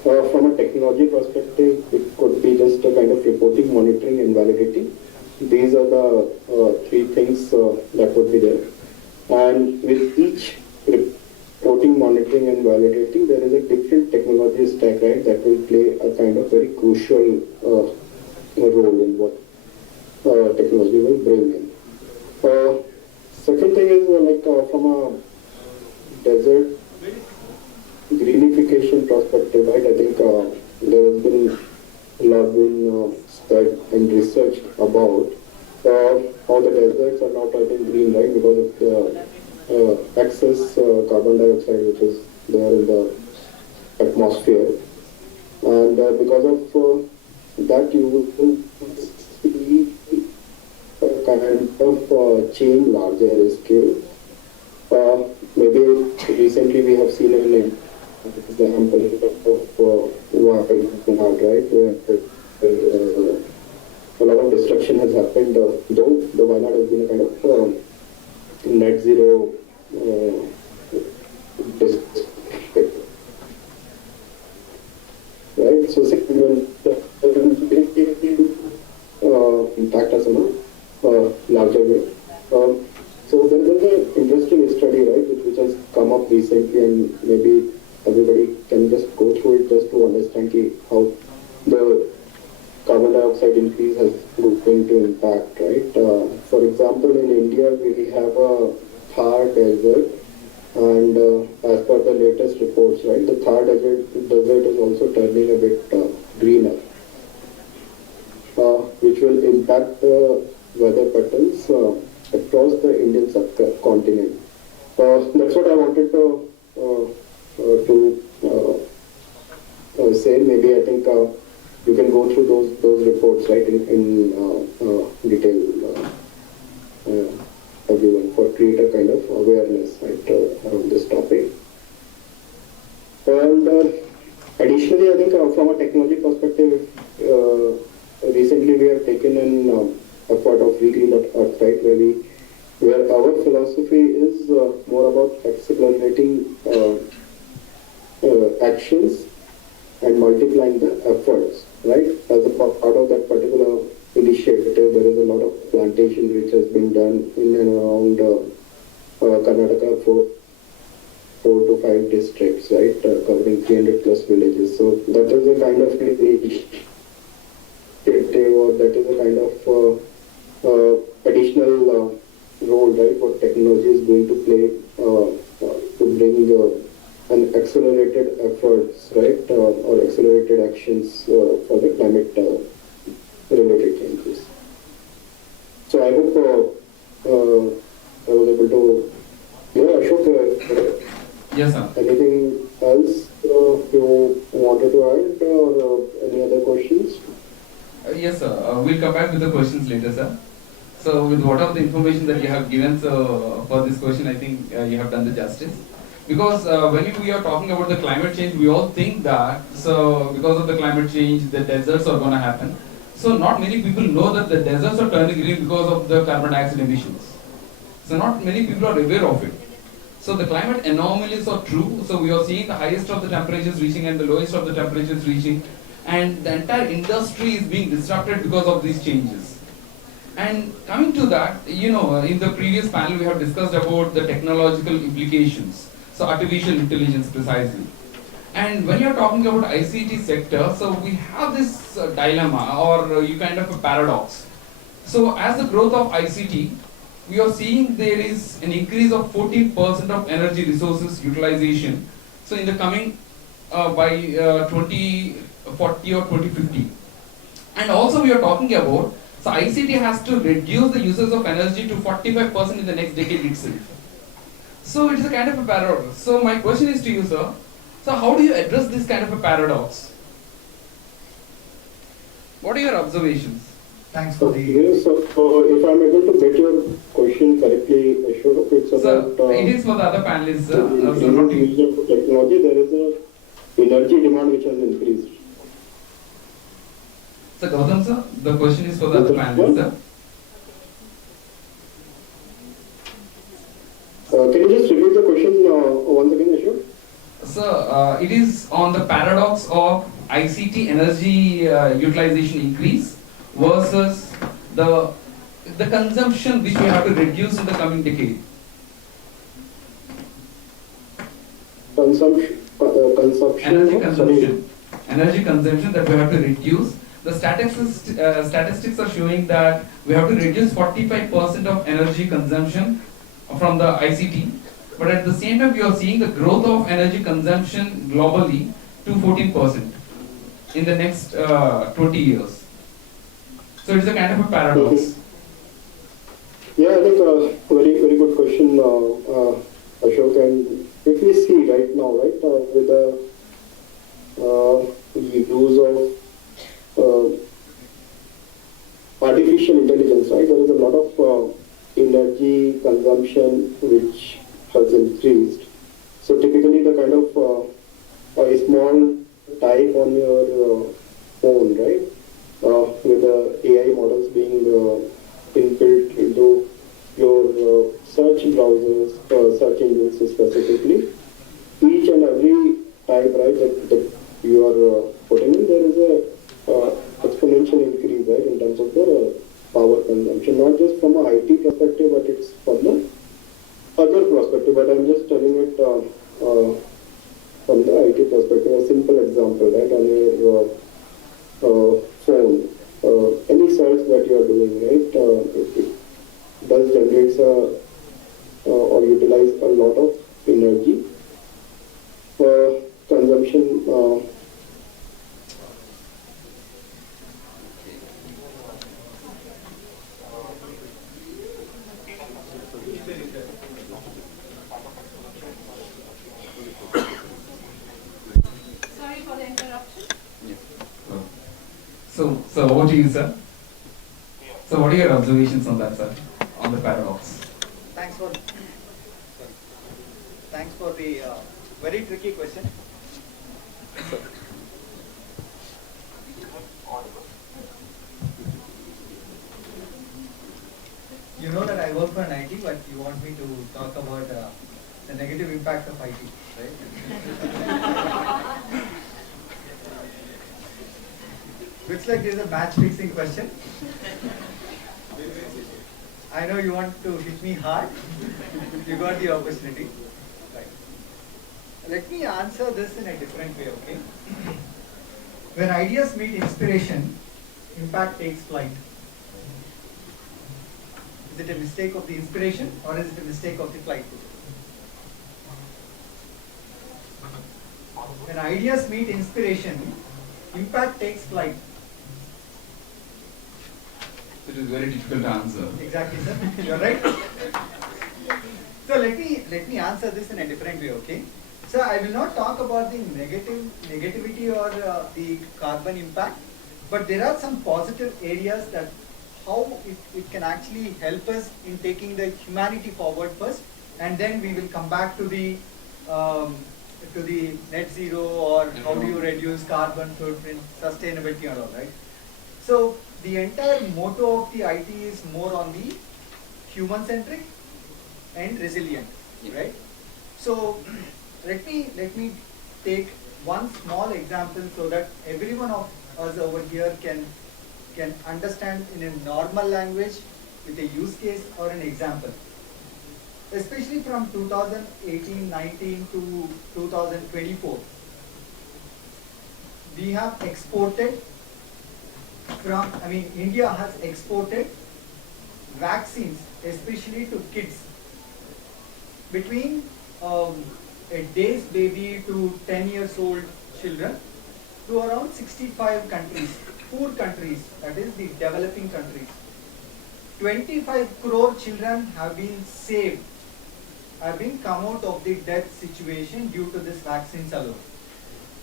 from a technology perspective, it could be just a kind of reporting, monitoring, and validating. These are the three things that would be there. And with each reporting, monitoring, and validating, there is a different technology stack, right, that will play a kind of very crucial role in what technology will bring in. Second thing is from a desert greenification perspective, right? I think there has been a lot been studied and researched about how the deserts are now turning green, right? Because of the excess carbon dioxide which is there in the atmosphere, and because of that, you will see a kind of change larger scale. Maybe recently we have seen an example of Volatile, right, where a lot of destruction has happened, though the Wynad has been a kind of net zero right? So second impact us on a larger way. So there is an interesting study, right, which has come up recently, and maybe everybody can just go through it just to understand how the carbon dioxide increase has going to impact, right? For example, in India, we have a Thar desert, and as per the latest reports, right, the Thar desert is also turning a bit greener, which will impact the weather patterns across the Indian subcontinent. That's what I wanted to say. Maybe I think you can go through those reports, right, in detail, everyone, for create a kind of awareness, right, around this topic. And additionally, I think from a technology perspective, recently we have taken an effort of Regreen.Earth, right, where we where our philosophy is more about accelerating actions and multiplying the efforts, right? As a part of that particular initiative, there is a lot of plantation which has been done in and around Karnataka for 4 to 5 districts, right, covering 300 plus villages. So that is a kind of initiative, or that is a kind of additional role, right, what technology is going to play to bring an accelerated efforts, right, or accelerated actions for the climate related changes. So I hope I was able to, Ashok, yes, sir. Anything else you wanted to add, or any other questions? Yes, sir. We'll come back with the questions later, sir. So with what of the information that you have given, so for this question, I think you have done the justice. Because when we are talking about the climate change, we all think that, so because of the climate change, the deserts are going to happen. So not many people know that the deserts are turning green because of the carbon dioxide emissions. So not many people are aware of it. So the climate anomalies are true. So we are seeing the highest of the temperatures reaching and the lowest of the temperatures reaching. And the entire industry is being disrupted because of these changes. And coming to that, in the previous panel we have discussed about the technological implications. So artificial intelligence precisely. And when you're talking about ICT sector, so we have this dilemma or you kind of a paradox. So as the growth of ICT, we are seeing there is an increase of 14% of energy resources utilization. So in the coming by 2040 or 2050. And also we are talking about, so ICT has to reduce the uses of energy to 45% in the next decade itself. So it is a kind of a paradox. So my question is to you, sir. So how do you address this kind of a paradox? What are your observations? Thanks for the... Yes, so if I'm able to get your question correctly, Ashok, it's about... Sir, it is for the other panelists, sir. In the use of technology, there is a energy demand which has increased. So Gautam, sir, the question is for the other panelists, sir. Can you just repeat the question once again, Ashok? Sir, it is on the paradox of ICT energy utilization increase versus the consumption which we have to reduce in the coming decade. Consumption. Energy consumption that we have to reduce. The statistics are showing that we have to reduce 45% of energy consumption from the ICT. But at the same time, we are seeing the growth of energy consumption globally to 14% in the next 20 years. So it's a kind of a paradox. Yeah, I think very, very good question, Ashok. And if we see right now, right, with the use of artificial intelligence, right, there is a lot of energy consumption which has increased. So typically the kind of a small type on your phone, right, with the AI models being inbuilt into your search browsers, search engines specifically, each and every type, right, that you are putting in, there is a exponential increase, right, in terms of the power consumption, not just from an IT perspective, but it's from the other perspective. But I'm just telling it from the IT perspective, a simple example, right, on your phone, any search that you are doing, right, it does generate or utilize a lot of energy. Consumption Sorry for the interruption. So over to you, sir. So what are your observations on that, sir, on the paradox? Thanks for the very tricky question. You know that I work for an IT, but you want me to talk about the negative impact of IT, right? Looks like this is a match fixing question. I know you want to hit me hard. You got the opportunity. Right. Let me answer this in a different way, okay? When ideas meet inspiration, impact takes flight. Is it a mistake of the inspiration or is it a mistake of the flight? When ideas meet inspiration, impact takes flight. It is very difficult to answer. Exactly, sir. You're right. So let me answer this in a different way, okay? So I will not talk about the negativity or the carbon impact, but there are some positive areas that how it can actually help us in taking the humanity forward first, and then we will come back to the net zero or how do you reduce carbon footprint, sustainability and all, right? So the entire motto of the IT is more on the human-centric and resilient, right? So let me take one small example so that every one of us over here can understand in a normal language with a use case or an example. Especially from 2018-19 to 2024, we have exported India has exported vaccines, especially to kids, between a day's baby to 10 years old children, to around 65 countries, poor countries, that is the developing countries. 25 crore children have been saved, have been come out of the death situation due to this vaccines alone.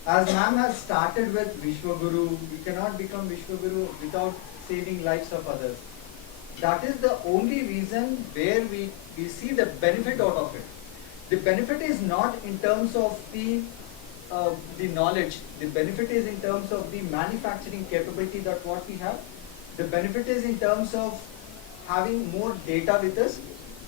As ma'am has started with Vishwaguru, we cannot become Vishwaguru without saving lives of others. That is the only reason where we see the benefit out of it. The benefit is not in terms of the knowledge. The benefit is in terms of the manufacturing capability that what we have. The benefit is in terms of having more data with us.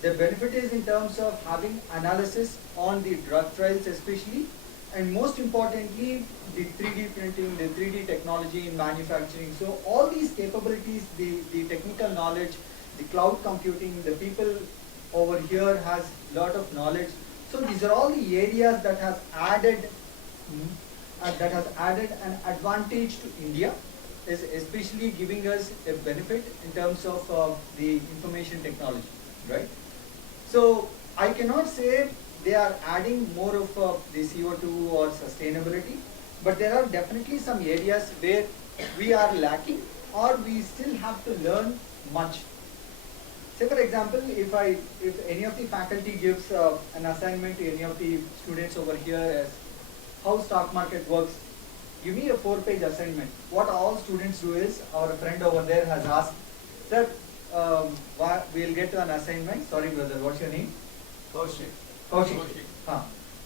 The benefit is in terms of having analysis on the drug trials especially. And most importantly, the 3D printing, the 3D technology in manufacturing. So all these capabilities, the technical knowledge, the cloud computing, the people over here has lot of knowledge. So these are all the areas that has added an advantage to India, is especially giving us a benefit in terms of the information technology, right? So I cannot say they are adding more of the CO2 or sustainability, but there are definitely some areas where we are lacking or we still have to learn much. Say for example, if any of the faculty gives an assignment to any of the students over here as how stock market works, give me a 4-page assignment. What all students do is, our friend over there has asked, sir, we'll get to an assignment. Sorry brother, what's your name? Kaushik.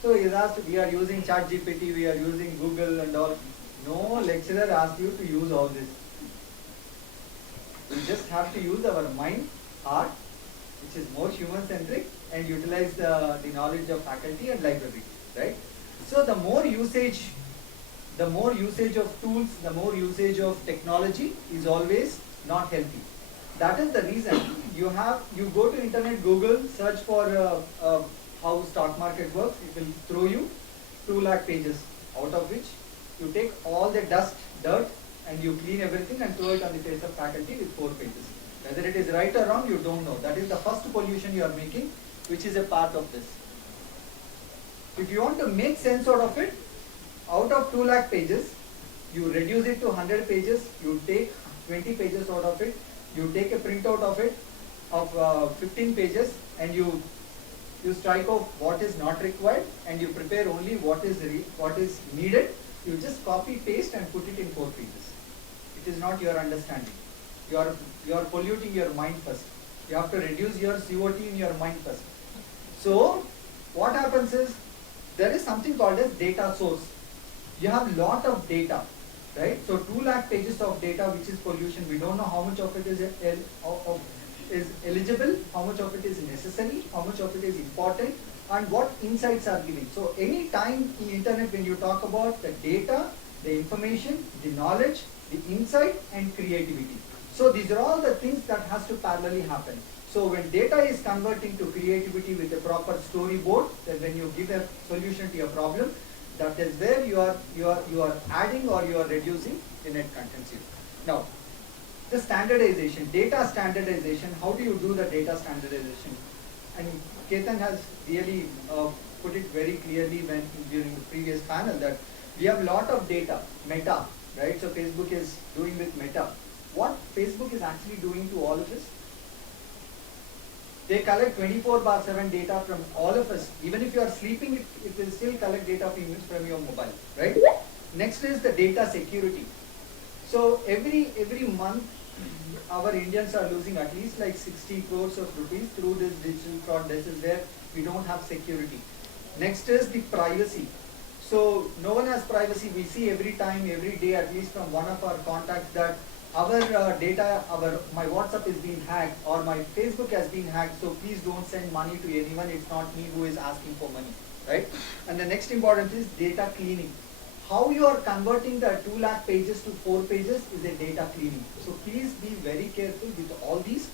So he's asked, we are using ChatGPT, we are using Google and all. No lecturer asked you to use all this. We just have to use our mind, heart, which is more human-centric, and utilize the knowledge of faculty and library, right? So the more usage of tools, the more usage of technology is always not healthy. That is the reason you go to internet, Google, search for how stock market works. It will throw you 2 lakh pages, out of which you take all the dust, dirt, and you clean everything and throw it on the face of faculty with 4 pages. Whether it is right or wrong, you don't know. That is the first pollution you are making, which is a part of this. If you want to make sense out of it, out of 2 lakh pages, you reduce it to 100 pages, you take 20 pages out of it, you take a printout of it of 15 pages, and you strike off what is not required and you prepare only what is needed. You just copy, paste and put it in 4 pages. It is not your understanding. You are polluting your mind first. You have to reduce your CO2 in your mind first. So what happens is, there is something called as data source. You have lot of data, right? So 2 lakh pages of data, which is pollution. We don't know how much of it is is eligible, how much of it is necessary, how much of it is important, and what insights are giving. So any time in internet when you talk about the data, the information, the knowledge, the insight and creativity. So these are all the things that has to parallelly happen. So when data is converting to creativity with a proper storyboard, then when you give a solution to your problem, that is where you are adding or you are reducing the net content zero. Now, the standardization, data standardization, how do you do the data standardization? And Ketan has really put it very clearly during the previous panel that we have a lot of data, meta, right? So Facebook is doing with meta. What Facebook is actually doing to all of us? They collect 24/7 data from all of us. Even if you are sleeping, it will still collect data from your mobile, right? Next is the data security. So every month, our Indians are losing at least like 60 crores of rupees through this digital fraud. This is where we don't have security. Next is the privacy. So no one has privacy. We see every time, every day, at least from one of our contacts that our data, my WhatsApp is being hacked or my Facebook has been hacked. So please don't send money to anyone. It's not me who is asking for money, right? And the next important is data cleaning. How you are converting the 2 lakh pages to 4 pages is a data cleaning. So please be very careful with all these.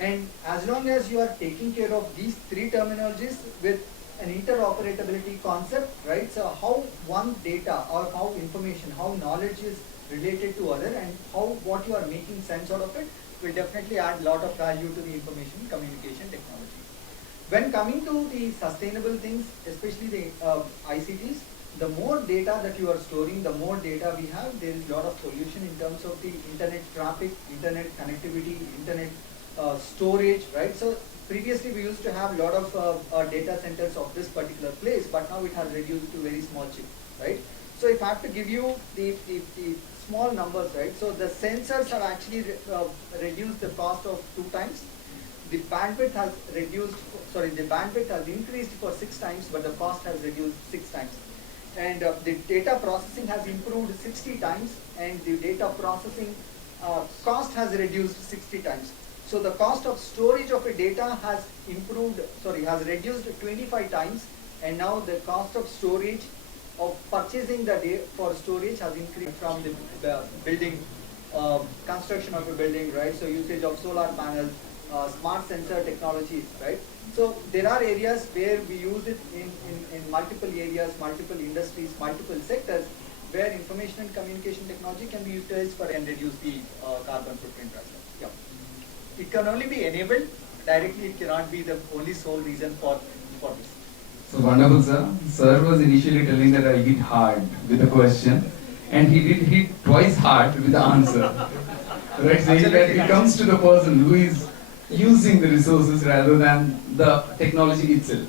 And as long as you are taking care of these 3 terminologies with an interoperability concept, right? So how one data or how information, how knowledge is related to other and what you are making sense out of it will definitely add a lot of value to the information communication technology. When coming to the sustainable things, especially the ICTs, the more data that you are storing, the more data we have, there is a lot of pollution in terms of the internet traffic, internet connectivity, internet storage, right? So previously we used to have a lot of data centers of this particular place, but now it has reduced to very small chip, right? So if I have to give you the small numbers, right? So the sensors have actually reduced the cost of 2 times. The bandwidth has increased for 6 times, but the cost has reduced 6 times. And the data processing has improved 60 times, and the data processing cost has reduced 60 times. So the cost of storage of a data has reduced 25 times, and now the cost of storage of purchasing the data for storage has increased from the building, construction of a building, right? So usage of solar panels, smart sensor technologies, right? So there are areas where we use it in multiple areas, multiple industries, multiple sectors, where information and communication technology can be utilized for and reduce the carbon footprint as well. Yeah. It can only be enabled directly. It cannot be the only sole reason for this. So wonderful, sir. Sir was initially telling that I hit hard with the question, and he did hit twice hard with the answer. Right, saying that it comes to the person who is using the resources rather than the technology itself.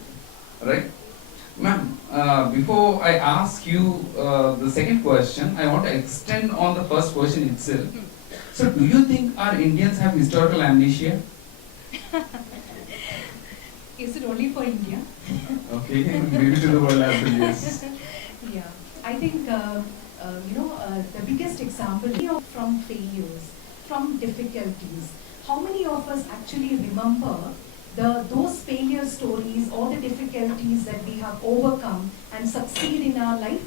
Right? Ma'am, before I ask you the second question, I want to extend on the first question itself. So do you think our Indians have historical amnesia? Is it only for India? Okay, maybe to the world as well, yes. Yeah, I think, the biggest example from failures, from difficulties. How many of us actually remember those failure stories or the difficulties that we have overcome and succeed in our life?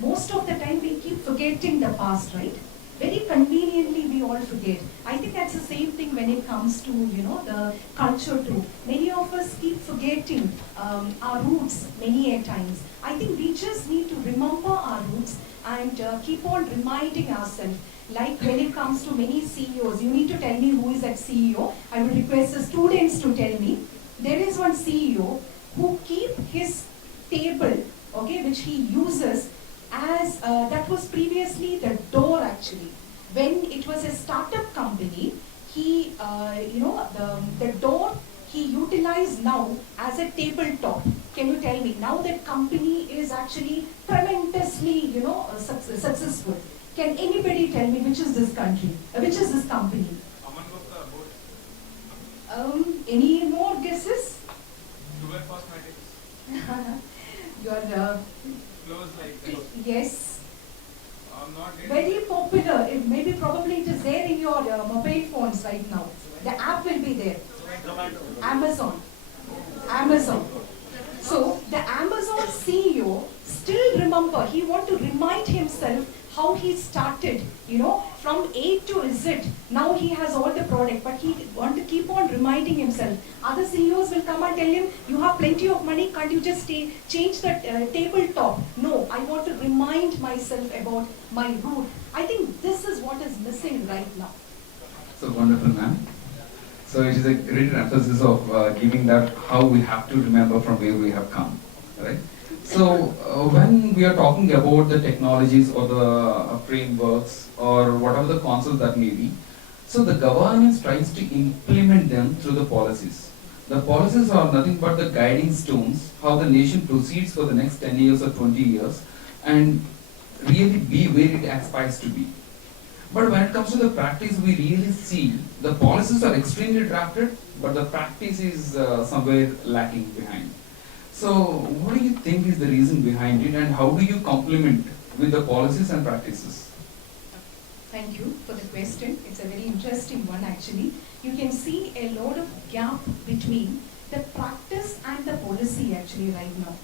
Most of the time we keep forgetting the past, right? Very conveniently we all forget. I think that's the same thing when it comes to, the culture too. Many of us keep forgetting our roots many a times. I think we just need to remember our roots and keep on reminding ourselves. Like when it comes to many CEOs, you need to tell me who is that CEO. I would request the students to tell me. There is one CEO who keep his table, okay, which he uses as, that was previously the door actually. When it was a startup company, he, the door he utilized now as a tabletop. Can you tell me? Now that company is actually tremendously, successful. Can anybody tell me which is this country? Which is this company? Any more guesses? Sugar Cosmetics. You're Close like this. Yes. Very popular. Maybe probably it is there in your mobile phones right now. The app will be there. Amazon. Amazon. So the Amazon CEO still remember, he want to remind himself how he started, from A to Z. Now he has all the product, but he want to keep on reminding himself. Other CEOs will come and tell him, you have plenty of money, can't you just change the tabletop? No, I want to remind myself about my root. I think this is what is missing right now. So wonderful, ma'am. So it is a great emphasis of giving that how we have to remember from where we have come, right? So when we are talking about the technologies or the frameworks or whatever the concepts that may be, so the governance tries to implement them through the policies. The policies are nothing but the guiding stones, how the nation proceeds for the next 10 years or 20 years and really be where it aspires to be. But when it comes to the practice, we really see the policies are extremely drafted, but the practice is somewhere lacking behind. So what do you think is the reason behind it, and how do you complement with the policies and practices? Thank you for the question. It's a very interesting one actually. You can see a lot of gap between the practice and the policy actually right now.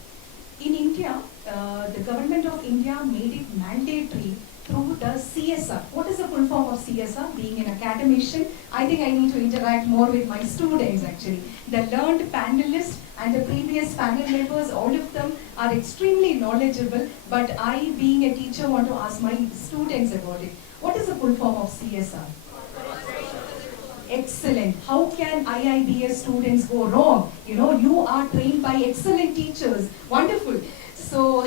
In India, the government of India made it mandatory through the CSR. What is the full form of CSR? Being an academician, I think I need to interact more with my students actually. The learned panelists and the previous panel members, all of them are extremely knowledgeable, but I, being a teacher, want to ask my students about it. What is the full form of CSR? Excellent. How can IIBS students go wrong? You are trained by excellent teachers. Wonderful. So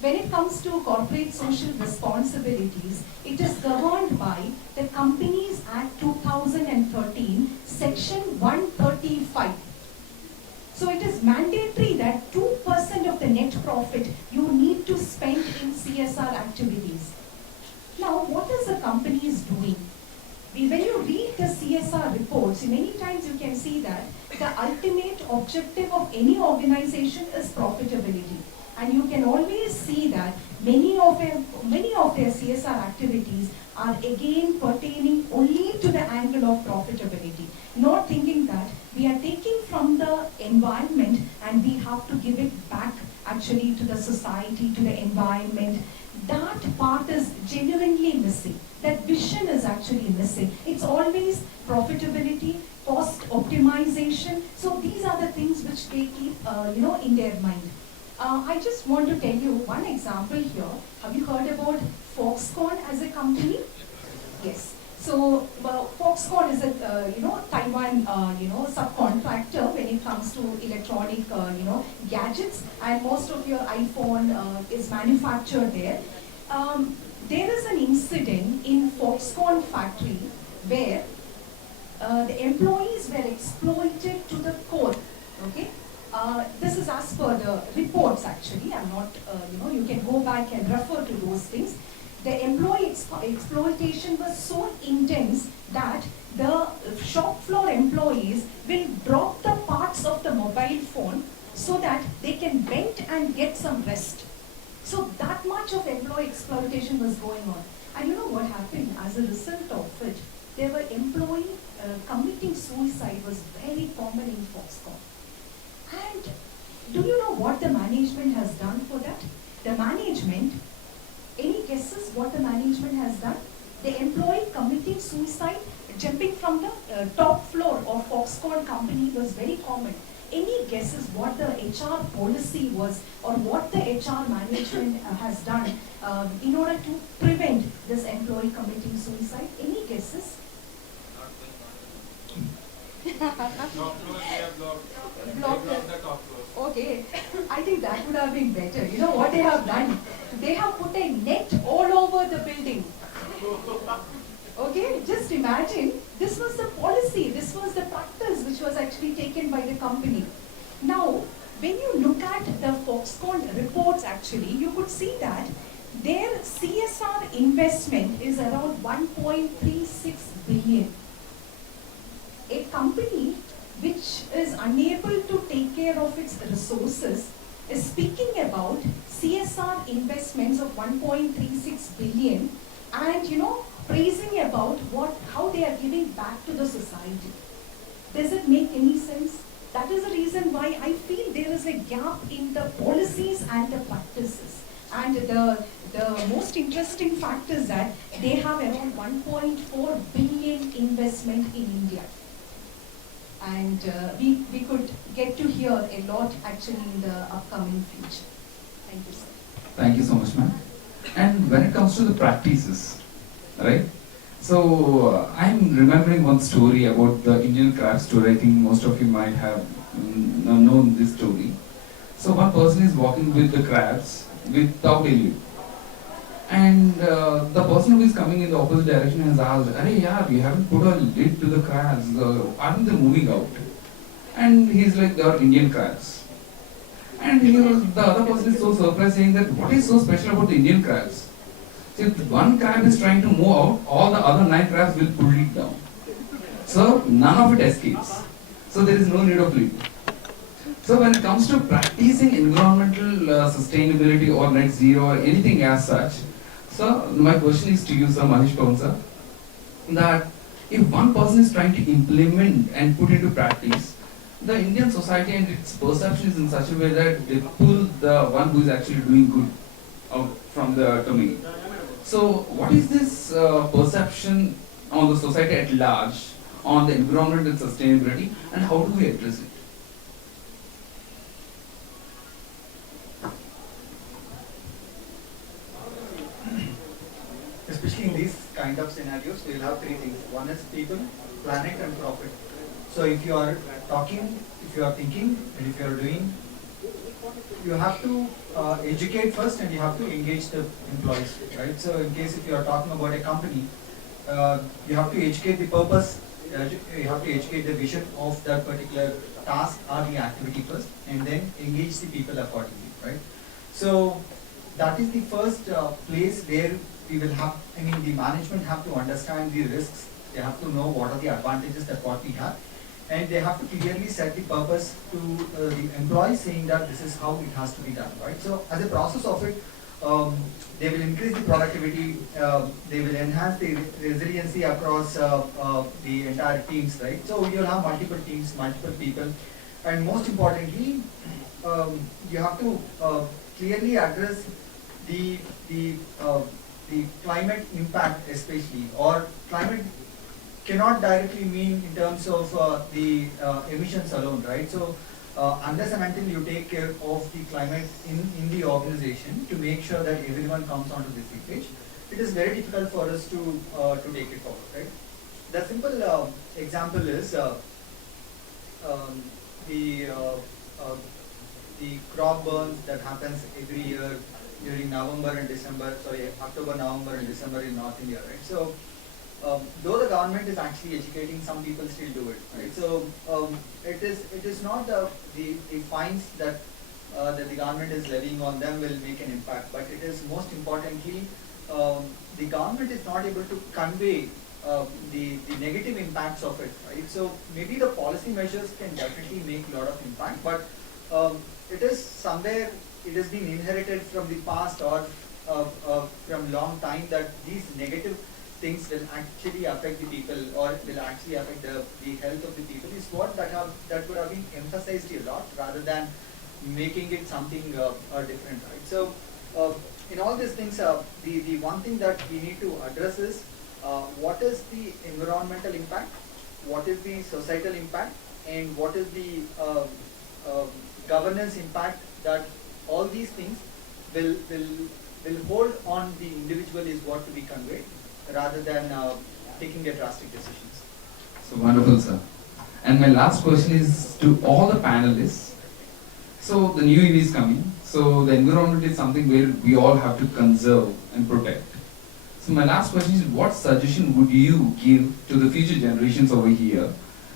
when it comes to corporate social responsibilities, it is governed by the Companies Act 2013, Section 135. So it is mandatory that 2% of the net profit you need to spend in CSR activities. Now, what is the companies doing? When you read the CSR reports, many times you can see that the ultimate objective of any organization is profitability. And you can always see that many of their CSR activities are again pertaining only to the angle of profitability, not thinking that we are taking from the environment and we have to give it back actually to the society, to the environment. That part is genuinely missing. That vision is actually missing. It's always profitability, cost optimization. So these are the things which they keep, in their mind. I just want to tell you one example here. Have you heard about Foxconn as a company? Yes. So Foxconn is a Taiwan subcontractor when it comes to electronic gadgets, and most of your iPhone is manufactured there. There is an incident in Foxconn factory where the employees were exploited to the core. Okay. This is as per the reports actually. I'm not, you can go back and refer to those things. The employee exploitation was so intense that the shop floor employees will drop the parts of the mobile phone so that they can vent and get some rest. So that much of employee exploitation was going on. And you know what happened as a result of it? There were employees committing suicide was very common in Foxconn. And do you know what the management has done for that? The management, any guesses what the management has done? The employee committing suicide, jumping from the top floor of Foxconn company was very common. Any guesses what the HR policy was or what the HR management has done in order to prevent this employee committing suicide? Any guesses? Okay, I think that would have been better. You know what they have done? They have put a net all over the building. Okay, just imagine, this was the policy, this was the practice which was actually taken by the company. Now, when you look at the Foxconn reports actually, you could see that their CSR investment is around 1.36 billion. A company which is unable to take care of its resources is speaking about CSR investments of 1.36 billion and praising about how they are giving back to the society. Does it make any sense? That is the reason why I feel there is a gap in the policies and the practices. And the most interesting fact is that they have around 1.4 billion investment in India. And we could get to hear a lot actually in the upcoming future. Thank you, sir. Thank you so much, ma'am. And when it comes to the practices, right? So I'm remembering one story about the Indian crab story. I think most of you might have known this story. So one person is walking with the crabs without a lid. And the person who is coming in the opposite direction has asked, "Arey yaar, you haven't put a lid to the crabs. Aren't they moving out?" And he's like, "They are Indian crabs." And the other person is so surprised, saying that, "What is so special about the Indian crabs? So if one crab is trying to move out, all the other 9 crabs will pull it down. So none of it escapes. So there is no need of lid." So when it comes to practicing environmental sustainability or net zero or anything as such, so my question is to you, Sir Mahesh Pawan sir, that if one person is trying to implement and put into practice, the Indian society and its perception is in such a way that they pull the one who is actually doing good out from the domain. So what is this perception on the society at large on the environment and sustainability, and how do we address it? Especially in these kind of scenarios, we'll have 3 things. One is people, planet and profit. So if you are talking, if you are thinking, and if you are doing, you have to educate first and you have to engage the employees, right? So in case if you are talking about a company, you have to educate the purpose, you have to educate the vision of that particular task or the activity first, and then engage the people accordingly, right? So that is the first place where we will have, the management have to understand the risks, they have to know what are the advantages that what we have, and they have to clearly set the purpose to the employees, saying that this is how it has to be done, right? So as a process of it, they will increase the productivity, they will enhance the resiliency across the entire teams, right? So you'll have multiple teams, multiple people, and most importantly, you have to clearly address the climate impact especially, or climate cannot directly mean in terms of the emissions alone, right? So unless and until you take care of the climate in the organization to make sure that everyone comes onto the same page, it is very difficult for us to take it forward, right? The simple example is the crop burns that happens every year during October, November and December in North India, right? So though the government is actually educating, some people still do it, right? So it is not the fines that the government is levying on them will make an impact, but it is most importantly the government is not able to convey the negative impacts of it, right? So maybe the policy measures can definitely make a lot of impact, but it is somewhere it has been inherited from the past or from long time that these negative things will actually affect the people or will actually affect the health of the people is what that would have been emphasized a lot rather than making it something different, right? So in all these things, the one thing that we need to address is what is the environmental impact, what is the societal impact, and what is the governance impact that all these things will hold on the individual is what to be conveyed rather than taking a drastic decisions. So wonderful, sir. And my last question is to all the panelists. So the new year is coming. So the environment is something where we all have to conserve and protect. So my last question is, what suggestion would you give to the future generations over here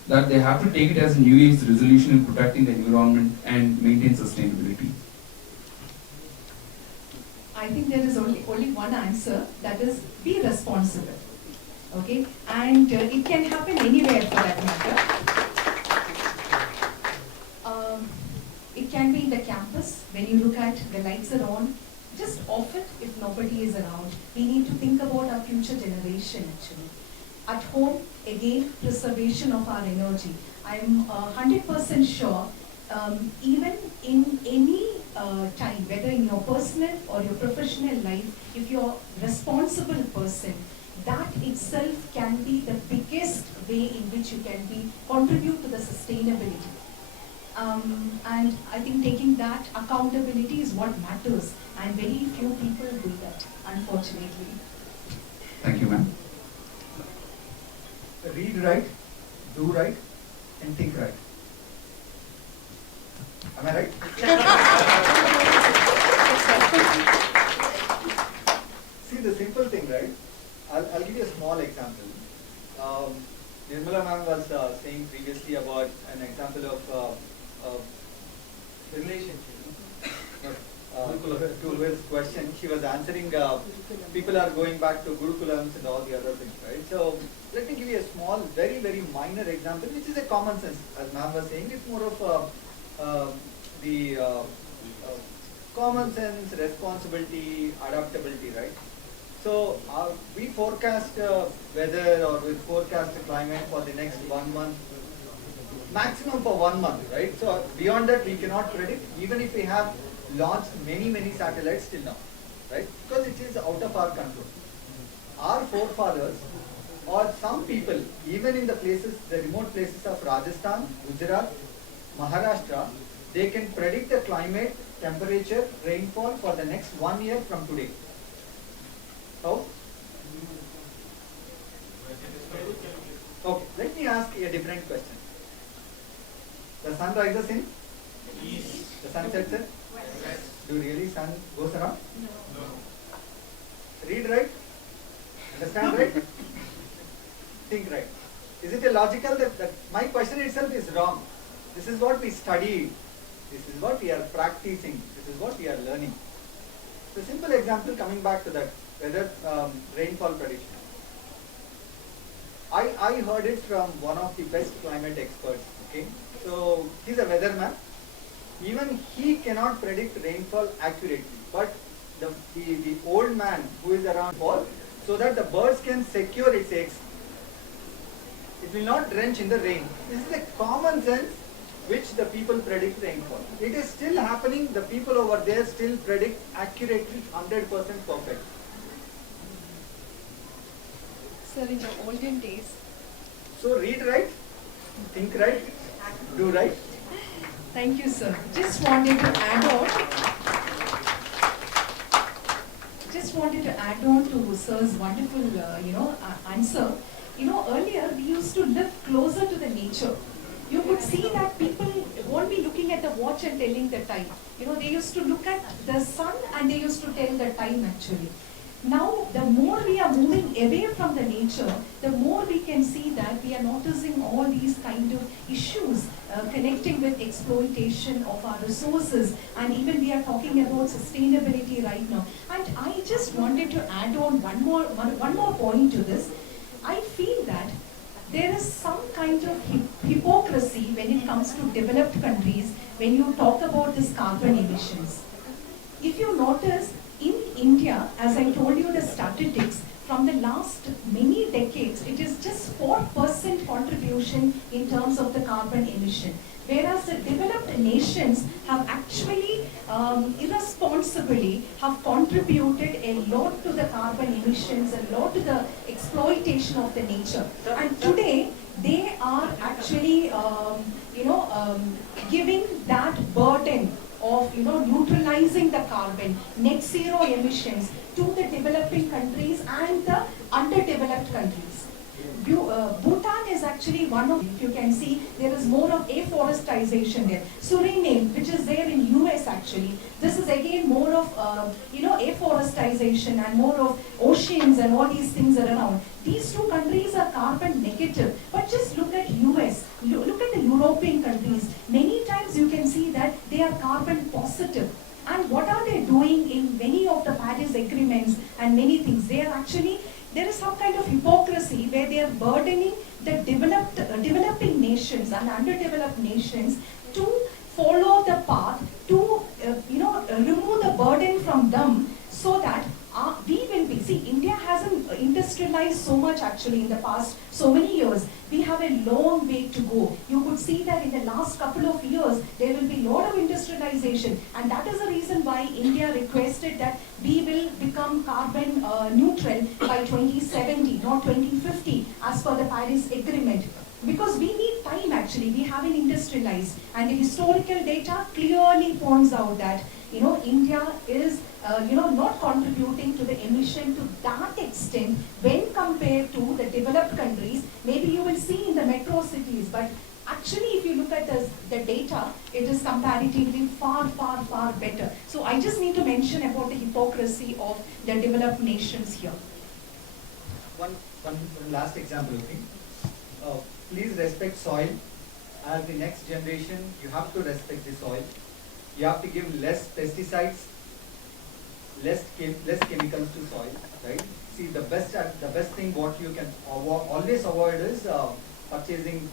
that they have to take it as a New Year's resolution in protecting the environment and maintain sustainability? I think there is only one answer, that is be responsible. Okay, and it can happen anywhere for that matter. It can be in the campus, When you look at the lights are on, just off it if nobody is around. We need to think about our future generation actually. At home, again, preservation of our energy. I'm 100% sure, even in any time, whether in your personal or your professional life, if you're a responsible person, that itself can be the biggest way in which you can contribute to the sustainability. And I think taking that accountability is what matters, and very few people do that, unfortunately. Thank you, ma'am. Read right, do right, and think right. Am I right? See the simple thing, right? I'll give you a small example. Nirmala ma'am was saying previously about an example of relationship. To his question, she was answering, people are going back to Gurukulams and all the other things, right? So let me give you a small, very, very minor example, which is a common sense. As ma'am was saying, it's more of the common sense, responsibility, adaptability, right? So we forecast weather, or we forecast the climate for the next 1 month, maximum for 1 month, right? So beyond that we cannot predict, even if we have launched many satellites till now, right? Because it is out of our control. Our forefathers, or some people, even in the places, the remote places of Rajasthan, Gujarat, Maharashtra, they can predict the climate, temperature, rainfall for the next 1 year from today. How? Okay, let me ask a different question. The sun rises in east. The sun sets in west. Do really sun goes around? No. Read right? Understand right? Think right. Is it illogical that my question itself is wrong? This is what we studied. This is what we are practicing. This is what we are learning. The simple example, coming back to that, whether rainfall prediction. I heard it from one of the best climate experts. Okay, so he's a weatherman. Even he cannot predict rainfall accurately, but the old man who is around fall, so that the birds can secure its eggs. It will not drench in the rain. This is a common sense which the people predict rainfall. It is still happening. The people over there still predict accurately, 100% perfect. Sir, in the olden days. So read right, think right, do right. Thank you, sir. Just wanted to add on to sir's wonderful, answer. Earlier we used to live closer to the nature. You could see that people won't be looking at the watch and telling the time. They used to look at the sun and they used to tell the time actually. Now, the more we are moving away from the nature, the more we can see that we are noticing all these kind of issues connecting with exploitation of our resources, and even we are talking about sustainability right now. And I just wanted to add on one more point to this. I feel that there is some kind of hypocrisy when it comes to developed countries when you talk about this carbon emissions. If you notice, in India, as I told you the statistics, from the last many decades, it is just 4% contribution in terms of the carbon emission. Whereas the developed nations have actually irresponsibly have contributed a lot to the carbon emissions, a lot to the exploitation of the nature. And today, they are actually, giving that burden of neutralizing the carbon, net zero emissions to the developing countries and the underdeveloped countries. Bhutan is actually one of, if you can see, there is more of afforestation there. Suriname, which is there in US actually, this is again more of, afforestation and more of oceans and all these things are around. These two countries are carbon negative, but just look at US, look at the European countries. Many times you can see that they are carbon positive. And what are they doing in many of the Paris agreements and many things? They are actually, there is some kind of hypocrisy where they are burdening the developing nations and underdeveloped nations to follow the path to remove the burden from them so that we will be, see, India hasn't industrialized so much actually in the past so many years. We have a long way to go. You could see that in the last couple of years, there will be a lot of industrialization, and that is the reason why India requested that we will become carbon neutral by 2070, not 2050, as per the Paris Agreement. Because we need time actually, we haven't industrialized, and the historical data clearly points out that India is not contributing to the emission to that extent when compared to the developed countries. Maybe you will see in the metro cities, but actually if you look at the data, it is comparatively far, far, far better. So I just need to mention about the hypocrisy of the developed nations here. One last example, okay? Please respect soil. As the next generation, you have to respect the soil. You have to give less pesticides, less chemicals to soil, right? See, the best thing what you can always avoid is purchasing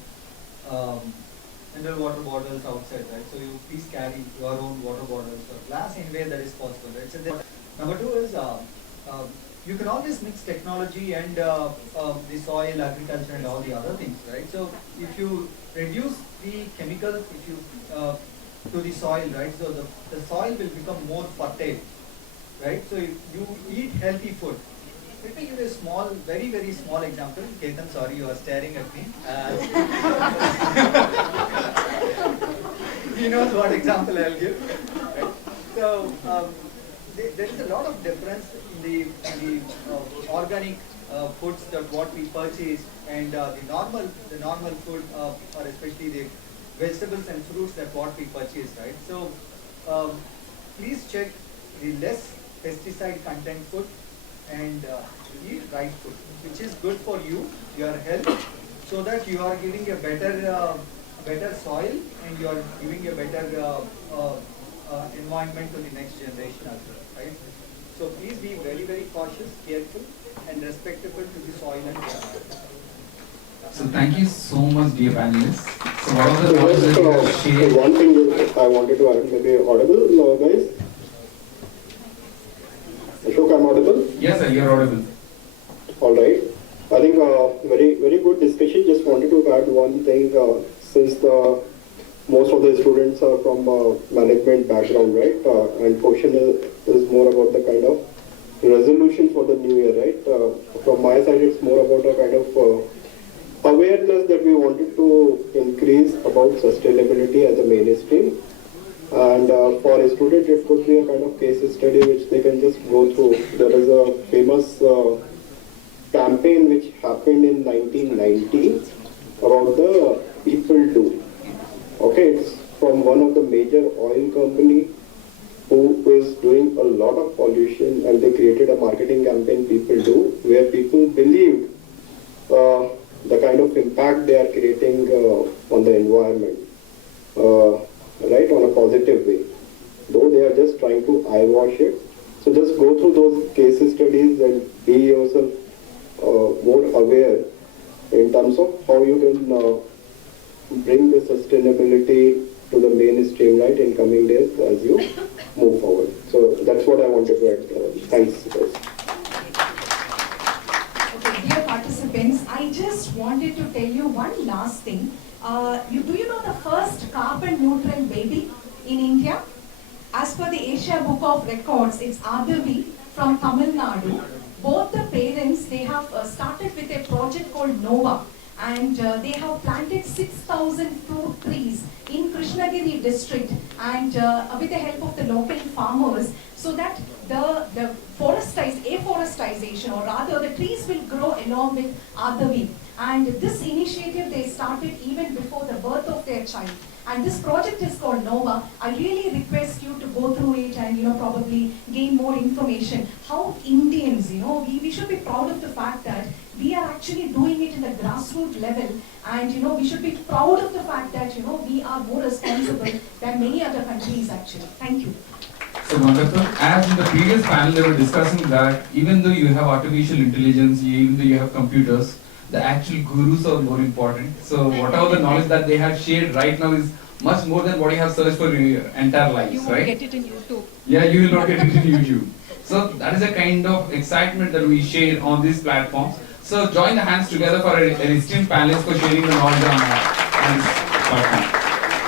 mineral water bottles outside, right? So you please carry your own water bottles or glass in a way that is possible, right? So number two is you can always mix technology and the soil, agriculture, and all the other things, right? So if you reduce the chemicals, if you to the soil, right? So the soil will become more fertile, right? So if you eat healthy food. Let me give you a small, very, very small example. Ketan, sorry, you are staring at me. He knows what example I'll give. Right? So there is a lot of difference in the organic foods that what we purchase and the normal food, or especially the vegetables and fruits that what we purchase, right? So please check the less pesticide content food and eat right food, which is good for you, your health, so that you are giving a better soil and you are giving a better environment to the next generation as well, right? So please be very, very cautious, careful, and respectful to the soil and water. So thank you so much, dear panelists. So what are the knowledge that you have shared? One thing I wanted to add, maybe audible, guys? Ashok, I'm audible? Yes, sir, you're audible. All right. I think very, very good discussion. Just wanted to add one thing. Since most of the students are from management background, right? And question is more about the kind of resolution for the new year, right? From my side, it's more about a kind of awareness that we wanted to increase about sustainability as a mainstream. And for a student, it could be a kind of case study which they can just go through. There is a famous campaign which happened in 1990 about the people do. Okay, it's from one of the major oil company who is doing a lot of pollution, and they created a marketing campaign, people do, where people believed the kind of impact they are creating on the environment, right, on a positive way. Though they are just trying to eyewash it. So just go through those case studies and be yourself more aware in terms of how you can bring the sustainability to the mainstream, right, in coming days as you move forward. So that's what I wanted to add. Thanks, guys. Okay, dear participants, I just wanted to tell you one last thing. Do you know the first carbon neutral baby in India? As per the Asia Book of Records, it's Adavi from Tamil Nadu. Both the parents, they have started with a project called Nova, and they have planted 6,000 fruit trees in Krishnagiri district, and with the help of the local farmers, so that the afforestation, or rather the trees will grow along with Adavi. And this initiative they started even before the birth of their child. And this project is called Nova. I really request you to go through it and probably gain more information. How Indians, we should be proud of the fact that we are actually doing it in the grassroots level, and we should be proud of the fact that we are more responsible than many other countries actually. Thank you. So wonderful. As in the previous panel, they were discussing that even though you have artificial intelligence, even though you have computers, the actual gurus are more important. So whatever the knowledge that they have shared right now is much more than what you have searched for in your entire lives, You won't right? get it in YouTube. Yeah, you will not get it in YouTube. So that is a kind of excitement that we share on these platforms. So join the hands together for an esteemed panelists for sharing the knowledge on this platform.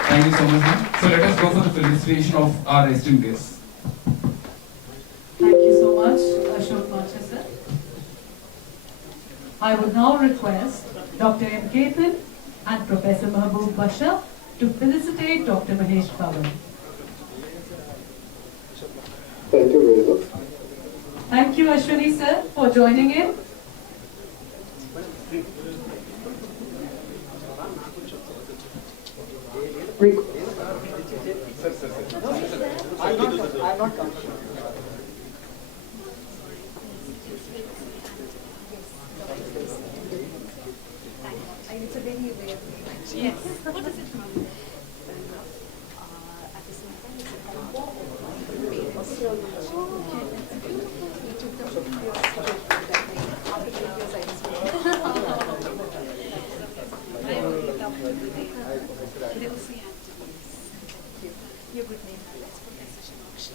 Thank you so much, ma'am. So let us go for the felicitation of our esteemed guests. Thank you so much, Ashok Macha sir. I would now request Dr. M. Ketan and Professor Mahbub Bashar to felicitate Dr. Mahesh Pawan. Thank you very much. Thank you, Ashwini sir, for joining in. I'm not coming. It's a very rare thing. Yes. What does it mean? At the same time, it's a combo of parents. We took the videos that way. After 3 years, I just I would love to do that. They will see activities. Your good name, Alex, Professor Shimakshi.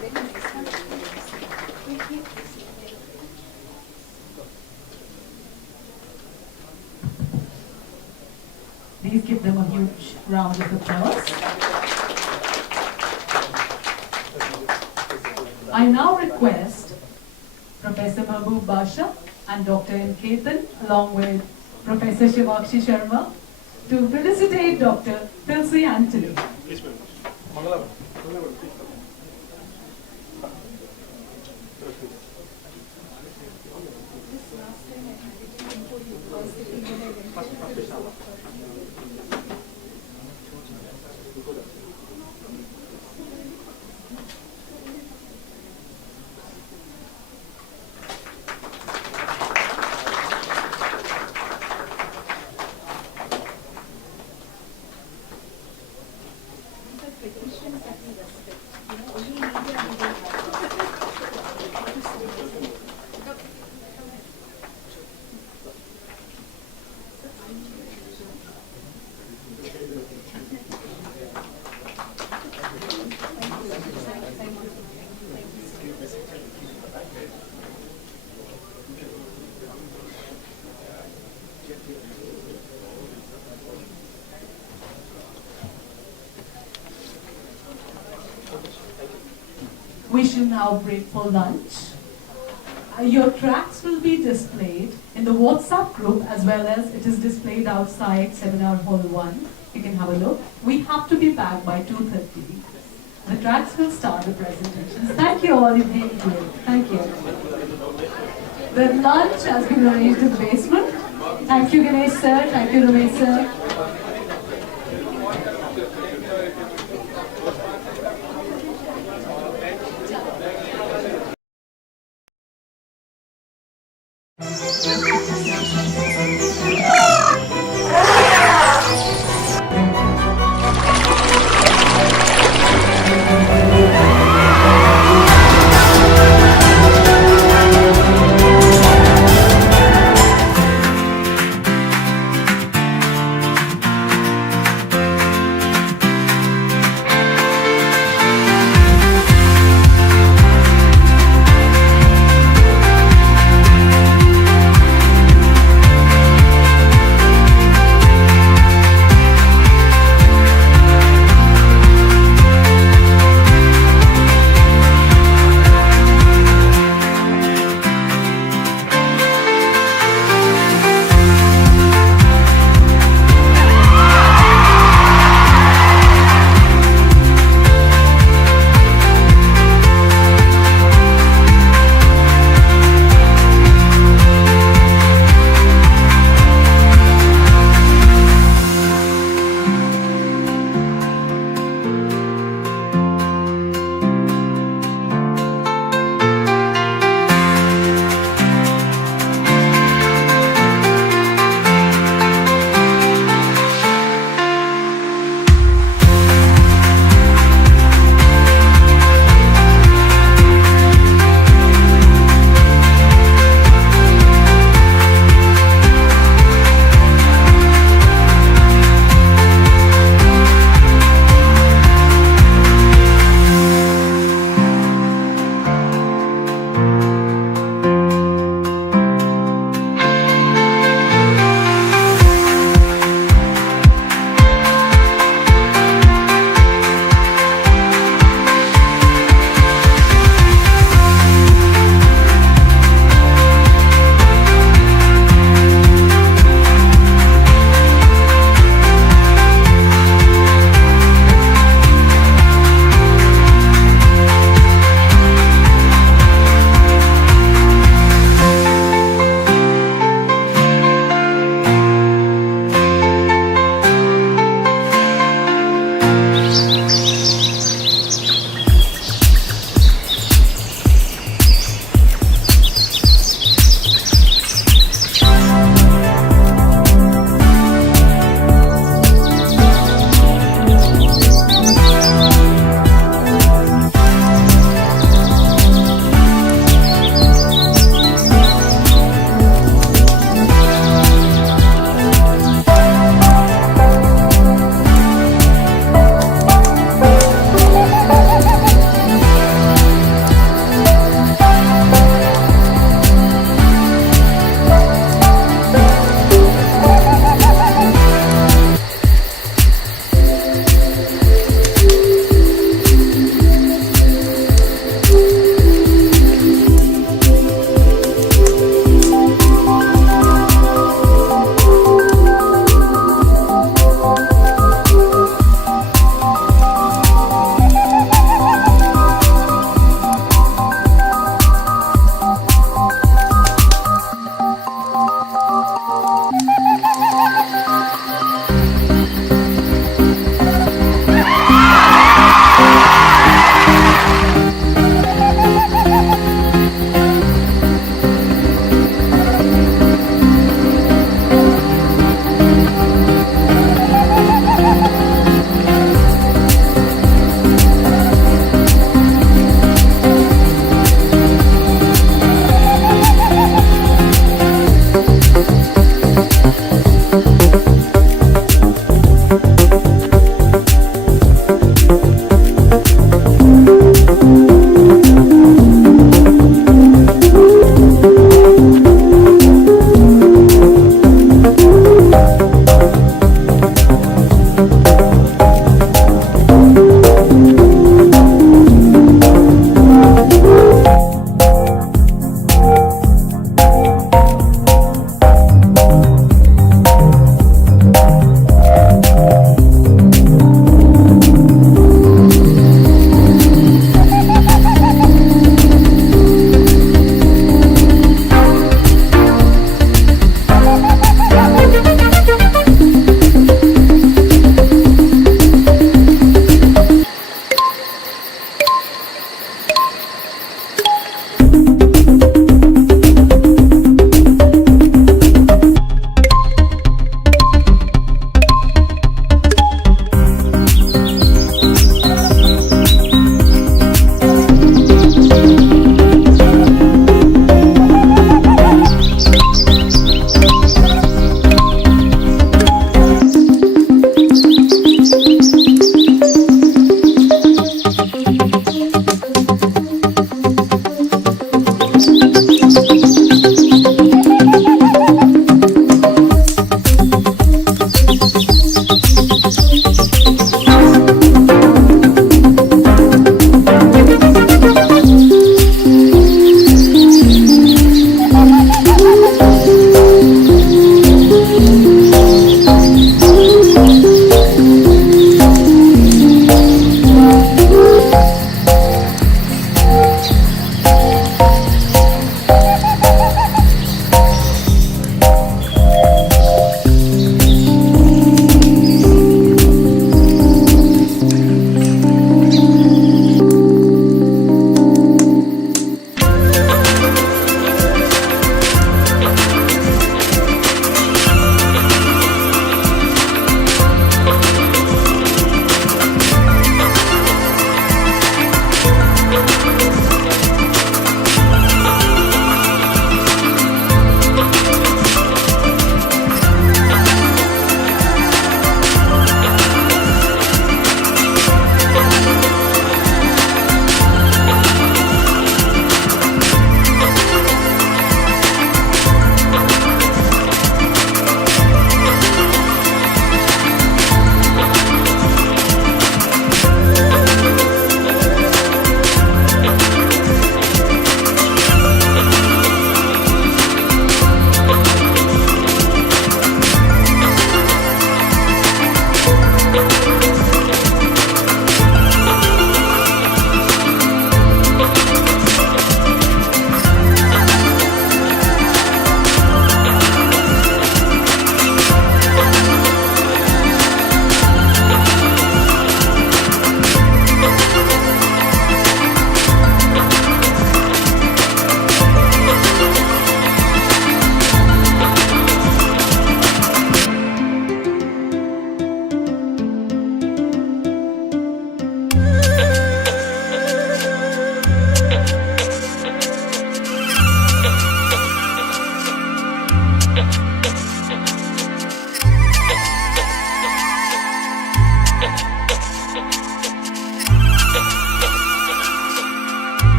Very nice meeting you. Please give them a huge round of applause. I now request Professor Mahbub Bashar and Dr. M. Ketan, along with Professor Shimakshi Sharma, to felicitate Dr. Tulsi Anthony. We shall now break for lunch. Your tracks will be displayed in the WhatsApp group as well as it is displayed outside Seminar Hall 1. You can have a look. We have to be back by 2:30. The tracks will start the presentations. Thank you all, you've been here. Thank you. The lunch has been arranged in the basement. Thank you, Ganesh sir. Thank you, Ramesh sir.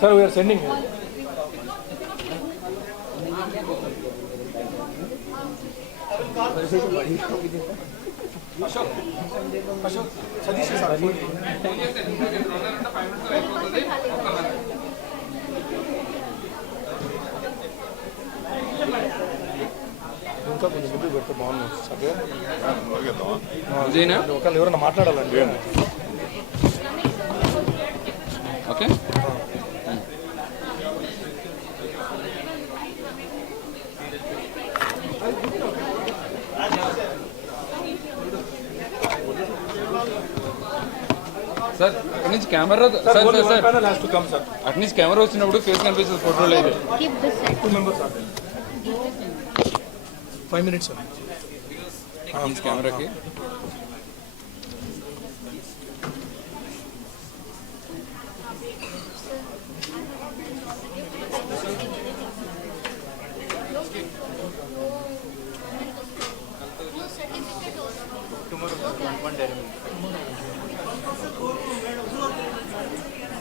Sir, we are sending you. Ashok, Sadish sir. ఇంకా కొంచెం ముందు పెడితే బాగున్నాను సరే ఒకళ్ళు ఎవరన్నా మాట్లాడాలండి okay sir అక్కడి నుంచి కెమెరా సార్ అక్కడి నుంచి కెమెరా వచ్చినప్పుడు ఫేస్ కనిపిస్తుంది ఫోటోలో అయితే 2 members are 5 minutes sir. అక్కడి నుంచి కెమెరాకి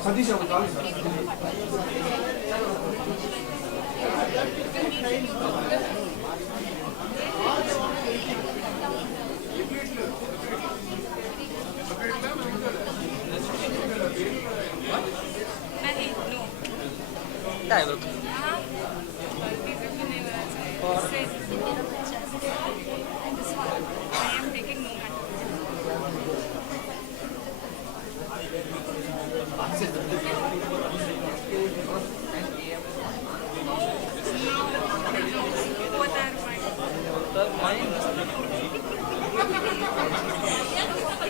Sadish, I'm calling.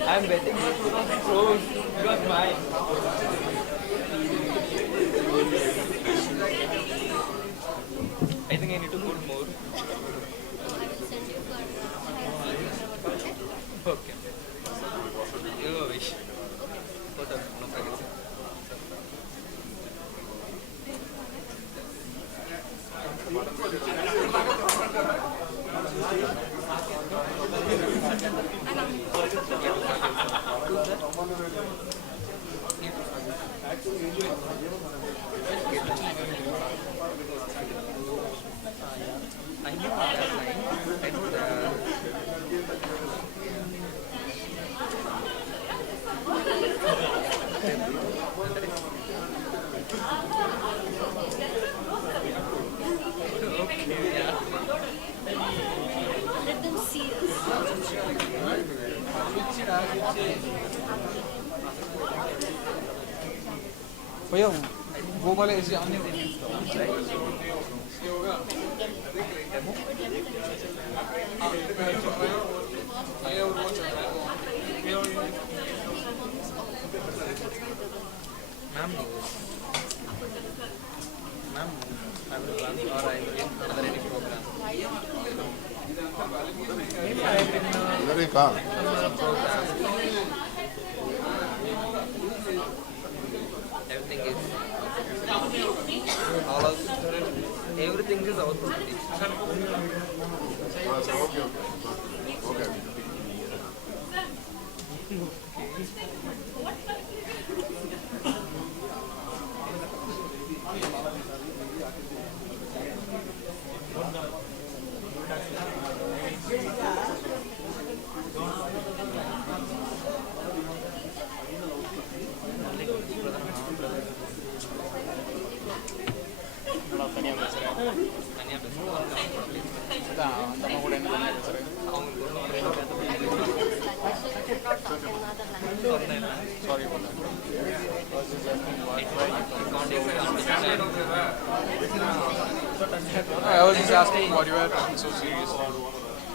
I'm betting for 2,000 crores. You are mine. I think I need to put more. Okay. You wish. What up? No problem. I know that line. I know that. Okay, yeah. Let them see us. भैया वो वाले ऐसे आने Ma'am knows. Ma'am, I will run or I will in other any program. Maybe I have been Very calm. program. Everything is all of everything is output. Okay. Sorry about that. I was just asking what you were talking so serious.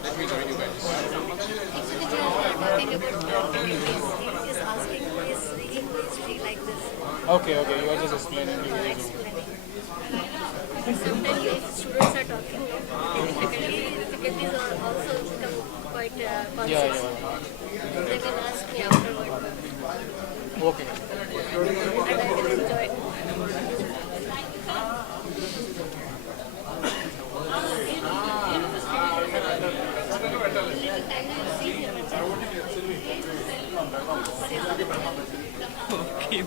Let me join you guys. Is asking is like this. Okay, you are just explaining. Sometimes if students are talking, difficulties are also become quite conscious. Yeah. They can ask me afterward. Okay. And I will enjoy. Okay.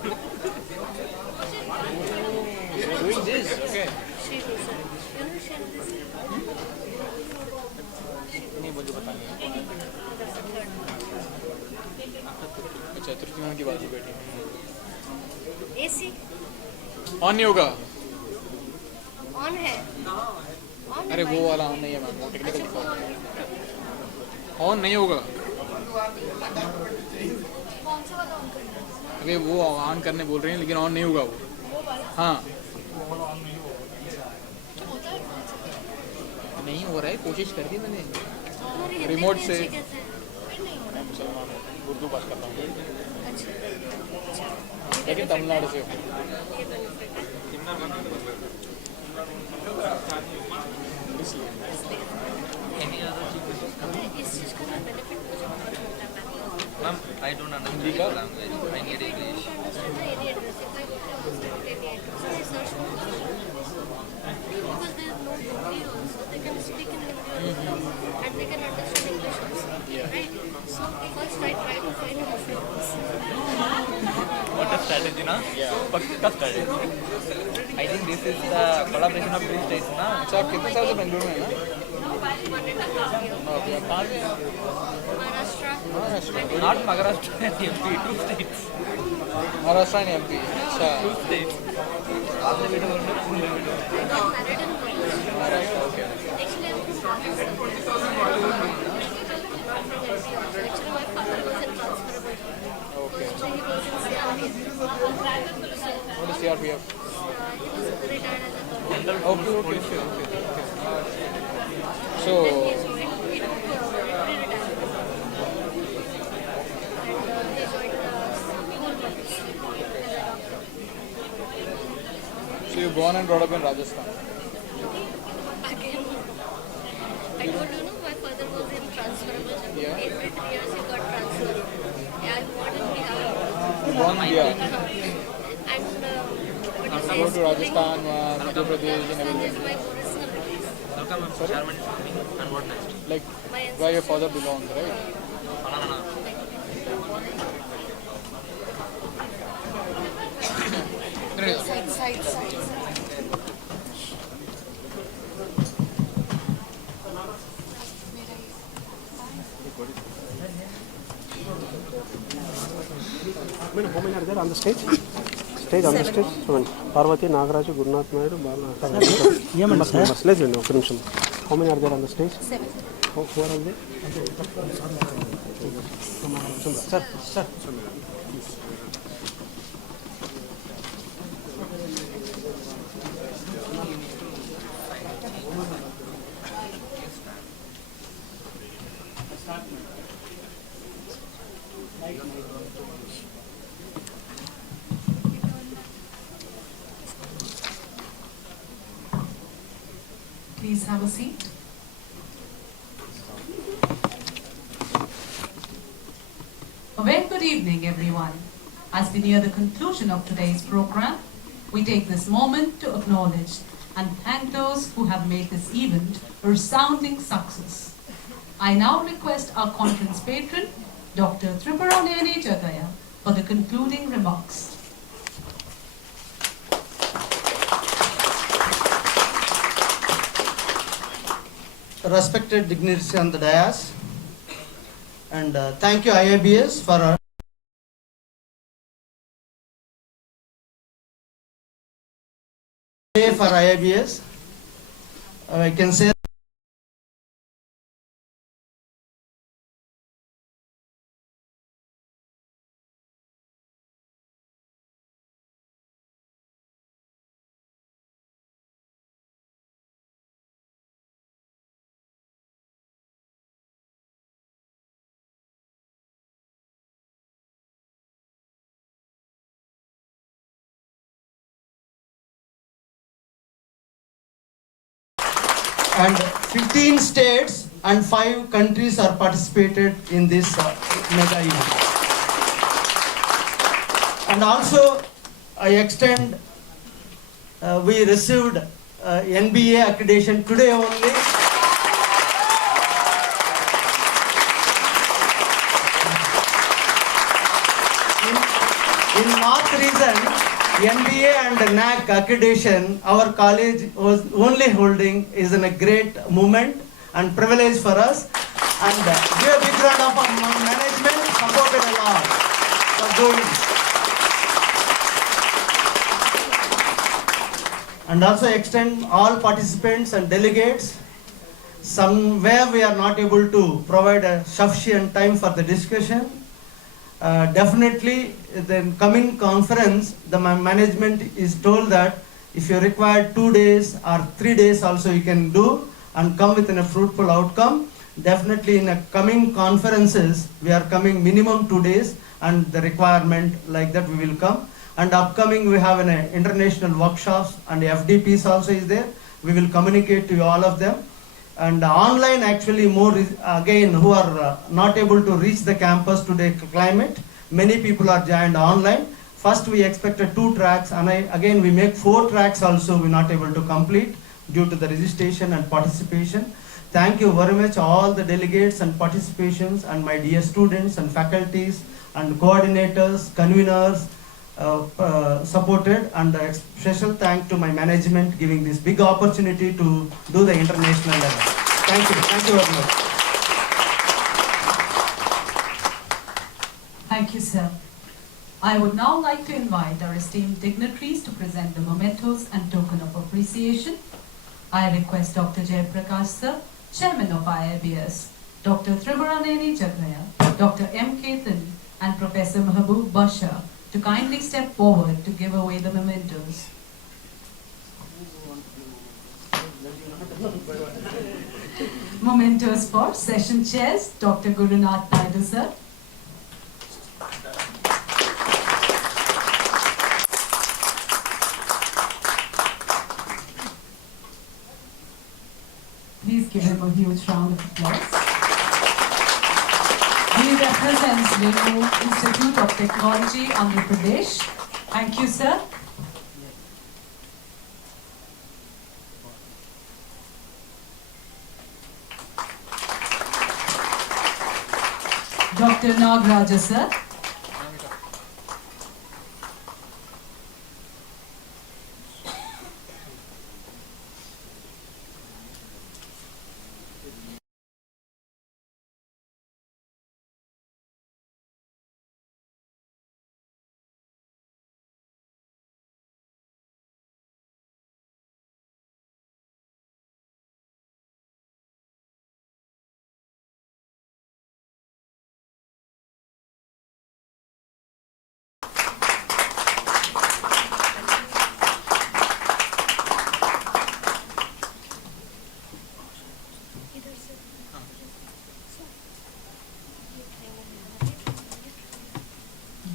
AC on नहीं होगा. on है. On अरे है वो भाई. वाला on नहीं है मैम, वो टेक्निकल अच्छा, वो on है. ऑन नहीं होगा. कौन सा वाला on करना है? अरे वो ऑन करने बोल रहे हैं लेकिन ऑन नहीं होगा वो. वो वाला? हाँ. तो नहीं हो रहा है, कोशिश कर दी मैंने. हमारे हिंदी रिमोट में से. ऐसे कैसे है? फिर नहीं हो रहा. मैं मुसलमान हूँ, उर्दू बात करता हूँ. अच्छा. लेकिन तमिलनाडु से. ये benefit है. इस चीज का ना benefit मुझे बहुत होता है. Ma'am, I don't understand your language. I need English. Any address, if I go to any address, I search for because there is no Hindi also, they can speak in Hindi also, and they can understand English also, right? So first I try to find a difference. What a strategy, na? Pakka strategy. I think this is the collaboration of two states, na? अच्छा, आप कितने साल से बेंगलुरु में हैं ना? 1.5 years. Okay, कहाँ पे हैं? Maharashtra. Not Maharashtra and MP, two states. Maharashtra and MP. अच्छा. Two states. आपने बेटा बोल रहे हो? I got married in Malaysia. Maharashtra. Okay. Actually, I'm from Pakistan. Not from MP also. Actually, my father was in transferable. Okay. So he was in CRPF. What is CRPF? He was retired as a colonel. Okay, okay, okay, okay. So. Then he joined military retirement. And he joined the school police as a doctor. So you born and brought up in Rajasthan. Again, I told you, no, my father was in transferable. Yeah. Every 3 years he got transferred. Yeah, I'm born in Bihar. Born in Bihar. And what You is go to Rajasthan, Madhya Pradesh and Rajasthan everything. is my original place. Welcome, ma'am. Sorry? Sharman is coming. And what next? Like My where your father belongs, right? No. Side. Madam, how many are there on the stage? Stage on the stage? Seven. Parvati, Nagaraju, Gurunath Naidu, Bala. Members. Let's do it. Finishing. How many are there on the stage? 7. Who are all there? Sir. Please have a seat. A very good evening, everyone. As we near the conclusion of today's program, we take this moment to acknowledge and thank those who have made this event a resounding success. I now request our conference patron, Dr. Tripuraneni Jagaya, for the concluding remarks. Respected dignitaries on the dais, and thank you IIBS for IIBS. I can say and 15 states and 5 countries are participated in this mega event. And also, I extend, we received NBA accreditation today only. In North region, NBA and NAC accreditation, our college was only holding is a great moment and privilege for us. And give a big round of management, supported a lot for doing. and also extend all participants and delegates. Somewhere we are not able to provide a sufficient time for the discussion. Definitely, the coming conference, the management is told that if you require 2 days or 3 days also you can do and come with a fruitful outcome. Definitely in a coming conferences, we are coming minimum 2 days, and the requirement like that we will come. And upcoming we have an international workshops and FDPs also is there. We will communicate to all of them. And online actually more again who are not able to reach the campus today climate. Many people are joined online. First we expected 2 tracks, and again we make 4 tracks also we're not able to complete due to the registration and participation. Thank you very much all the delegates and participations, and my dear students and faculties and coordinators, conveners, supported, and a special thank to my management giving this big opportunity to do the international level. Thank you very much. Thank you, sir. I would now like to invite our esteemed dignitaries to present the mementos and token of appreciation. I request Dr. Jayaprakash sir, Chairman of IIBS, Dr. Trivaraneni Jagaya, Dr. M. Ketan, and Professor Mahbub Basha to kindly step forward to give away the mementos. Mementos for session chairs, Dr. Gurunath Naidu sir. Please give him a huge round of applause. He represents Venu Institute of Technology, Andhra Pradesh. Thank you, sir. Dr. Nagaraja, sir.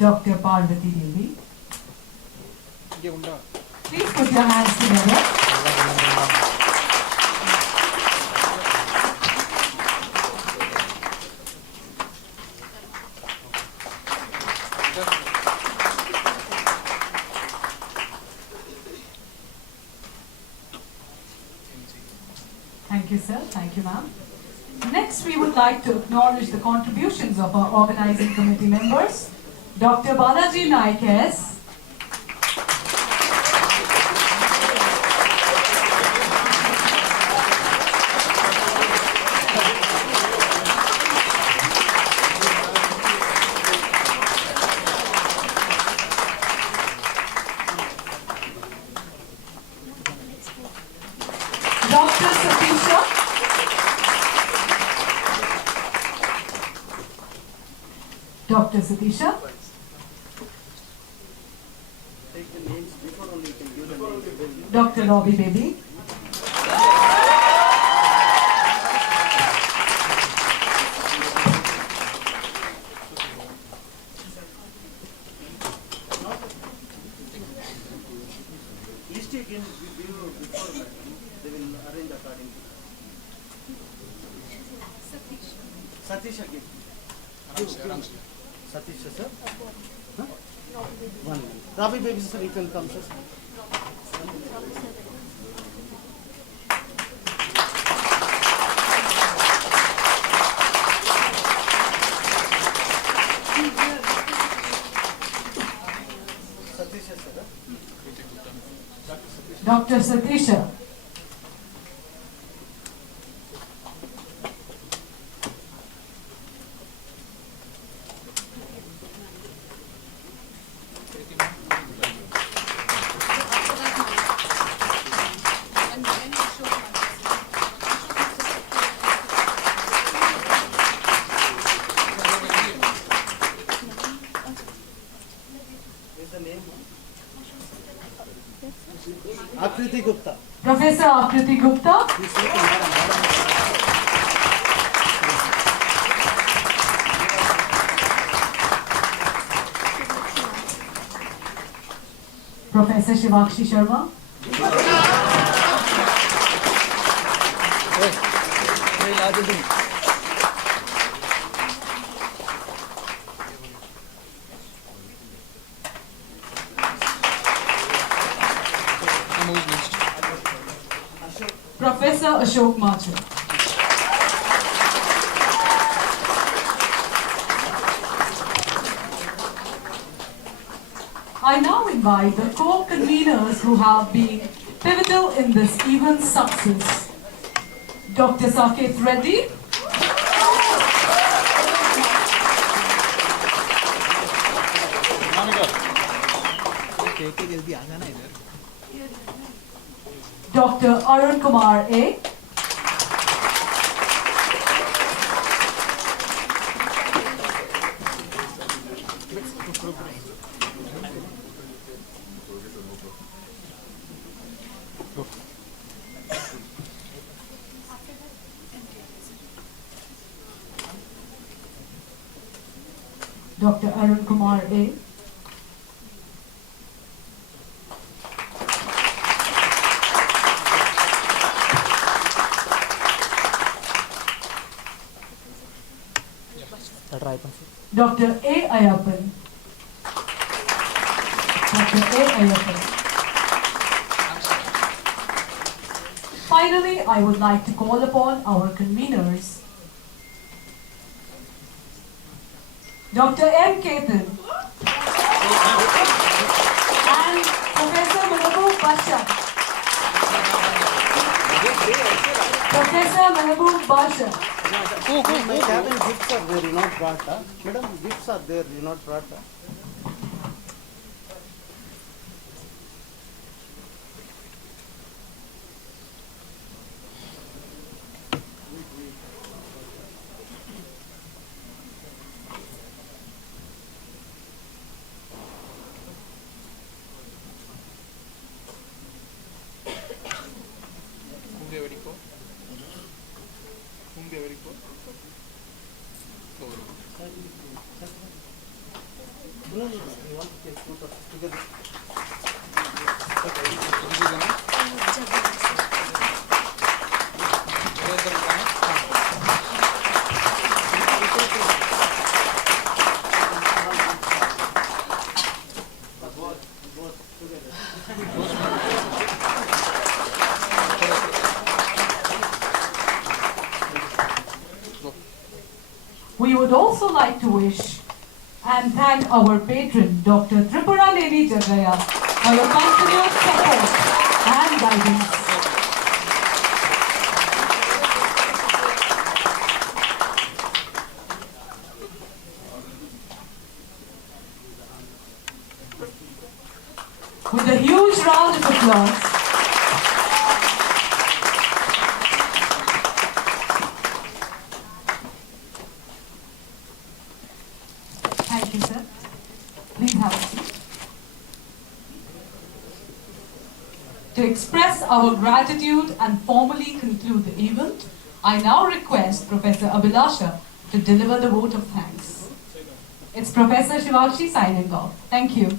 Dr. Parvati Devi. Please put your hands together. Thank you, sir. Thank you, ma'am. Next, we would like to acknowledge the contributions of our organizing committee members. Dr. Balaji Naik S. Dr. Satisha. Dr. Satisha. Dr. Robbie Baby. List again before they will arrange accordingly. Satish again. Satish sir. Huh? 1 minute. Ravi Baby sir, you can come sir. Dr. Satisha. Akriti Gupta. Professor Akriti Gupta. Professor Shivakshi Sharma. Professor Ashok Mathur. I now invite the co-conveners who have been pivotal in this event's success. Dr. Saket Reddy. Dr. Arun Kumar A. Dr. Arun Kumar A. Dr. A. Ayappan. Dr. A. Ayappan. Finally, I would like to call upon our conveners, Dr. M. Ketan and Professor Mahbub Basha. Professor Mahbub Basha. My cabin gifts are there, you not brought. Madam, gifts are there, you not brought. We would also like to wish and thank our patron, Dr. Tripura Neni Jagaya, for your continued support and guidance. With a huge round of applause, thank you, sir. Please have a seat. To express our gratitude and formally conclude the event, I now request Professor Abhilasha to deliver the vote of thanks. It's Professor Shivakshi signing off. Thank you.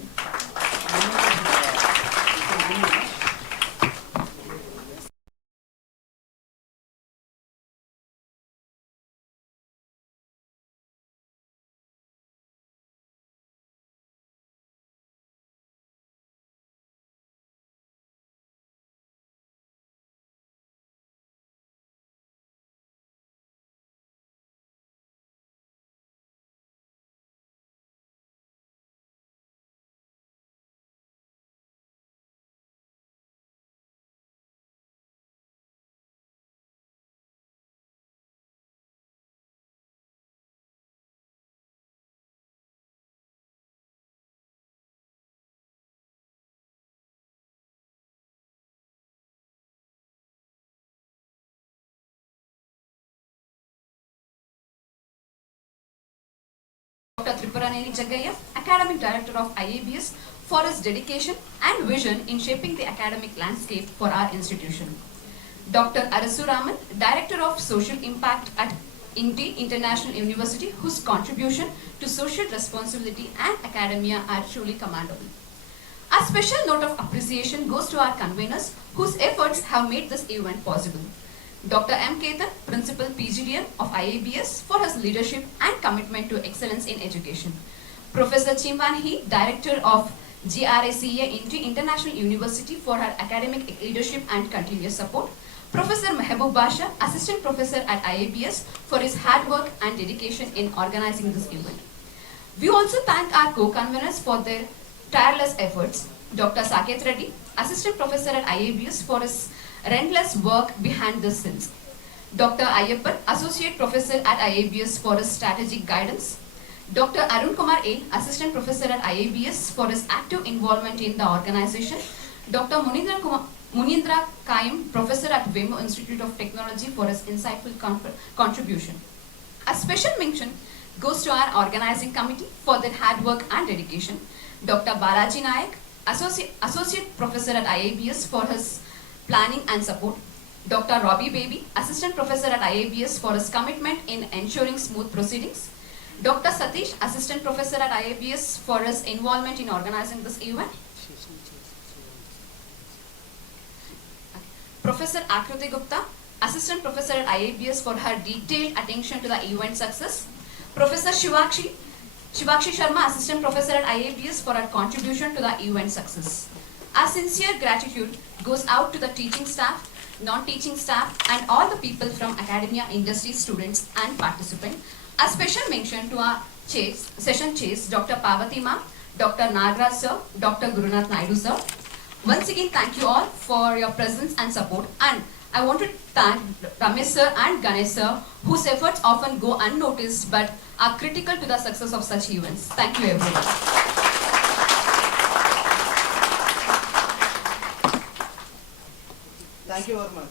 Dr. Tripura Neni Jagaya, Academic Director of IIBS, for his dedication and vision in shaping the academic landscape for our institution. Dr. Arasu Raman, Director of Social Impact at INTI International University, whose contribution to social responsibility and academia are truly commendable. A special note of appreciation goes to our conveners whose efforts have made this event possible. Dr. M. Ketan, Principal PGDM of IIBS, for his leadership and commitment to excellence in education. Professor Chimwan Hee, Director of GRACA INTI International University, for her academic leadership and continuous support. Professor Mehboob Basha, Assistant Professor at IIBS, for his hard work and dedication in organizing this event. We also thank our co-conveners for their tireless efforts. Dr. Saket Reddy, Assistant Professor at IIBS, for his relentless work behind the scenes. Dr. Ayyappan, Associate Professor at IIBS, for his strategic guidance. Dr. Arun Kumar A, Assistant Professor at IIBS, for his active involvement in the organization. Dr. Munindra Kaim, Professor at Wemo Institute of Technology, for his insightful contribution. A special mention goes to our organizing committee for their hard work and dedication. Dr. Balaji Nayak, Associate Professor at IIBS, for his planning and support. Dr. Robbie Baby, Assistant Professor at IIBS, for his commitment in ensuring smooth proceedings. Dr. Satish, Assistant Professor at IIBS, for his involvement in organizing this event. Professor Akruti Gupta, Assistant Professor at IIBS, for her detailed attention to the event success. Professor Shivakshi Sharma, Assistant Professor at IIBS, for her contribution to the event success. Our sincere gratitude goes out to the teaching staff, non-teaching staff, and all the people from academia, industry, students, and participants. A special mention to our session chairs, Dr. Pavati Ma, Dr. Nagraj sir, Dr. Gurunath Naidu sir. Once again, thank you all for your presence and support. And I want to thank Ramesh sir and Ganesh sir, whose efforts often go unnoticed but are critical to the success of such events. Thank you, everyone. Thank you very much.